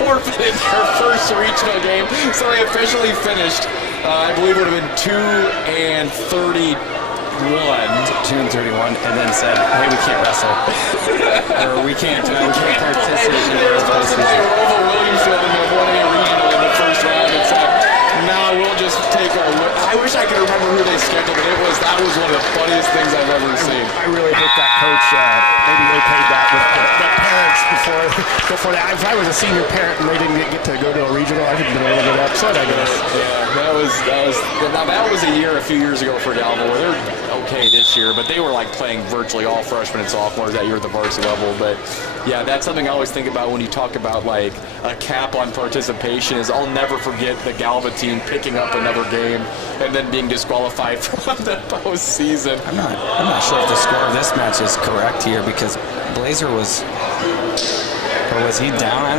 forfeited their first regional game. So they officially finished, I believe it would have been 2-31. 2-31, and then said, hey, we can't wrestle. Or we can't participate in the postseason. They were over Williamsville in the 1A regional in the first round and said, no, we'll just take our... I wish I could remember who they scheduled, but that was one of the funniest things I've ever seen. I really hope that coach, maybe they paid that with the parents before that. If I was a senior parent and they didn't get to go to a regional, I would have been a little bit upset, I guess. Yeah, that was a year, a few years ago for Galva, where they're okay this year, but they were like playing virtually all freshmen and sophomores that year at the varsity level. But yeah, that's something I always think about when you talk about like a cap on participation. Is I'll never forget the Galva team picking up another game and then being disqualified from the postseason. I'm not sure if the score of this match is correct here, because Blazer was he down?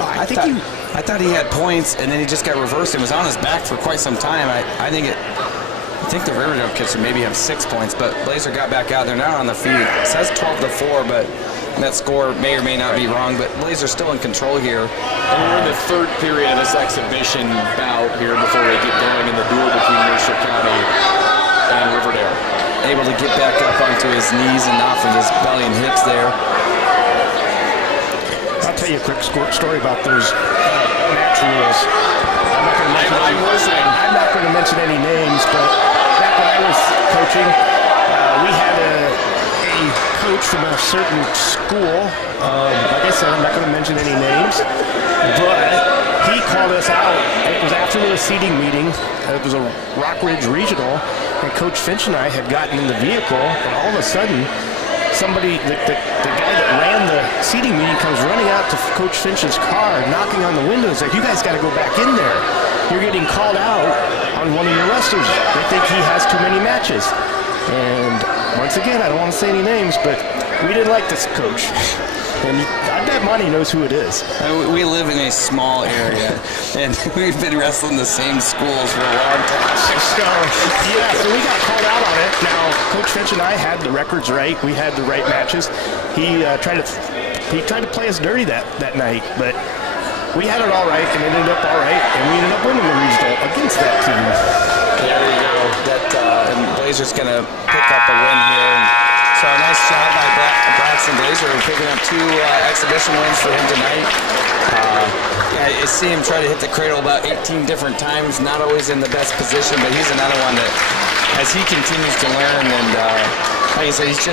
I thought he had points, and then he just got reversed and was on his back for quite some time. I think the Riverdale kids should maybe have 6 points, but Blazer got back out. They're now on the feet. It says 12-4, but that score may or may not be wrong, but Blazer's still in control here. And we're in the third period of this exhibition bout here before we get going in the duel between Mercer County and Riverdale. Able to get back up onto his knees and off of his belly and hips there. I'll tell you a quick story about those match rules. I'm not going to mention any names, but back when I was coaching, we had a coach from a certain school. Like I said, I'm not going to mention any names, but he called us out. It was after the seating meeting. It was a Rock Ridge Regional, and Coach Finch and I had gotten in the vehicle, and all of a sudden, somebody, the guy that ran the seating meeting comes running out to Coach Finch's car, knocking on the windows, like, you guys got to go back in there. You're getting called out on one of your wrestlers. They think he has too many matches. And once again, I don't want to say any names, but we didn't like this coach. And I bet Monty knows who it is. We live in a small area, and we've been wrestling the same schools for a long time. So we got called out on it. Now, Coach Finch and I had the records right. We had the right matches. He tried to play us dirty that night, but we had it all right, and it ended up all right, and we ended up winning the regional against that team. There you go. And Blazer's going to pick up a win here. So a nice job by Braxton Blazer, picking up 2 exhibition wins for him tonight. I see him try to hit the cradle about 18 different times, not always in the best position, but he's another one that, as he continues to learn and like I said, he's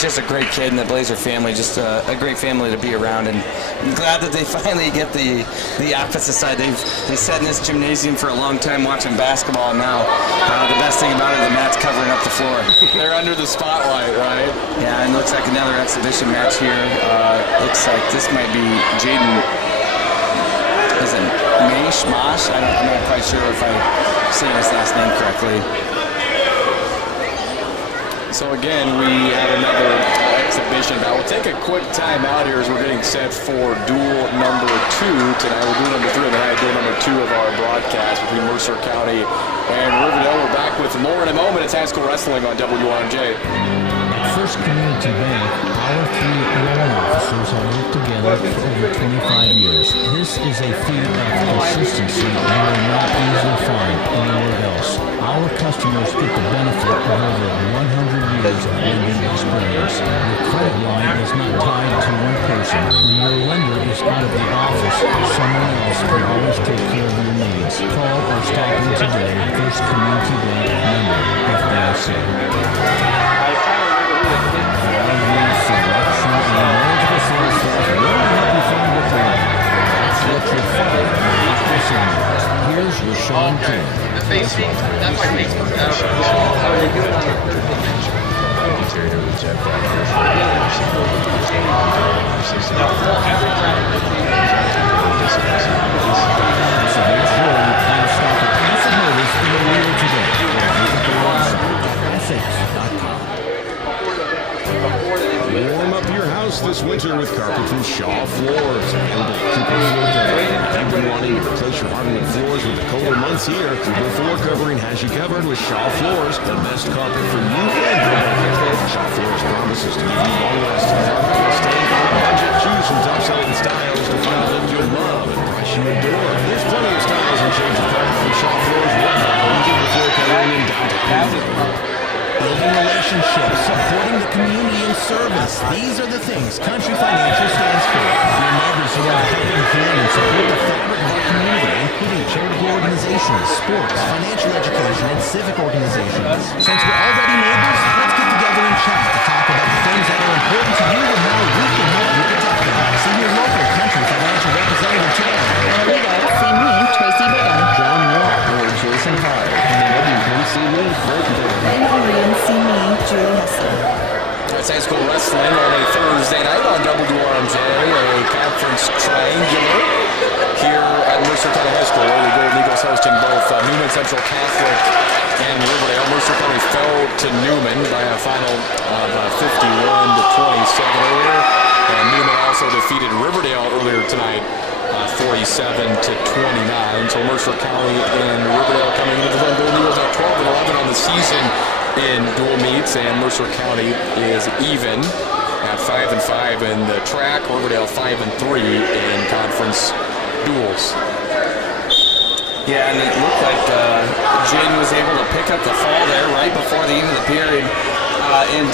just a great kid, and the Blazer family, just a great family to be around. And I'm glad that they finally get the opposite side. They sat in this gymnasium for a long time watching basketball, and now the best thing about it, the mat's covering up the floor. They're under the spotlight, right? Yeah, and looks like another exhibition match here. Looks like this might be Jaden. Is it Mosh? I'm not quite sure if I'm saying his last name correctly. So again, we have another exhibition. Now we'll take a quick time out here as we're getting set for duel number 2 tonight. We'll do number 3 tonight, duel number 2 of our broadcast between Mercer County and Riverdale. We're back with more in a moment. It's high school wrestling on WRMJ. At First Community Bank, our 3 loan officers have worked together for over 25 years. This is a feat of consistency you will not easily find anywhere else. Our customers get the benefit of over 100 years of lending experience. Your credit line is not tied to one person. When your lender is out of the office, someone else can always take care of your needs. Call or stop in today. First Community Bank member, FDIC. Selection and knowledgeable sales staff will help you find what you want. That's what you'll find at this end. Here's Rashawn King. That's my Facebook. How are they doing on the interior of the jet So that's where you can stop at Passive Motors in the wheel today. Visit the website, passive.com. Warm up your house this winter with carpet from Shaw Floors. Available Cooper Floor Covering. If you've been wanting to replace your hardwood floors with the colder months here, Cooper Floor Covering has you covered with Shaw Floors, the best carpet for you and your budget. Shaw Floors promises to give you long-lasting carpet while staying on a budget. Choose from top-selling styles to find a look you'll love and price you adore. There's plenty of styles and shades of carpet from Shaw Floors right now. Cooper Floor Covering in downtown. Building relationships, supporting the community and service. These are the things Country Financial stands for. Your neighbors who want to help inform and support the fabric of our community, including charitable organizations, sports, financial education, and civic organizations. Since we're already neighbors, let's get together and chat to talk about the things that are important to you and how we can help you protect them. See your local Country Financial representative today. Riverdale, see me, Tracy Bigham. John Watt or Jason Hyde. And see me, And Orion, see me, Julie Hessler. It's high school wrestling on a Thursday night on WRMJ, a conference triangular here at Mercer County High School, where the Golden Eagles hosting both Newman Central Catholic and Riverdale. Mercer County fell to Newman by a final of 51-27 earlier, and Newman also defeated Riverdale earlier tonight, 47-29. So Mercer County and Riverdale coming into the Golden Eagles at 12-11 on the season in dual meets, and Mercer County is even at 5-5 in the track. Riverdale 5-3 in conference duels. Yeah, and it looked like Jaden was able to pick up the fall there right before the end of the period. And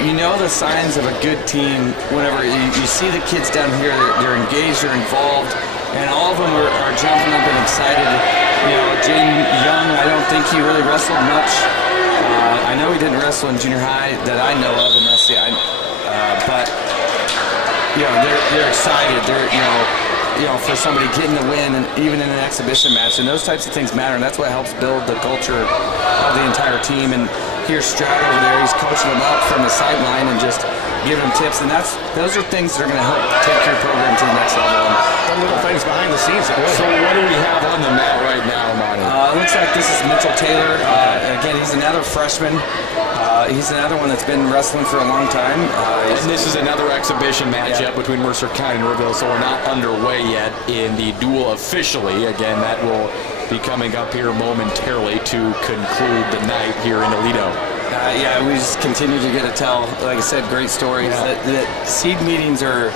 you know the signs of a good team whenever you see the kids down here, they're engaged, they're involved, and all of them are jumping up and excited. Jaden Young, I don't think he really wrestled much. I know he didn't wrestle in junior high that I know of in SCI, but they're excited. They're for somebody getting the win, and even in an exhibition match, and those types of things matter, and that's what helps build the culture of the entire team. And here's Stroud over there; he's coaching them up from the sideline and just giving them tips, and those are things that are going to help take your program to the next level. The little things behind the scenes. So what do we have on the mat right now, Monty? Looks like this is Mitchell Taylor. Again, he's another freshman. He's another one that's been wrestling for a long time. And this is another exhibition matchup between Mercer County and Riverdale, so we're not underway yet in the duel officially. Again, that will be coming up here momentarily to conclude the night here in Aledo. We just continue to get to tell, like I said, great stories. The seed meetings are...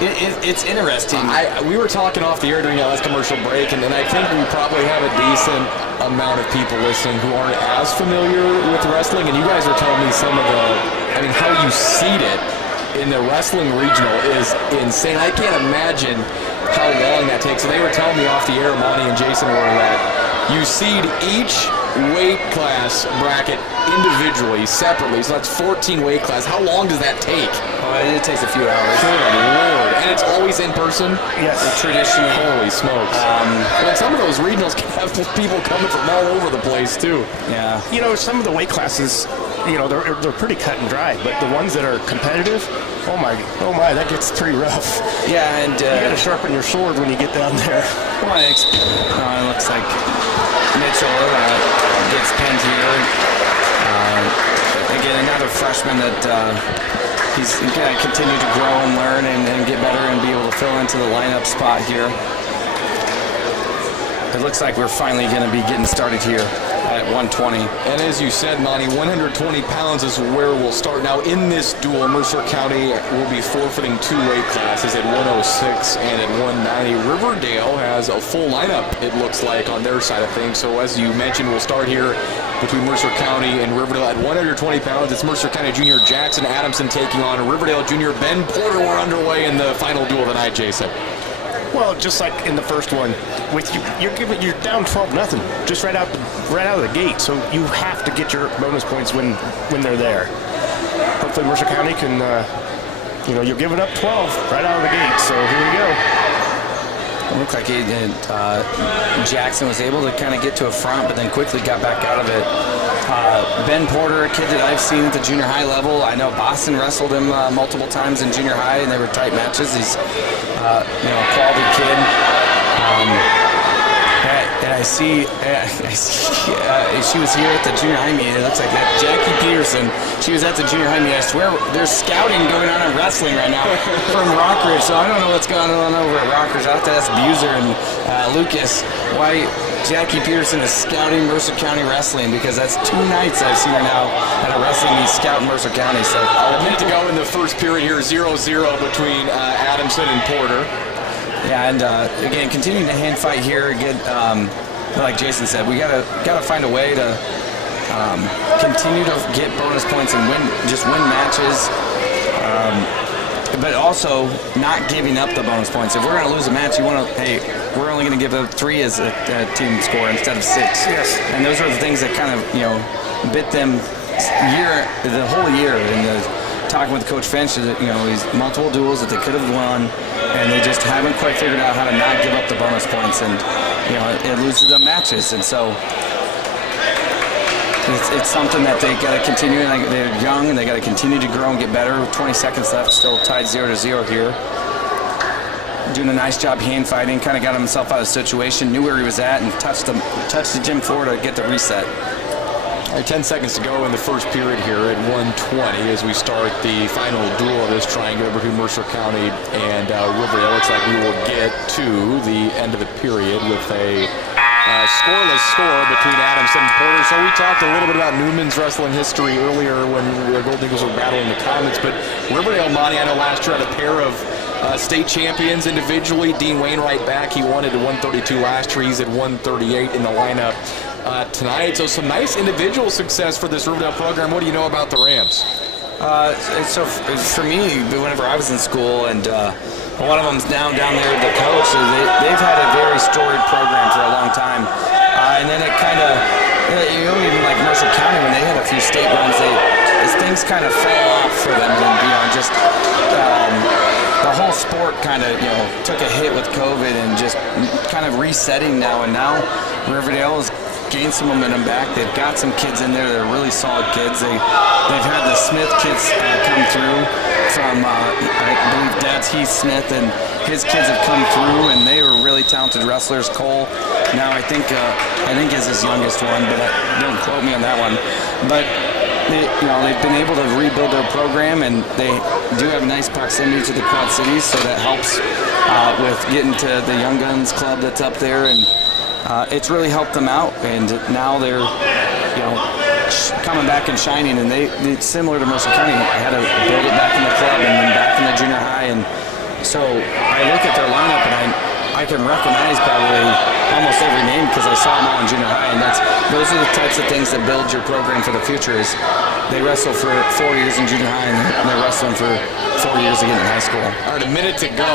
It's interesting. We were talking off the air during that last commercial break, and I think we probably have a decent amount of people listening who aren't as familiar with wrestling, and you guys are telling me some of how you seed it in the wrestling regional is insane. I can't imagine how long that takes. So they were telling me off the air, Monty and Jason were, that you seed each weight class bracket individually, separately. So that's 14 weight class. How long does that take? It takes a few hours. Good Lord. And it's always in person? Yes. Traditionally. Holy smokes. And some of those regionals can have people coming from all over the place, too. Yeah. You know, some of the weight classes, you know, they're pretty cut and dry, but the ones that are competitive, oh my, that gets pretty rough. Yeah, and you got to sharpen your sword when you get down there. Well, it looks like Mitchell gets pinned here. Again, another freshman that he's going to continue to grow and learn and get better and be able to fill into the lineup spot here. It looks like we're finally going to be getting started here at 120. And as you said, Monty, 120 pounds is where we'll start. Now, in this duel, Mercer County will be forfeiting 2 weight classes at 106 and at 190. Riverdale has a full lineup, it looks like, on their side of things. So as you mentioned, we'll start here between Mercer County and Riverdale at 120 pounds. It's Mercer County Junior Jackson Adamson taking on Riverdale Junior Ben Porter. We're underway in the final duel of the night, Jason. Well, just like in the first one, with you're down 12-0, just right out of the gate. So you have to get your bonus points when they're there. Hopefully, Mercer County can, you're giving up 12 right out of the gate. So here we go. It looked like Jackson was able to kind of get to a front, but then quickly got back out of it. Ben Porter, a kid that I've seen at the junior high level. I know Boston wrestled him multiple times in junior high, and they were tight matches. He's a quality kid. And I see she was here at the junior high meet. It looks like that Jackie Peterson. She was at the junior high meet. I swear there's scouting going on in wrestling right now from Rockridge. So I don't know what's going on over at Rockridge. I'll have to ask Buser and Lucas why Jackie Peterson is scouting Mercer County wrestling, because that's 2 nights I've seen her now at a wrestling meet scouting Mercer County. So a minute to go in the first period here, 0-0 between Adamson and Porter. Yeah, and again, continuing to hand fight here. Again, like Jason said, we gotta find a way to continue to get bonus points and win matches, but also not giving up the bonus points. If we're gonna lose a match, we're only gonna give up 3 as a team score instead of 6. Yes. And those are the things that kind of bit them the whole year. And talking with Coach Finch, these multiple duels that they could have won, and they just haven't quite figured out how to not give up the bonus points, and it loses them matches. And so it's something that they got to continue, and they're young and they got to continue to grow and get better. 20 seconds left, still tied 0-0 here. Doing a nice job hand fighting, kind of got himself out of the situation, knew where he was at, and touched the gym floor to get the reset. All right, 10 seconds to go in the first period here at 120 as we start the final duel of this triangle between Mercer County and Riverdale. Looks like we will get to the end of the period with a scoreless score between Adamson and Porter. So we talked a little bit about Newman's wrestling history earlier when the Golden Eagles were battling the Comets, but Riverdale, Monty, I know last year had a pair of state champions individually. Dean Wainwright back. He won it at 132 last year. He's at 138 in the lineup tonight. So some nice individual success for this Riverdale program. What do you know about the Rams? So for me, whenever I was in school, and one of them's now down there the coach, so they've had a very storied program for a long time. And then it kind of, even like Mercer County, when they had a few state runs, things kind of fell off for them. And just the whole sport kind of took a hit with COVID and just kind of resetting now. And now Riverdale has gained some momentum back. They've got some kids in there that are really solid kids. They've had the Smith kids come through from, I believe Dad's Heath Smith, and his kids have come through, and they were really talented wrestlers. Cole, now I think is his youngest one, but don't quote me on that one. But they've been able to rebuild their program, and they do have nice proximity to the Quad Cities, so that helps with getting to the Young Guns Club that's up there, and it's really helped them out. And now they're coming back and shining, and they similar to Mercer County, had to build it back in the club and then back in the junior high. And so I look at their lineup, and I can recognize probably almost every name because I saw them all in junior high, and those are the types of things that build your program for the future. Is they wrestle for 4 years in junior high, and they're wrestling for 4 years again in high school. All right, a minute to go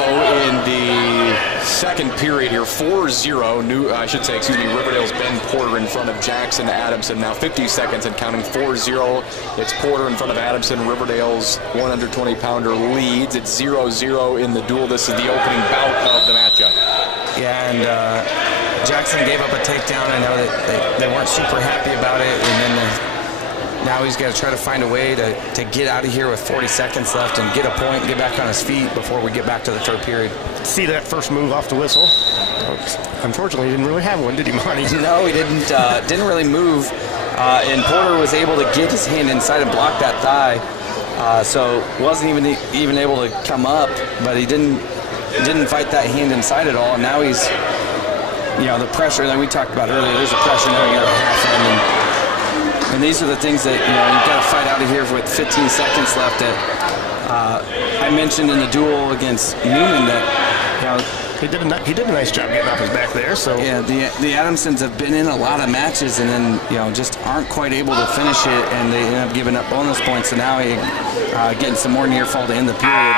in the second period here. 4-0. Riverdale's Ben Porter in front of Jackson Adamson. Now 50 seconds and counting. 4-0. It's Porter in front of Adamson. Riverdale's 120-pounder leads. It's 0-0 in the duel. This is the opening bout of the matchup. Yeah, and Jackson gave up a takedown. I know that they weren't super happy about it, and then now he's got to try to find a way to get out of here with 40 seconds left and get a point and get back on his feet before we get back to the third period. See that first move off the whistle? Unfortunately, he didn't really have one, did he, Monty? No, he didn't. Didn't really move, and Porter was able to get his hand inside and block that thigh, so wasn't even able to come up. But he didn't fight that hand inside at all. And now he's, the pressure that we talked about earlier. There's a pressure now. You got a half end. And these are the things that, you've got to fight out of here with 15 seconds left. I mentioned in the duel against Newman that, he did a nice job getting off his back there. So yeah, the Adamsons have been in a lot of matches and then, just aren't quite able to finish it, and they end up giving up bonus points. So now getting some more near fall to end the period.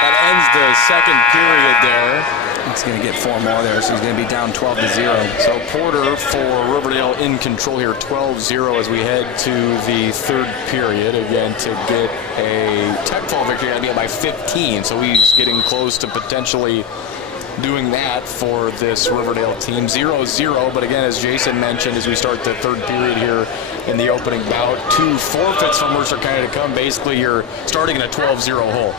That ends the second period there. He's going to get 4 more there, so he's going to be down 12-0. So Porter for Riverdale in control here, 12-0 as we head to the third period. Again, to get a tech fall victory, got to be up by 15. So he's getting close to potentially doing that for this Riverdale team. 0-0, but again, as Jason mentioned, as we start the third period here in the opening bout, 2 forfeits from Mercer County to come. Basically, you're starting in a 12-0 hole.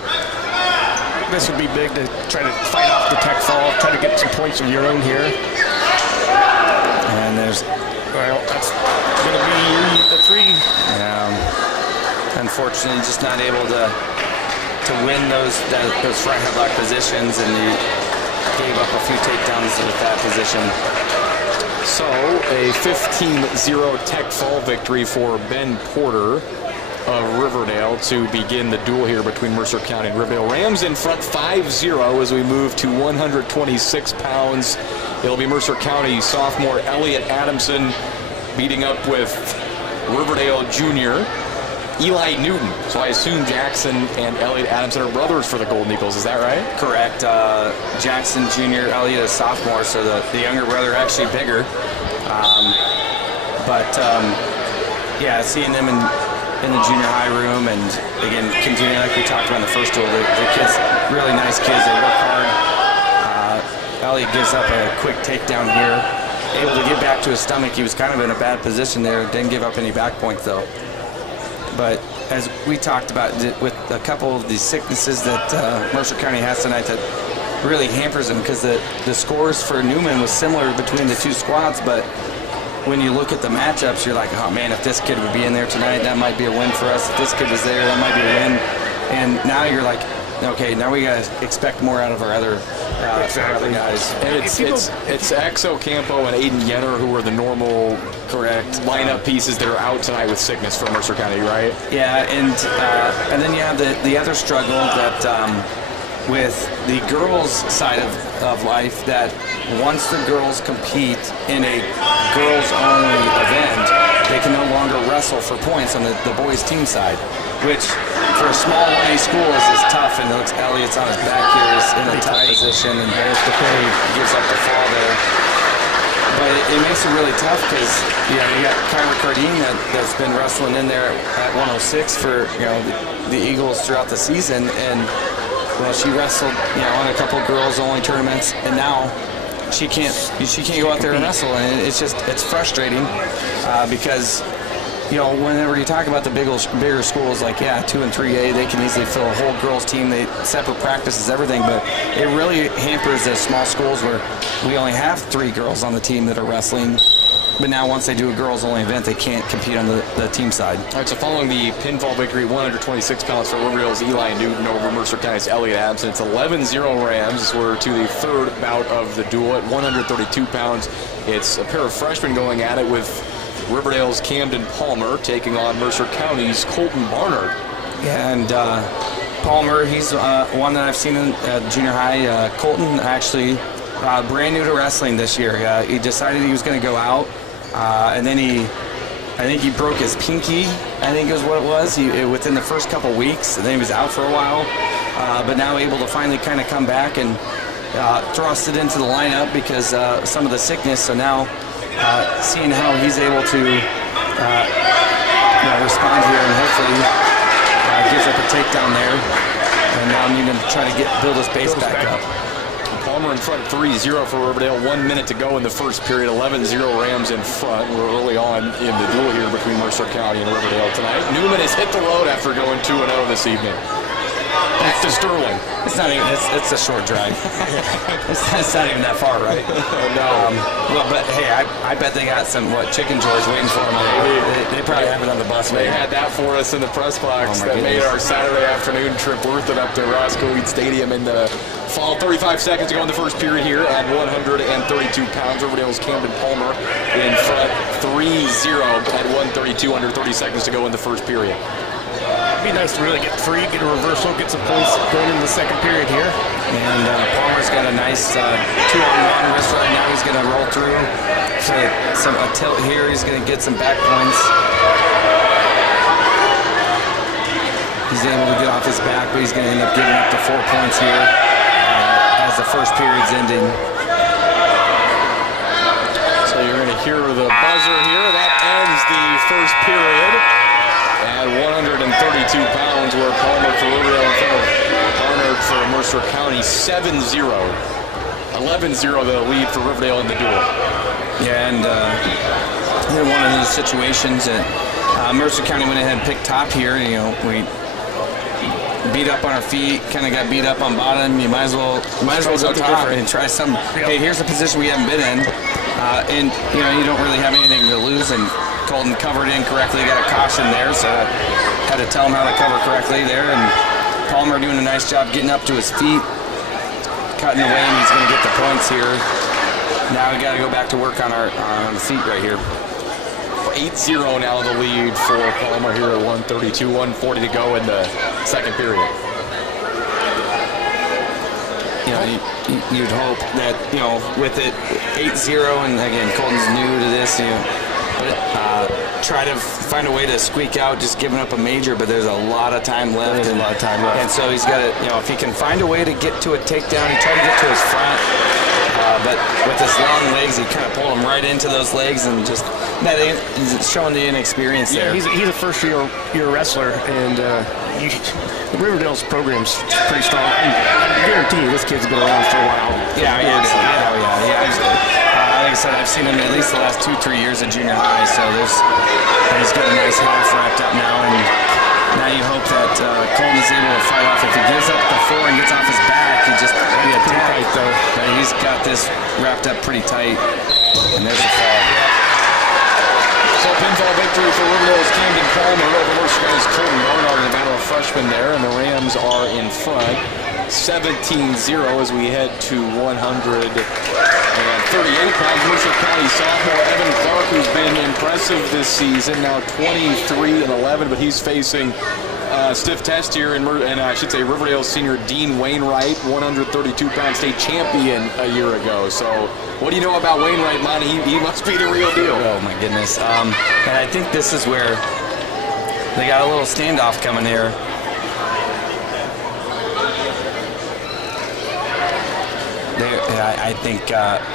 This would be big to try to fight off the tech fall, try to get some points of your own here. And that's going to be the 3. Yeah. Unfortunately, just not able to win those front headlock positions, and he gave up a few takedowns with that position. So a 15-0 tech fall victory for Ben Porter of Riverdale to begin the duel here between Mercer County and Riverdale. Rams in front 5-0 as we move to 126 pounds. It'll be Mercer County sophomore Elliot Adamson beating up with Riverdale junior Eli Newton. So I assume Jackson and Elliot Adamson are brothers for the Golden Eagles. Is that right? Correct. Jackson Jr., Elliot is sophomore, so the younger brother actually bigger. Seeing them in the junior high room, and again, continuing like we talked about in the first duel, the kids, really nice kids, they work hard. Elliot gives up a quick takedown here, able to get back to his stomach. He was kind of in a bad position there, didn't give up any back points though. But as we talked about with a couple of these sicknesses that Mercer County has tonight, that really hampers them, because the scores for Newman was similar between the two squads, but when you look at the matchups, you're like, oh man, if this kid would be in there tonight, that might be a win for us. If this kid was there, that might be a win. And now you're like, okay, now we got to expect more out of our other guys. And it's Exo Campo and Aiden Yenner who are the normal lineup pieces that are out tonight with sickness from Mercer County, right? Yeah, and then you have the other struggle that with the girls' side of life, that once the girls compete in a girls-only event, they can no longer wrestle for points on the boys' team side, which for a small 1A school is tough. And it looks Elliot's on his back here, is in a tough position, and he gives up the fall there. But it makes it really tough because you got Kyra Cardine that's been wrestling in there at 106 for the Eagles throughout the season, and she wrestled on a couple girls-only tournaments, and now she can't go out there and wrestle, and it's frustrating because whenever you talk about the bigger schools like 2 and 3A, they can easily fill a whole girls team. They separate practices, everything, but it really hampers the small schools where we only have 3 girls on the team that are wrestling. But now once they do a girls-only event, they can't compete on the team side. All right, so following the pinfall victory, 126 pounds for Riverdale's Eli Newton over Mercer County's Elliot Adamson. It's 11-0 Rams. We're to the third bout of the duel at 132 pounds. It's a pair of freshmen going at it with Riverdale's Camden Palmer taking on Mercer County's Colton Barnard. Yeah, and Palmer, he's one that I've seen in junior high. Colton actually brand new to wrestling this year. He decided he was going to go out, and then I think he broke his pinky, I think is what it was, within the first couple weeks. And then he was out for a while, but now able to finally kind of come back and thrusted into the lineup because some of the sickness. So now seeing how he's able to respond here and hopefully gives up a takedown there. And now Newman trying to build his base back up. Palmer in front 3-0 for Riverdale. 1 minute to go in the first period. 11-0 Rams in front. We're early on in the duel here between Mercer County and Riverdale tonight. Newman has hit the road after going 2-0 this evening. Back to Sterling. It's not even. It's a short drive. it's not even that far, right? No. Well, but hey, I bet they got some Chicken George waiting for them. They probably have it on the bus. They had that for us in the press box that made our Saturday afternoon trip worth it up to Roscoe East Stadium in the fall. 35 seconds to go in the first period here at 132 pounds. Riverdale's Camden Palmer in front 3-0 at 132, under 30 seconds to go in the first period. It'd be nice to really get free, get a reversal, get some points going into the second period here. And Palmer's got a nice 2-on-1 wrist right now. He's going to roll through to a tilt here. He's going to get some back points. He's able to get off his back, but he's going to end up giving up the 4 points here as the first period's ending. So you're going to hear the buzzer here. That ends the first period at 132 pounds, where Palmer for Riverdale in front of Barnard for Mercer County. 7-0. 11-0 the lead for Riverdale in the duel. Yeah, and one of those situations that Mercer County went ahead and picked top here. We beat up on our feet, kind of got beat up on bottom. You might as well go top and try some. Hey, here's a position we haven't been in, and you don't really have anything to lose. And Colton covered incorrectly, got a caution there, so had to tell him how to cover correctly there. And Palmer doing a nice job getting up to his feet, cutting away, and he's going to get the points here. Now we got to go back to work on our feet right here. 8-0 now the lead for Palmer here at 132, 140 to go in the second period. You'd hope that, with it 8-0, and again, Colton's new to this, try to find a way to squeak out, just giving up a major, but there's a lot of time left. And so he's got to, if he can find a way to get to a takedown, he tried to get to his front, but with his long legs, he kind of pulled him right into those legs, and just he's showing the inexperience there. He's a first-year wrestler, and Riverdale's program's pretty strong. I guarantee you this kid's been around for a while. Yeah. Like I said, I've seen him at least the last 2-3 years at junior high, so he's got a nice half wrapped up now, and now you hope that Colton is able to fight off. If he gives up the 4 and gets off his back, he just be attacked, though. But he's got this wrapped up pretty tight, and there's the fall. So pinfall victory for Riverdale's Camden Palmer over Mercer County's Colton Barnard in the battle of freshmen there, and the Rams are in front. 17-0 as we head to 138 pounds. Mercer County sophomore Evan Clark, who's been impressive this season, now 23-11, but he's facing stiff test here, and I should say Riverdale senior Dean Wainwright, 132-pound state champion a year ago. So what do you know about Wainwright, Monty? He must be the real deal. Oh, my goodness. And I think this is where they got a little standoff coming here. I think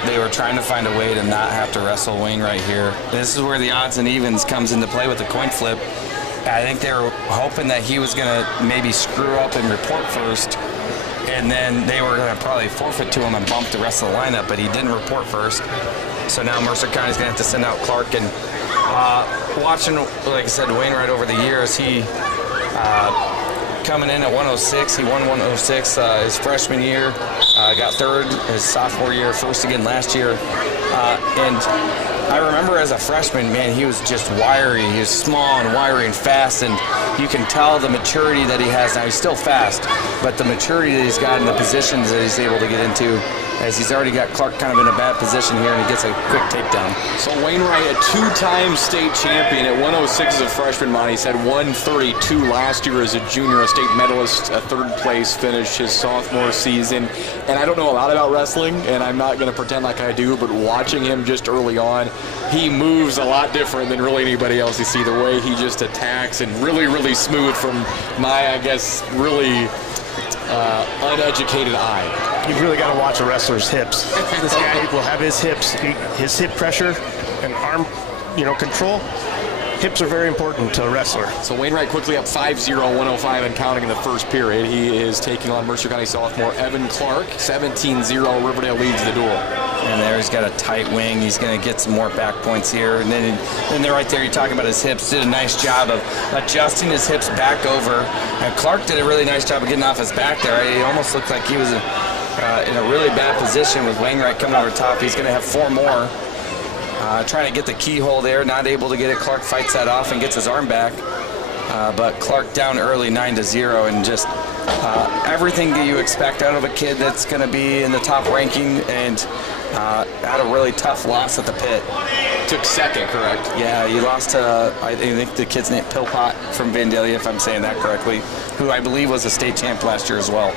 they were trying to find a way to not have to wrestle Wainwright here. This is where the odds and evens comes into play with the coin flip. I think they were hoping that he was going to maybe screw up and report first, and then they were going to probably forfeit to him and bump the rest of the lineup, but he didn't report first. So now Mercer County's going to have to send out Clark. And watching, like I said, Wainwright over the years, he coming in at 106. He won 106 his freshman year, got third his sophomore year, first again last year. And I remember as a freshman, man, he was just wiry. He was small and wiry and fast, and you can tell the maturity that he has now. He's still fast, but the maturity that he's got in the positions that he's able to get into, as he's already got Clark kind of in a bad position here, and he gets a quick takedown. So Wainwright, a two-time state champion at 106 as a freshman, Monty said 132 last year as a junior, a state medalist, a third place finish his sophomore season. And I don't know a lot about wrestling, and I'm not going to pretend like I do, but watching him just early on, he moves a lot different than really anybody else you see. The way he just attacks, and really, really smooth from my, I guess, really uneducated eye. You've really got to watch a wrestler's hips. This guy will have his hips, his hip pressure and arm, control. Hips are very important to a wrestler. So Wainwright quickly up 5-0, 105 and counting in the first period. He is taking on Mercer County sophomore Evan Clark. 17-0, Riverdale leads the duel. And there he's got a tight wing. He's going to get some more back points here. And then they're right there, you're talking about his hips. Did a nice job of adjusting his hips back over. And Clark did a really nice job of getting off his back there. It almost looked like he was in a really bad position with Wainwright coming over top. He's going to have 4 more. Trying to get the keyhole there, not able to get it. Clark fights that off and gets his arm back. But Clark down early 9-0, and just everything that you expect out of a kid that's going to be in the top ranking, and had a really tough loss at the pit. Took second, correct? Yeah, he lost to, I think the kid's name, Pillpot from Vandalia, if I'm saying that correctly, who I believe was a state champ last year as well.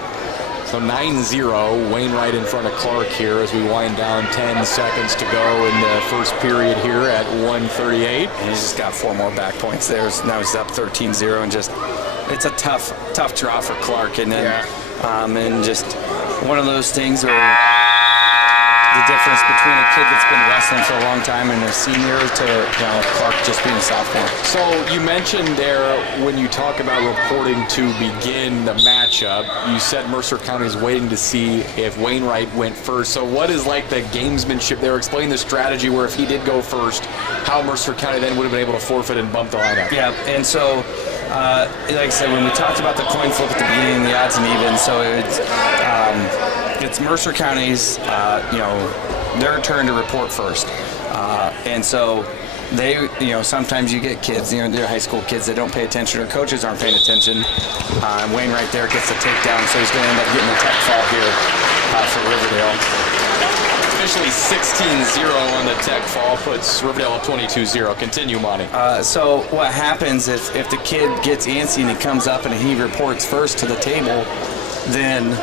So 9-0, Wainwright in front of Clark here as we wind down 10 seconds to go in the first period here at 138. And he's just got 4 more back points there. Now he's up 13-0, and just, it's a tough draw for Clark. And then, and just one of those things where the difference between a kid that's been wrestling for a long time and a senior to Clark just being a sophomore. So you mentioned there when you talk about reporting to begin the matchup, you said Mercer County is waiting to see if Wainwright went first. So what is like the gamesmanship there? Explain the strategy where if he did go first, how Mercer County then would have been able to forfeit and bump the lineup. Yeah, and so like I said, when we talked about the coin flip at the beginning, the odds and evens, so it's Mercer County's, their turn to report first. And so they, sometimes you get kids, they're high school kids that don't pay attention, or coaches aren't paying attention. And Wainwright there gets the takedown, so he's going to end up getting a tech fall here for Riverdale. Officially 16-0 on the tech fall, puts Riverdale at 22-0. Continue, Monty. So what happens if the kid gets antsy and he comes up and he reports first to the table, then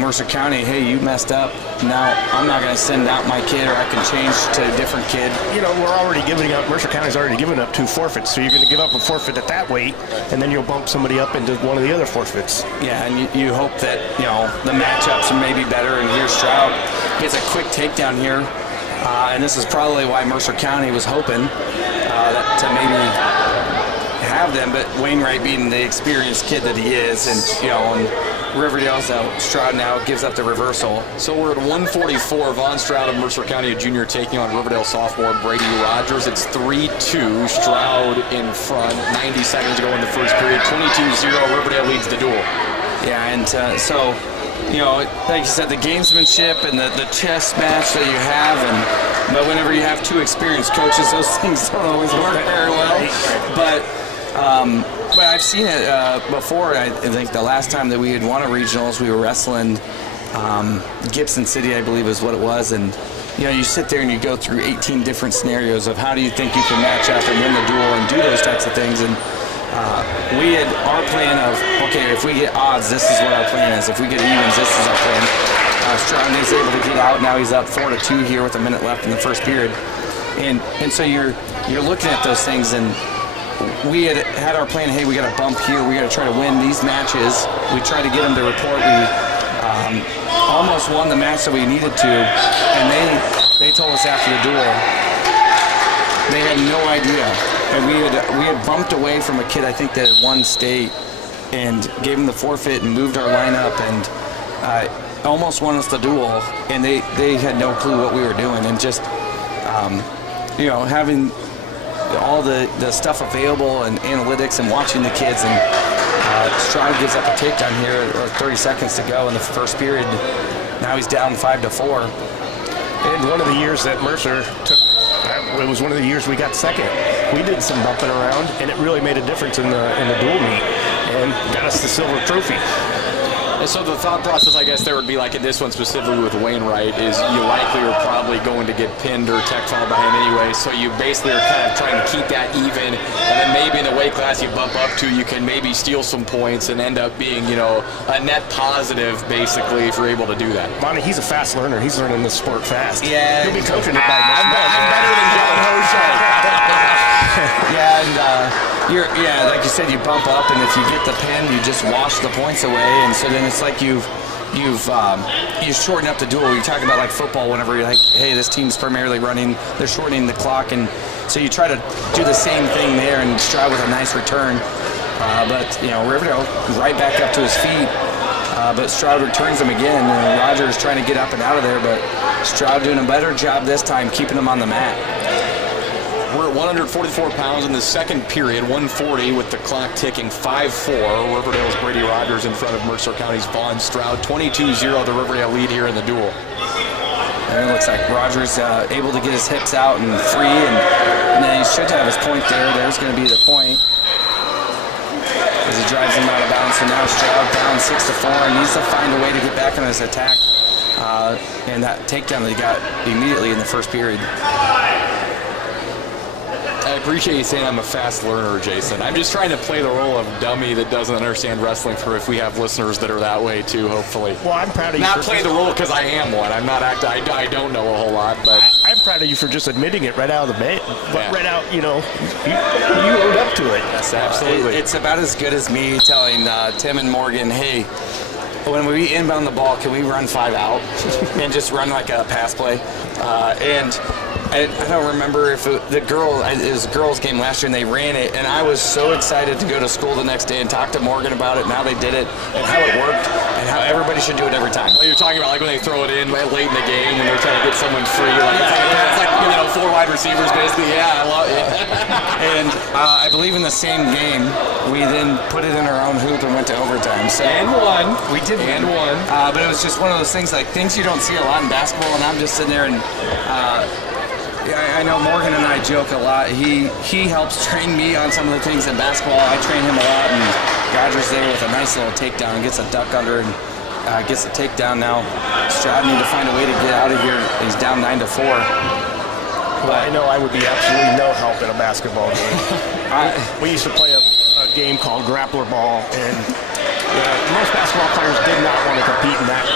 Mercer County, hey, you messed up. Now I'm not going to send out my kid, or I can change to a different kid. We're already giving up. Mercer County's already given up 2 forfeits, so you're going to give up a forfeit at that weight, and then you'll bump somebody up into one of the other forfeits. Yeah, and you hope that the matchups are maybe better. And here's Stroud gets a quick takedown here, and this is probably why Mercer County was hoping to maybe have them, but Wainwright being the experienced kid that he is, and Riverdale's out. Stroud now gives up the reversal. So we're at 144. Von Stroud of Mercer County, a junior, taking on Riverdale sophomore Brady Rogers. It's 3-2. Stroud in front. 90 seconds to go in the first period. 22-0. Riverdale leads the duel. Yeah, and so, like you said, the gamesmanship and the chess match that you have, but whenever you have 2 experienced coaches, those things don't always work very well. But I've seen it before. I think the last time that we had won a regionals, we were wrestling Gibson City, I believe is what it was. And, you sit there and you go through 18 different scenarios of how do you think you can match up and win the duel and do those types of things. And we had our plan of, okay, if we get odds, this is what our plan is. If we get evens, this is our plan. Stroud is able to get out. Now he's up 4-2 here with a minute left in the first period. And so you're looking at those things, and we had our plan, hey, we got to bump here. We got to try to win these matches. We tried to get them to report. We almost won the match that we needed to, and they told us after the duel they had no idea. And we had bumped away from a kid, I think, that had won state, and gave him the forfeit and moved our lineup, and almost won us the duel. And they had no clue what we were doing, and just having all the stuff available and analytics and watching the kids, and Stroud gives up a takedown here with 30 seconds to go in the first period. Now he's down 5-4. And one of the years that Mercer took, it was one of the years we got second. We did some bumping around, and it really made a difference in the dual meet and got us the silver trophy. And so the thought process, I guess, there would be like in this one specifically with Wainwright is you likely are probably going to get pinned or tech fouled by him anyway. So you basically are kind of trying to keep that even, and then maybe in the weight class you bump up to, you can maybe steal some points and end up being, a net positive basically if you're able to do that. Monty, he's a fast learner. He's learning this sport fast. Yeah. He'll be coaching it by next I'm month. better than John Hosha. Yeah, and like you said, you bump up, and if you get the pin, you just wash the points away, and so then it's like you shorten up the duel. You're talking about like football whenever you're like, hey, this team's primarily running, they're shortening the clock, and so you try to do the same thing there and Stroud with a nice return. But Riverdale right back up to his feet. But Stroud returns him again, and Rogers trying to get up and out of there, but Stroud doing a better job this time keeping him on the mat. We're at 144 pounds in the second period, 140 with the clock ticking, 5-4. Riverdale's Brady Rogers in front of Mercer County's Vaughn Stroud. 22-0 the Riverdale lead here in the duel. And it looks like Rogers able to get his hips out and free, and then he should have his point there. There's going to be the point as he drives him out of bounds. So now Stroud down 6-4 and needs to find a way to get back on his attack. And that takedown that he got immediately in the first period. I appreciate you saying I'm a fast learner, Jason. I'm just trying to play the role of dummy that doesn't understand wrestling for if we have listeners that are that way too, hopefully. Well, I'm proud of you. Not play the role because I am one. I'm not I don't know a whole lot, but I'm proud of you for just admitting it right out of the bat. Yeah. Right out, you owed up to it. Yes, absolutely. It's about as good as me telling Tim and Morgan, hey, when we inbound the ball, can we run 5 out and just run like a pass play? And I don't remember if it was a girls' game last year and they ran it, and I was so excited to go to school the next day and talk to Morgan about it, and how they did it, and how it worked, and how everybody should do it every time. You're talking about like when they throw it in late in the game when they're trying to get someone free. It's like 4 wide receivers basically. Yeah, I love it. And I believe in the same game, we then put it in our own hoop and went to overtime. So And won. We did And win. won. But it was just one of those things, like things you don't see a lot in basketball, and I'm just sitting there and I know Morgan and I joke a lot. He helps train me on some of the things in basketball. I train him a lot, and Rogers there with a nice little takedown, gets a duck under and gets a takedown now. Stroud need to find a way to get out of here. He's down 9-4. Well, I know I would be absolutely no help in a basketball game. We used to play a game called grappler ball, and most basketball players did not want to compete in that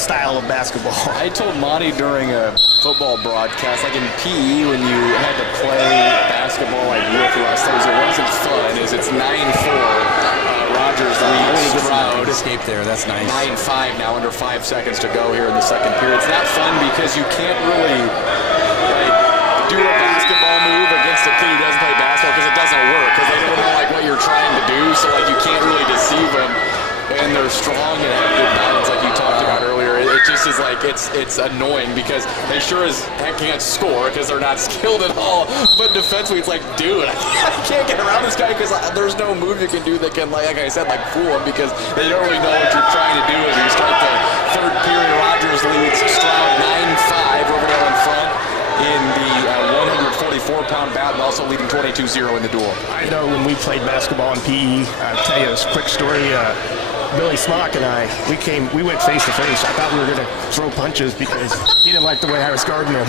style of basketball. I told Monty during a football broadcast, like in PE, when you had to play basketball like with wrestlers, it wasn't fun. It's 9-4. Rogers leads Stroud. Escape there. That's nice. 9-5 now, under 5 seconds to go here in the second period. It's not fun because you can't really do a basketball move against a kid who doesn't play basketball because it doesn't work because they don't know what you're trying to do. So you can't really deceive them. And they're strong and have good balance like you talked about earlier. It just is it's annoying because they sure as heck can't score because they're not skilled at all. But defensively, it's like, dude, I can't get around this guy because there's no move you can do that can, like I said, fool him because they don't really know what you're trying to do as you start the third period. Rogers leads Stroud 9-5, Riverdale in front in the 144-pound battle, also leading 22-0 in the duel. I know when we played basketball in PE, I'll tell you this quick story. Billy Smock and I, we went face to face. I thought we were going to throw punches because he didn't like the way I was guarding him.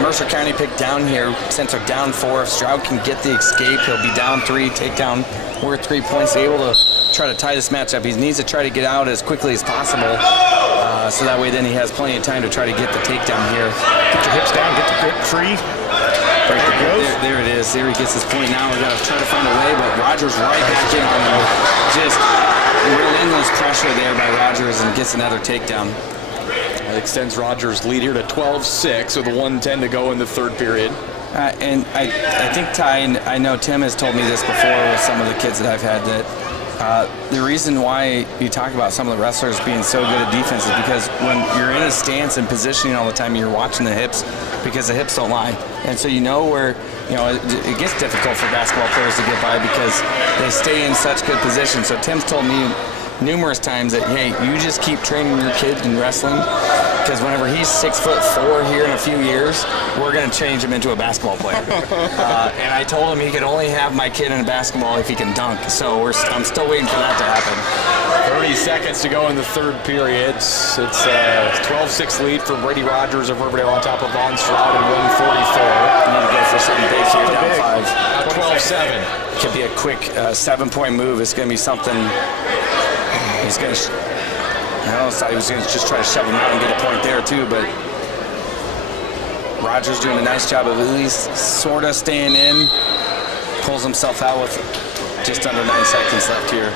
Mercer County picked down here since they're down 4. If Stroud can get the escape, he'll be down 3, takedown worth 3 points, able to try to tie this match up. He needs to try to get out as quickly as possible, so that way then he has plenty of time to try to get the takedown here. Get your hips down, get the grip free. There it is. There he gets his point now. We've got to try to find a way, but Rogers right back in on him. Just relentless pressure there by Rogers and gets another takedown. That extends Rogers' lead here to 12-6 with 1:10 to go in the third period. And I think, Ty, and I know Tim has told me this before with some of the kids that I've had, that the reason why you talk about some of the wrestlers being so good at defense is because when you're in a stance and positioning all the time, you're watching the hips because the hips don't lie. And so where it gets difficult for basketball players to get by because they stay in such good position. So Tim's told me numerous times that, hey, you just keep training your kid in wrestling because whenever he's 6'4" here in a few years, we're going to change him into a basketball player. And I told him he could only have my kid in basketball if he can dunk. So I'm still waiting for that to happen. 30 seconds to go in the third period. It's a 12-6 lead for Brady Rogers of Riverdale on top of Von Stroud at 144. Need to go for something big here, down 5. 12-7. Could be a quick 7-point move. It's going to be something. He's going to. I thought he was going to just try to shove him out and get a point there too, but Rogers doing a nice job of at least sort of staying in. Pulls himself out with just under 9 seconds left here.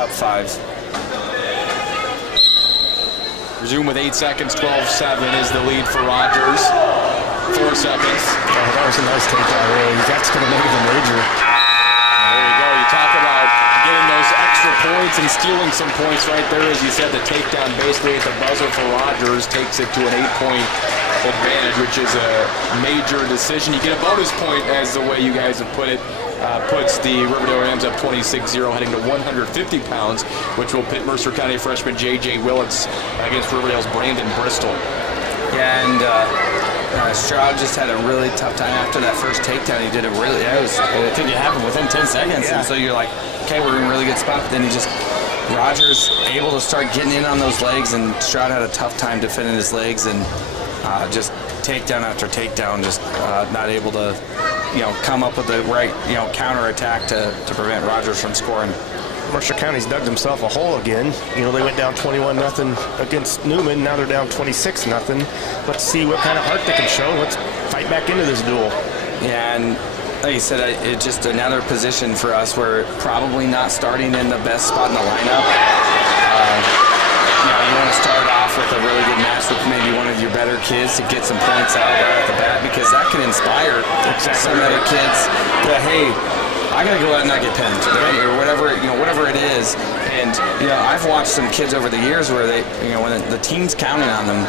Up 5. Resume with 8 seconds. 12-7 is the lead for Rogers. 4 seconds. That was a nice takedown, really. That's going to make it a major. There you go. You talk about getting those extra points and stealing some points right there. As you said, the takedown basically at the buzzer for Rogers takes it to an 8-point advantage, which is a major decision. You get a bonus point, as the way you guys have put it, puts the Riverdale Rams up 26-0, heading to 150 pounds, which will pit Mercer County freshman J.J. Willits against Riverdale's Brandon Bristol. Yeah, and Stroud just had a really tough time after that first takedown. He did it really. It couldn't happen within 10 seconds, and so you're like, okay, we're in a really good spot. But then Rogers able to start getting in on those legs, and Stroud had a tough time defending his legs, and just takedown after takedown, just not able to, come up with the right, counterattack to prevent Rogers from scoring. Mercer County's dug themselves a hole again. They went down 21-0 against Newman. Now they're down 26-0. Let's see what kind of heart they can show. Let's fight back into this duel. Yeah, and like you said, it's just another position for us where probably not starting in the best spot in the lineup. You want to start off with a really good match with maybe one of your better kids to get some points out right off the bat, because that can inspire some other kids that, hey, I gotta go out and not get pinned, or whatever it is. And I've watched some kids over the years where they, when the team's counting on them,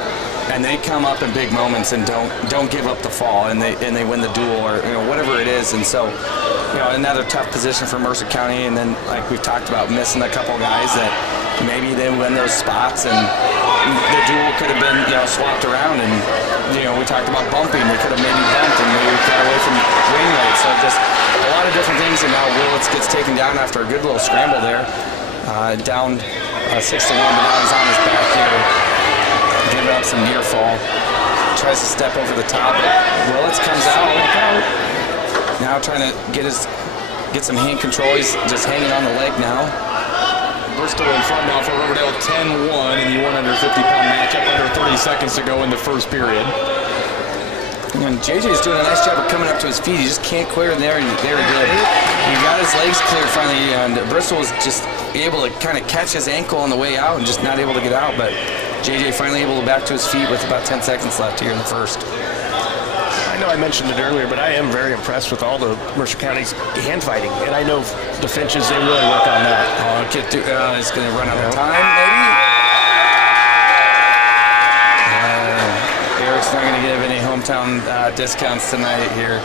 and they come up in big moments and don't give up the fall, and they win the duel, or whatever it is. And so, another tough position for Mercer County. And then, like we've talked about, missing a couple guys that maybe they win those spots, and the duel could have been swapped around. And we talked about bumping. We could have maybe bumped, and maybe got away from Wainwright. So just a lot of different things. And now Willits gets taken down after a good little scramble there, down 6-1, but now he's on his back here, giving up some near fall. Tries to step over the top. Willits comes out. Now trying to get some hand control. He's just hanging on the leg now. Bristol in front now for Riverdale, 10-1 in the 150-pound matchup. Under 30 seconds to go in the first period. And JJ's doing a nice job of coming up to his feet. He just can't clear in there, and very good. He got his legs cleared finally, and Bristol was just able to kind of catch his ankle on the way out and just not able to get out. But JJ finally able to back to his feet with about 10 seconds left here in the first. I know I mentioned it earlier, but I am very impressed with all the Mercer County's hand fighting. And I know the Finches, they really work on that. It's going to run out of time, maybe. Eric's not going to give any hometown discounts tonight here.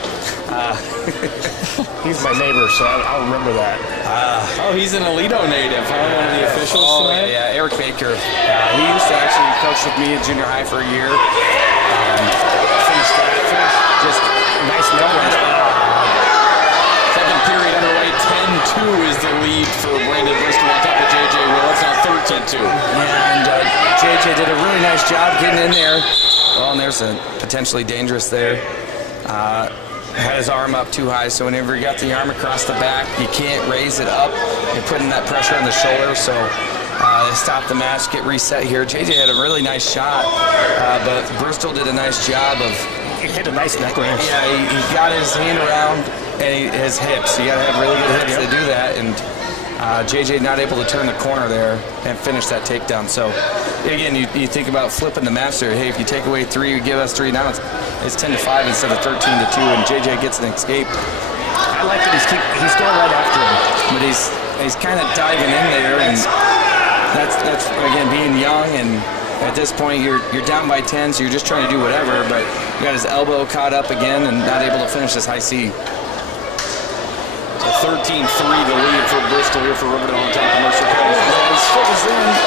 He's my neighbor, so I'll remember that. He's an Aledo native, huh? One of the officials tonight? Yeah, Eric Baker. He used to actually coach with me at junior high for a year. Finished just nice numbers. Second period underway, 10-2 is the lead for Brandon Bristol on top of J.J. Willits, now 13-2. And J.J. did a really nice job getting in there. Well, and there's a potentially dangerous there. Had his arm up too high, so whenever you got the arm across the back, you can't raise it up. You're putting that pressure on the shoulder, so they stop the match, get reset here. JJ had a really nice shot, but Bristol did a nice job of... He hit a nice neck range. Yeah, he got his hand around and his hips. You got to have really good hips to do that, and JJ not able to turn the corner there and finish that takedown. So, again, you think about flipping the match there. Hey, if you take away 3, you give us 3. Now it's 10-5 instead of 13-2, and JJ gets an escape. I like that he's going right after him. But he's kind of diving in there, and that's again, being young, and at this point you're down by 10, so you're just trying to do whatever, but you got his elbow caught up again and not able to finish this high C. 13-3 the lead for Bristol here for Riverdale on top of Mercer County.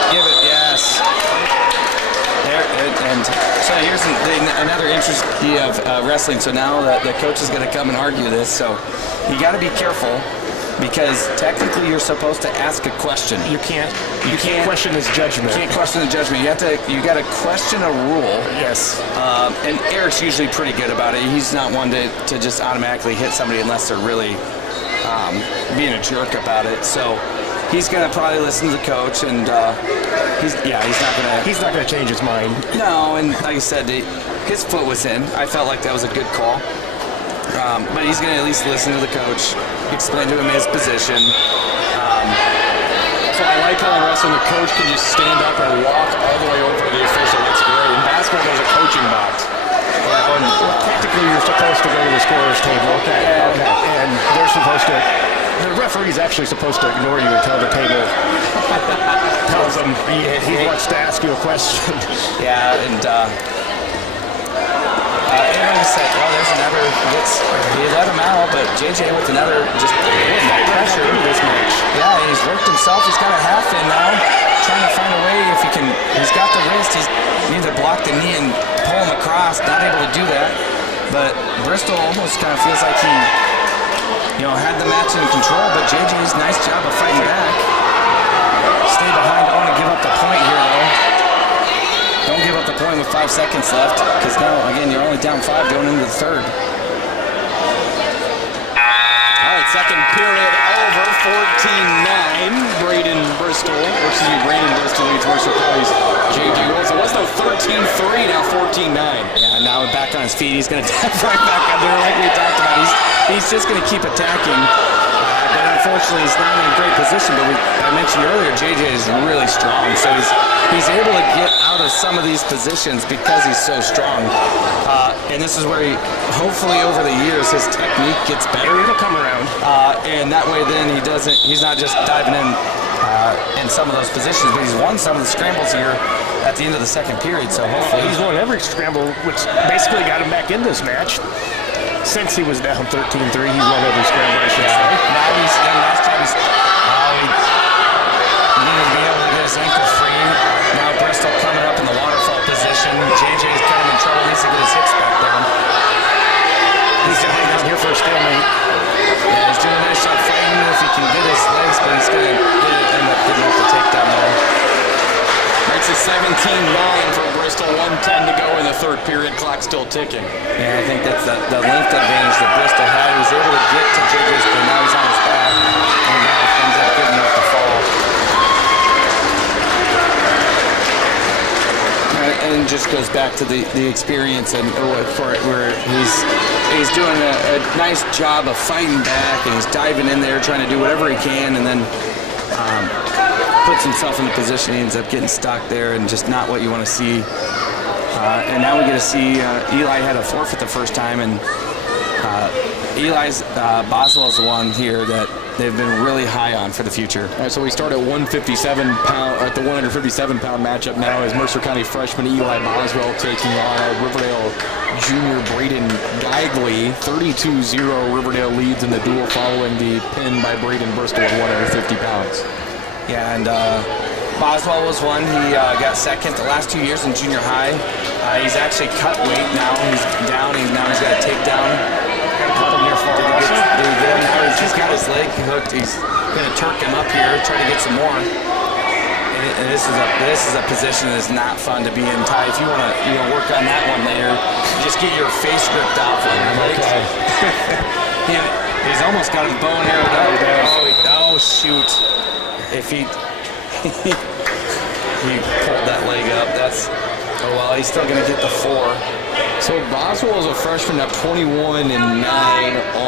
Give it, yes. And so here's another interesting of wrestling. So now the coach is going to come and argue this. So you got to be careful because technically you're supposed to ask a question. You can't question his judgment. You can't question the judgment. You got to question a rule. Yes. And Eric's usually pretty good about it. He's not one to just automatically hit somebody unless they're really being a jerk about it. So he's going to probably listen to the coach, and he's not gonna change his mind. No, and like I said, his foot was in. I felt like that was a good call. But he's going to at least listen to the coach, explain to him his position. So I like how in wrestling the coach can just stand up and walk all the way over to the official. That's great. In basketball, there's a coaching box. Technically, you're supposed to go to the scorer's table. Okay. And they're supposed to. The referee's actually supposed to ignore you until the table tells him he wants to ask you a question. Yeah, and everyone said, "Oh, there's another." He let him out, but JJ with another just pressure in this match. Yeah, and he's worked himself. He's got a half in now, trying to find a way if he can. He's got the wrist. He needs to block the knee and pull him across. Not able to do that, but Bristol almost kind of feels like he, had the match in control. But JJ's nice job of fighting back. Stay behind. I don't want to give up the point here, though. Don't give up the point with 5 seconds left, because now, again, you're only down 5 going into the third. All right, second period over, 14-9. Brandon Bristol leads Mercer County's J.G. Rose. It was though 13-3, now 14-9. Yeah, now we're back on his feet. He's going to dive right back up there like we talked about. He's just going to keep attacking. But unfortunately, he's not in a great position. But I mentioned earlier, JJ is really strong. So he's able to get out of some of these positions because he's so strong. And this is where hopefully over the years, his technique gets better. It'll come around. And that way then he's not just diving in some of those positions, but he's won some of the scrambles here at the end of the second period. So hopefully he's won every scramble, which basically got him back in this match. Since he was down 13-3, he's won every scramble, I should say. Now last time he needed to be able to get his ankle free. Now Bristol coming up in the waterfall position. JJ's kind of in trouble. He needs to get his hips back down. He's going to hang out here for a stalemate. Yeah, he's doing a nice job fighting if he can get his legs, but he's going to end up getting up the takedown there. Makes it 17-9 for Bristol. 1:10 to go in the third period. Clock still ticking. Yeah, I think that's the length advantage that Bristol had. He was able to get to JJ's, but now he's on his back, and now he ends up good enough to fall. And it just goes back to the experience and where he's doing a nice job of fighting back, and he's diving in there trying to do whatever he can, and then puts himself in a position he ends up getting stuck there and just not what you want to see. And now we get to see Eli had a forfeit the first time, and Boswell's the one here that they've been really high on for the future. All right, so we start at 157-pound, at the 157-pound matchup now is Mercer County freshman Eli Boswell taking on Riverdale junior Braden Geigley. 32-0 Riverdale leads in the duel following the pin by Braden Bristol at 150 pounds. Yeah, and Boswell was one. He got second the last 2 years in junior high. He's actually cut weight now. He's down. Now he's got a takedown. Now he's just got his leg hooked. He's going to Turk him up here, try to get some more. And this is a position that's not fun to be in, Ty. If you want to work on that one later, just get your face ripped off on him. Okay. He's almost got his bow and arrow down. Oh shoot! If he pulled that leg up, he's still going to get the 4. So Boswell is a freshman at 21-9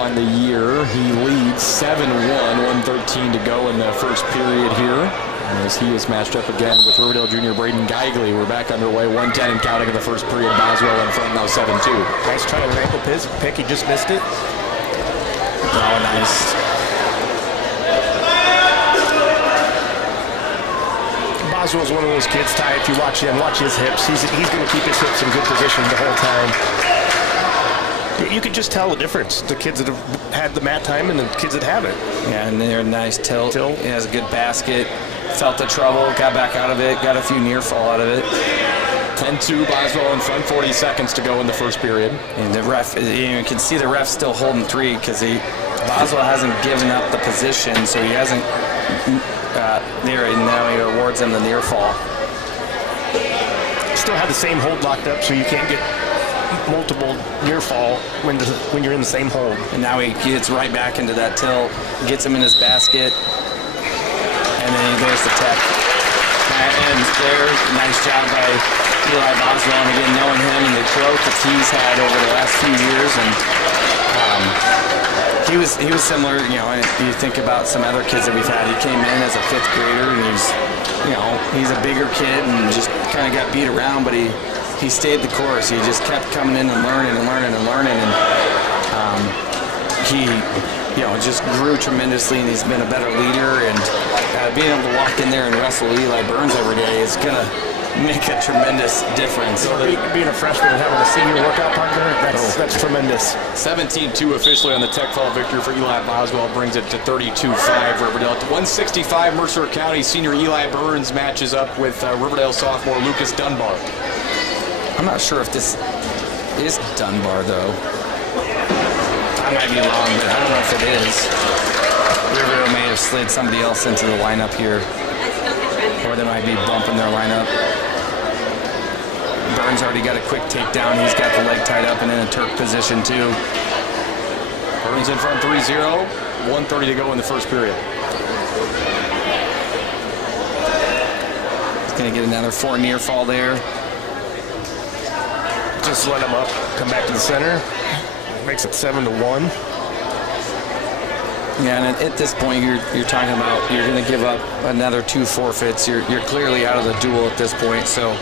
on the year. He leads 7-1, 1:13 to go in the first period here. And as he is matched up again with Riverdale junior Braden Geigley, we're back underway, 1:10 and counting in the first period. Boswell in front now 7-2. Nice try to ankle pick, he just missed it. Oh, nice. Boswell's one of those kids, Ty, if you watch him, watch his hips. He's going to keep his hips in good position the whole time. You can just tell the difference, the kids that have had the mat time and the kids that haven't. Yeah, and they're a nice tilt. He has a good basket. Felt the trouble, got back out of it, got a few near fall out of it. 10-2, Boswell in front, 40 seconds to go in the first period. And the ref, you can see the ref still holding 3 because Boswell hasn't given up the position, so he hasn't there, and now he awards him the near fall. Still have the same hold locked up, so you can't get multiple near fall when you're in the same hold. And now he gets right back into that tilt, gets him in his basket, and then there's the tech. And there, nice job by Eli Boswell, and again, knowing him and the growth that he's had over the last few years, and he was similar. And you think about some other kids that we've had. He came in as a 5th grader, and he's a bigger kid and just kind of got beat around, but he stayed the course. He just kept coming in and learning, and he just grew tremendously, and he's been a better leader, and being able to walk in there and wrestle Eli Burns every day is going to make a tremendous difference. Being a freshman and having a senior workout partner, that's tremendous. 17-2 officially on the tech fall victory for Eli Boswell, brings it to 32-5 Riverdale. At 165, Mercer County senior Eli Burns matches up with Riverdale sophomore Lucas Dunbar. I'm not sure if this is Dunbar, though. I might be wrong, but I don't know if it is. Riverdale may have slid somebody else into the lineup here, or they might be bumping their lineup. Burns already got a quick takedown. He's got the leg tied up and in a Turk position, too. Burns in front 3-0, 1:30 to go in the first period. He's going to get another 4 near fall there. Just let him up, come back to the center. Makes it 7-1. Yeah, and at this point, you're talking about you're going to give up another 2 forfeits. You're clearly out of the duel at this point. So,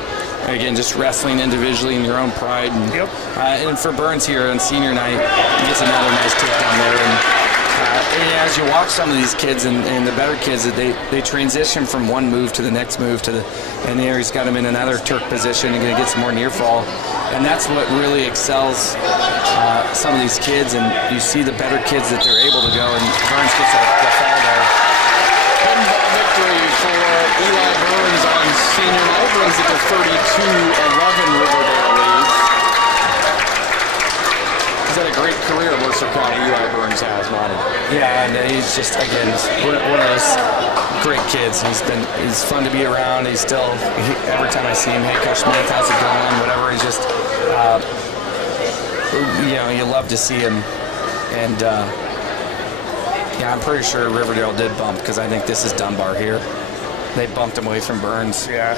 again, just wrestling individually in your own pride. And, and for Burns here on senior night, he gets another nice takedown there. And as you watch some of these kids and the better kids, they transition from one move to the next move and there he's got him in another Turk position and going to get some more near fall. And that's what really excels some of these kids, and you see the better kids that they're able to go, and Burns gets the fall there. Pinball victory for Eli Burns on senior night, brings it to 32-11 Riverdale leads. He's had a great career at Mercer County, Eli Burns has, Monty. Yeah, and he's just, again, one of those great kids. He's fun to be around. He's still, every time I see him, hey, Coach Smith, how's it going? Whatever, he's just, you love to see him. And, I'm pretty sure Riverdale did bump because I think this is Dunbar here. They bumped him away from Burns. Yeah.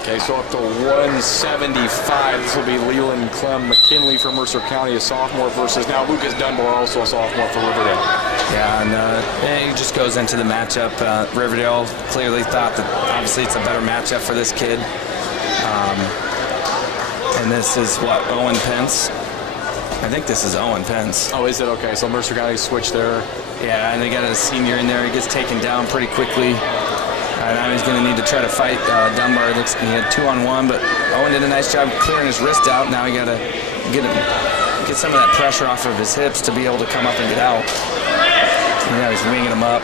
Okay, so up to 175. This will be Leland Clem McKinley from Mercer County, a sophomore, versus now Lucas Dunbar, also a sophomore for Riverdale. Yeah, and he just goes into the matchup. Riverdale clearly thought that obviously it's a better matchup for this kid. And this is what, Owen Pence? I think this is Owen Pence. Oh, is it? Okay, so Mercer County switched there. Yeah, and they got a senior in there. He gets taken down pretty quickly. Now he's going to need to try to fight Dunbar. He had 2-on-1, but Owen did a nice job clearing his wrist out. Now he got to get some of that pressure off of his hips to be able to come up and get out. And now he's winging him up.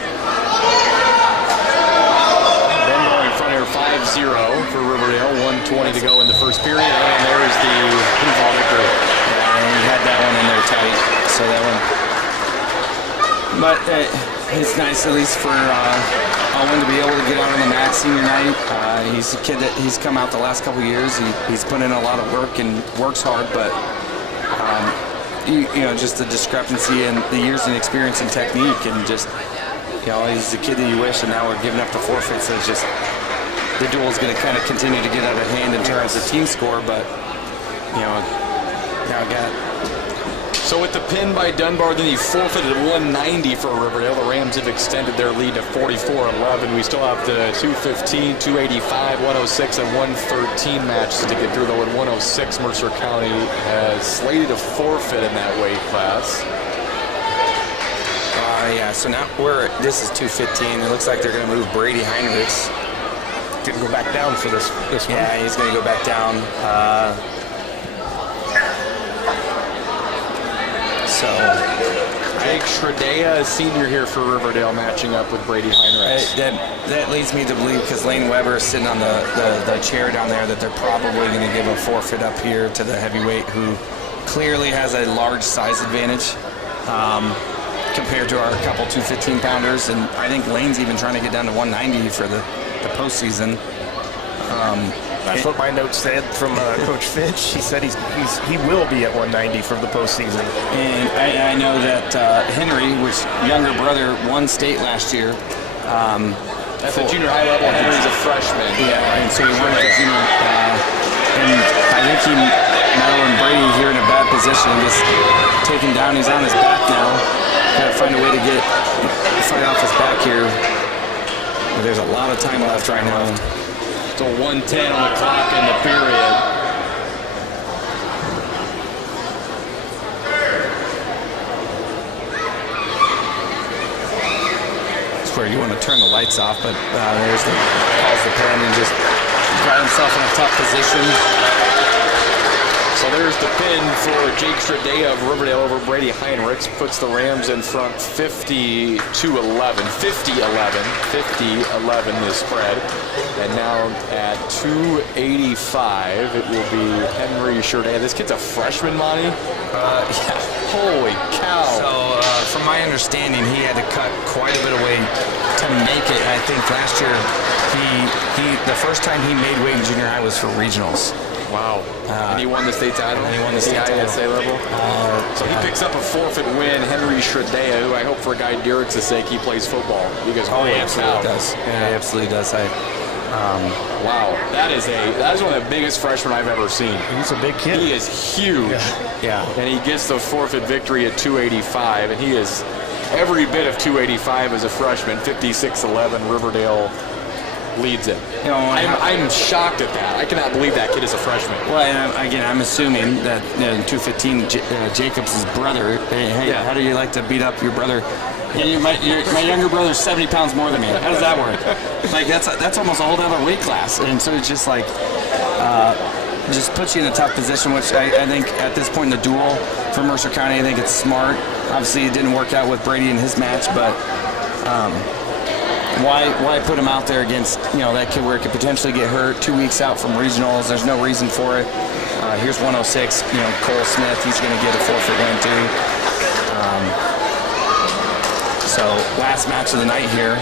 Dunbar in front here, 5-0 for Riverdale. 1:20 to go in the first period, and there is the pinfall victory. Yeah, and he had that one in there tight. So that one. But it's nice at least for Owen to be able to get out on the mat senior night. He's a kid that he's come out the last couple years. He's put in a lot of work and works hard, but just the discrepancy in the years and experience and technique, and just he's the kid that you wish, and now we're giving up the forfeits. So it's just the duel is going to kind of continue to get out of hand in terms of team score, but now again. So with the pin by Dunbar, then he forfeited 190 for Riverdale. The Rams have extended their lead to 44-11. We still have the 215, 285, 106, and 113 matches to get through, though in 106, Mercer County has slated a forfeit in that weight class. Yeah, so now this is 215. It looks like they're going to move Brady Heinrichs. Didn't go back down for this one. Yeah, he's going to go back down. So I Jake Shredea, a senior here for Riverdale, matching up with Brady Heinrich. That leads me to believe, because Lane Weber is sitting on the chair down there, that they're probably going to give a forfeit up here to the heavyweight, who clearly has a large size advantage compared to our couple 215-pounders. And I think Lane's even trying to get down to 190 for the postseason. That's what my notes said from Coach Finch. He said he will be at 190 for the postseason. And I know that Henry, which younger brother, won state last year. At the junior high level, Henry's a freshman. Yeah, and so he won at junior. And I think Madeline Brady here in a bad position, gets taken down. He's on his back now. Got to find a way to fight off his back here. But there's a lot of time left right now. So 1:10 on the clock in the period. That's where you want to turn the lights off, but there's calls the pen and just got himself in a tough position. So there's the pin for Jake Shredea of Riverdale over Brady Heinrich. Puts the Rams in front 50-11. 50-11 the spread. And now at 285, it will be Henry Shredea. This kid's a freshman, Monty? Yeah. Holy cow. So from my understanding, he had to cut quite a bit of weight to make it. I think last year, the first time he made weight in junior high was for regionals. Wow. And he won the state title? And he won the state title. At state level? So he picks up a forfeit win. Henry Shredea, who I hope for Guy Derrick's sake, he plays football. Because he absolutely does. Yeah, he absolutely does. Wow. That is one of the biggest freshmen I've ever seen. He's a big kid. He is huge. Yeah. And he gets the forfeit victory at 285. And he is every bit of 285 as a freshman. 56-11, Riverdale leads it. You know, I'm shocked at that. I cannot believe that kid is a freshman. Well, and I'm assuming that 215 Jacobs' his brother. Hey, how do you like to beat up your brother? My younger brother's 70 pounds more than me. How does that work? Like that's almost a whole other weight class, and so it's just like just puts you in a tough position. Which I think at this point in the duel for Mercer County, I think it's smart. Obviously, it didn't work out with Brady in his match, but. Why put him out there against, that kid where it could potentially get hurt, 2 weeks out from regionals? There's no reason for it. Here's 106, Cole Smith, he's going to get a forfeit win too. So last match of the night here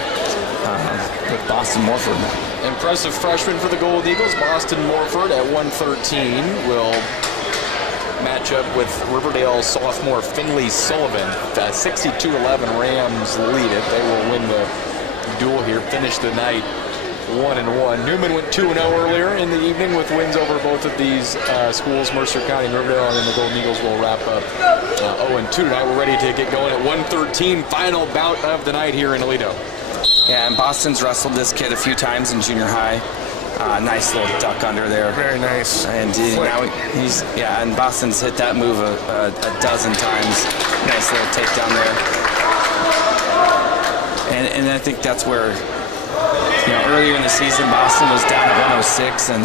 with Boston Morford. Impressive freshman for the Gold Eagles. Boston Morford at 113 will match up with Riverdale sophomore Finley Sullivan. 62-11 Rams lead it. They will win the duel here, finish the night 1-1. Newman went 2-0 earlier in the evening with wins over both of these schools, Mercer County and Riverdale, and then the Golden Eagles will wrap up 0-2 tonight. We're ready to get going at 1:13, final bout of the night here in Aledo. Yeah, and Boston's wrestled this kid a few times in junior high. Nice little duck under there. Very nice. And now and Boston's hit that move a dozen times. Nice little takedown there. And I think that's where, earlier in the season, Boston was down at 106, and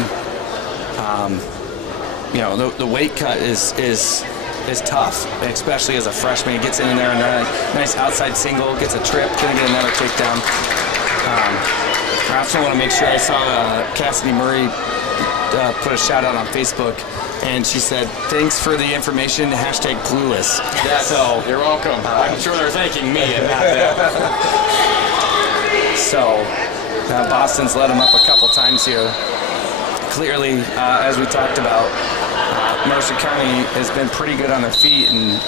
the weight cut is tough, especially as a freshman. He gets in there and a nice outside single, gets a trip, gonna get another takedown. I also want to make sure I saw Cassidy Murray put a shout out on Facebook, and she said, "Thanks for the information. #clueless." Yeah, so you're welcome. I'm sure they're thanking me and not them. So Boston's led him up a couple times here. Clearly, as we talked about, Mercer County has been pretty good on their feet and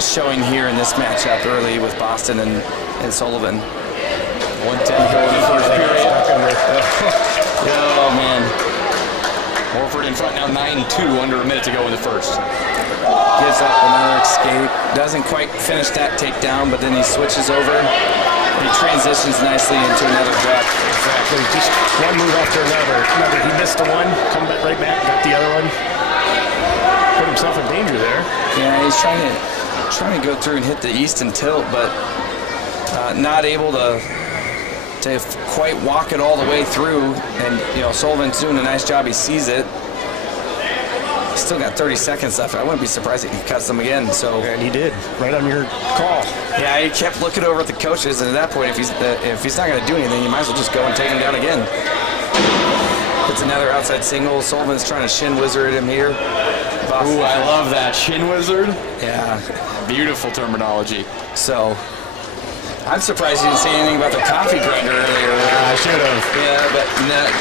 showing here in this matchup early with Boston and Sullivan. 1:10 to go in the first period. Oh, man. Morford in front now 9-2, under a minute to go in the first. Gives up another escape. Doesn't quite finish that takedown, but then he switches over. He transitions nicely into another grab. Exactly. Just one move after another. He missed the one, come back right back, got the other one. Put himself in danger there. Yeah, he's trying to go through and hit the Easton tilt, but not able to quite walk it all the way through. And Sullivan's doing a nice job. He sees it. Still got 30 seconds left. I wouldn't be surprised if he cuts them again. So, And he did, right on your call. yeah, he kept looking over at the coaches, and at that point, if he's not going to do anything, you might as well just go and take him down again. It's another outside single. Sullivan's trying to shin wizard him here. Ooh, I love that. Shin wizard? Yeah. Beautiful terminology. So, I'm surprised you didn't say anything about the coffee grinder earlier. I should have. Yeah, but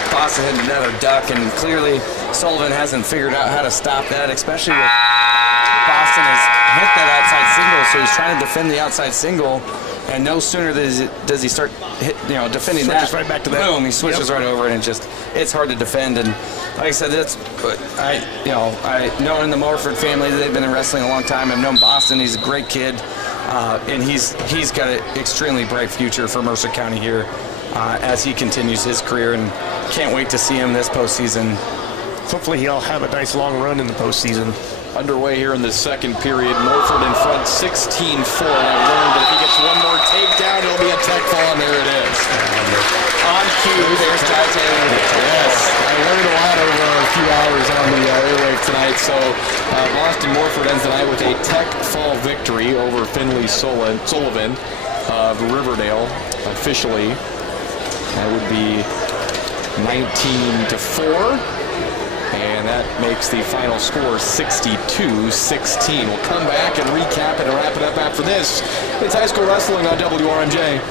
Boston hit another duck, and clearly Sullivan hasn't figured out how to stop that, especially with Boston has hit that outside single, so he's trying to defend the outside single, and no sooner does he start defending Switches that, right back to that. boom, he switches right over it, and it's hard to defend. And like I said, I know in the Morford family, they've been in wrestling a long time. I've known Boston, he's a great kid. And he's got an extremely bright future for Mercer County here as he continues his career, and can't wait to see him this postseason. Hopefully he'll have a nice long run in the postseason. Underway here in the second period. Morford in front 16-4. I've learned that if he gets one more takedown, it'll be a tech fall, and there it is. On cue, there's Ty Taylor. Yes, I learned a lot over a few hours on the airwave tonight. So Boston Morford ends the night with a tech fall victory over Finley Sullivan of Riverdale. Officially, that would be 19-4. And that makes the final score 62-16. We'll come back and recap it and wrap it up after this. It's high school wrestling on WRMJ.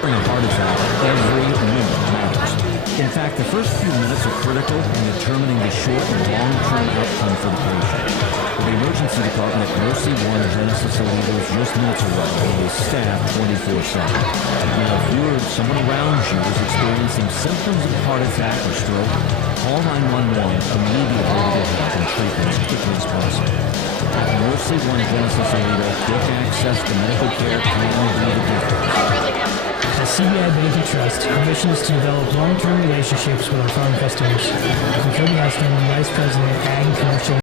Bring a heart attack every minute matters. In fact, the first few minutes are critical in determining the short and long-term outcome for the patient. The emergency department at Mercy One Genesis Oviedo is just minutes away and is staffed 24/7. Now, if you or someone around you is experiencing symptoms of heart attack or stroke, call 911 immediately to get help and treatment as quickly as possible. At Mercy One Genesis Oviedo, quick access to medical care can be the difference. At CBI Bank and Trust, our mission is to develop long-term relationships with our farm customers. I'm Cody Aston, Vice President, Ag and Commercial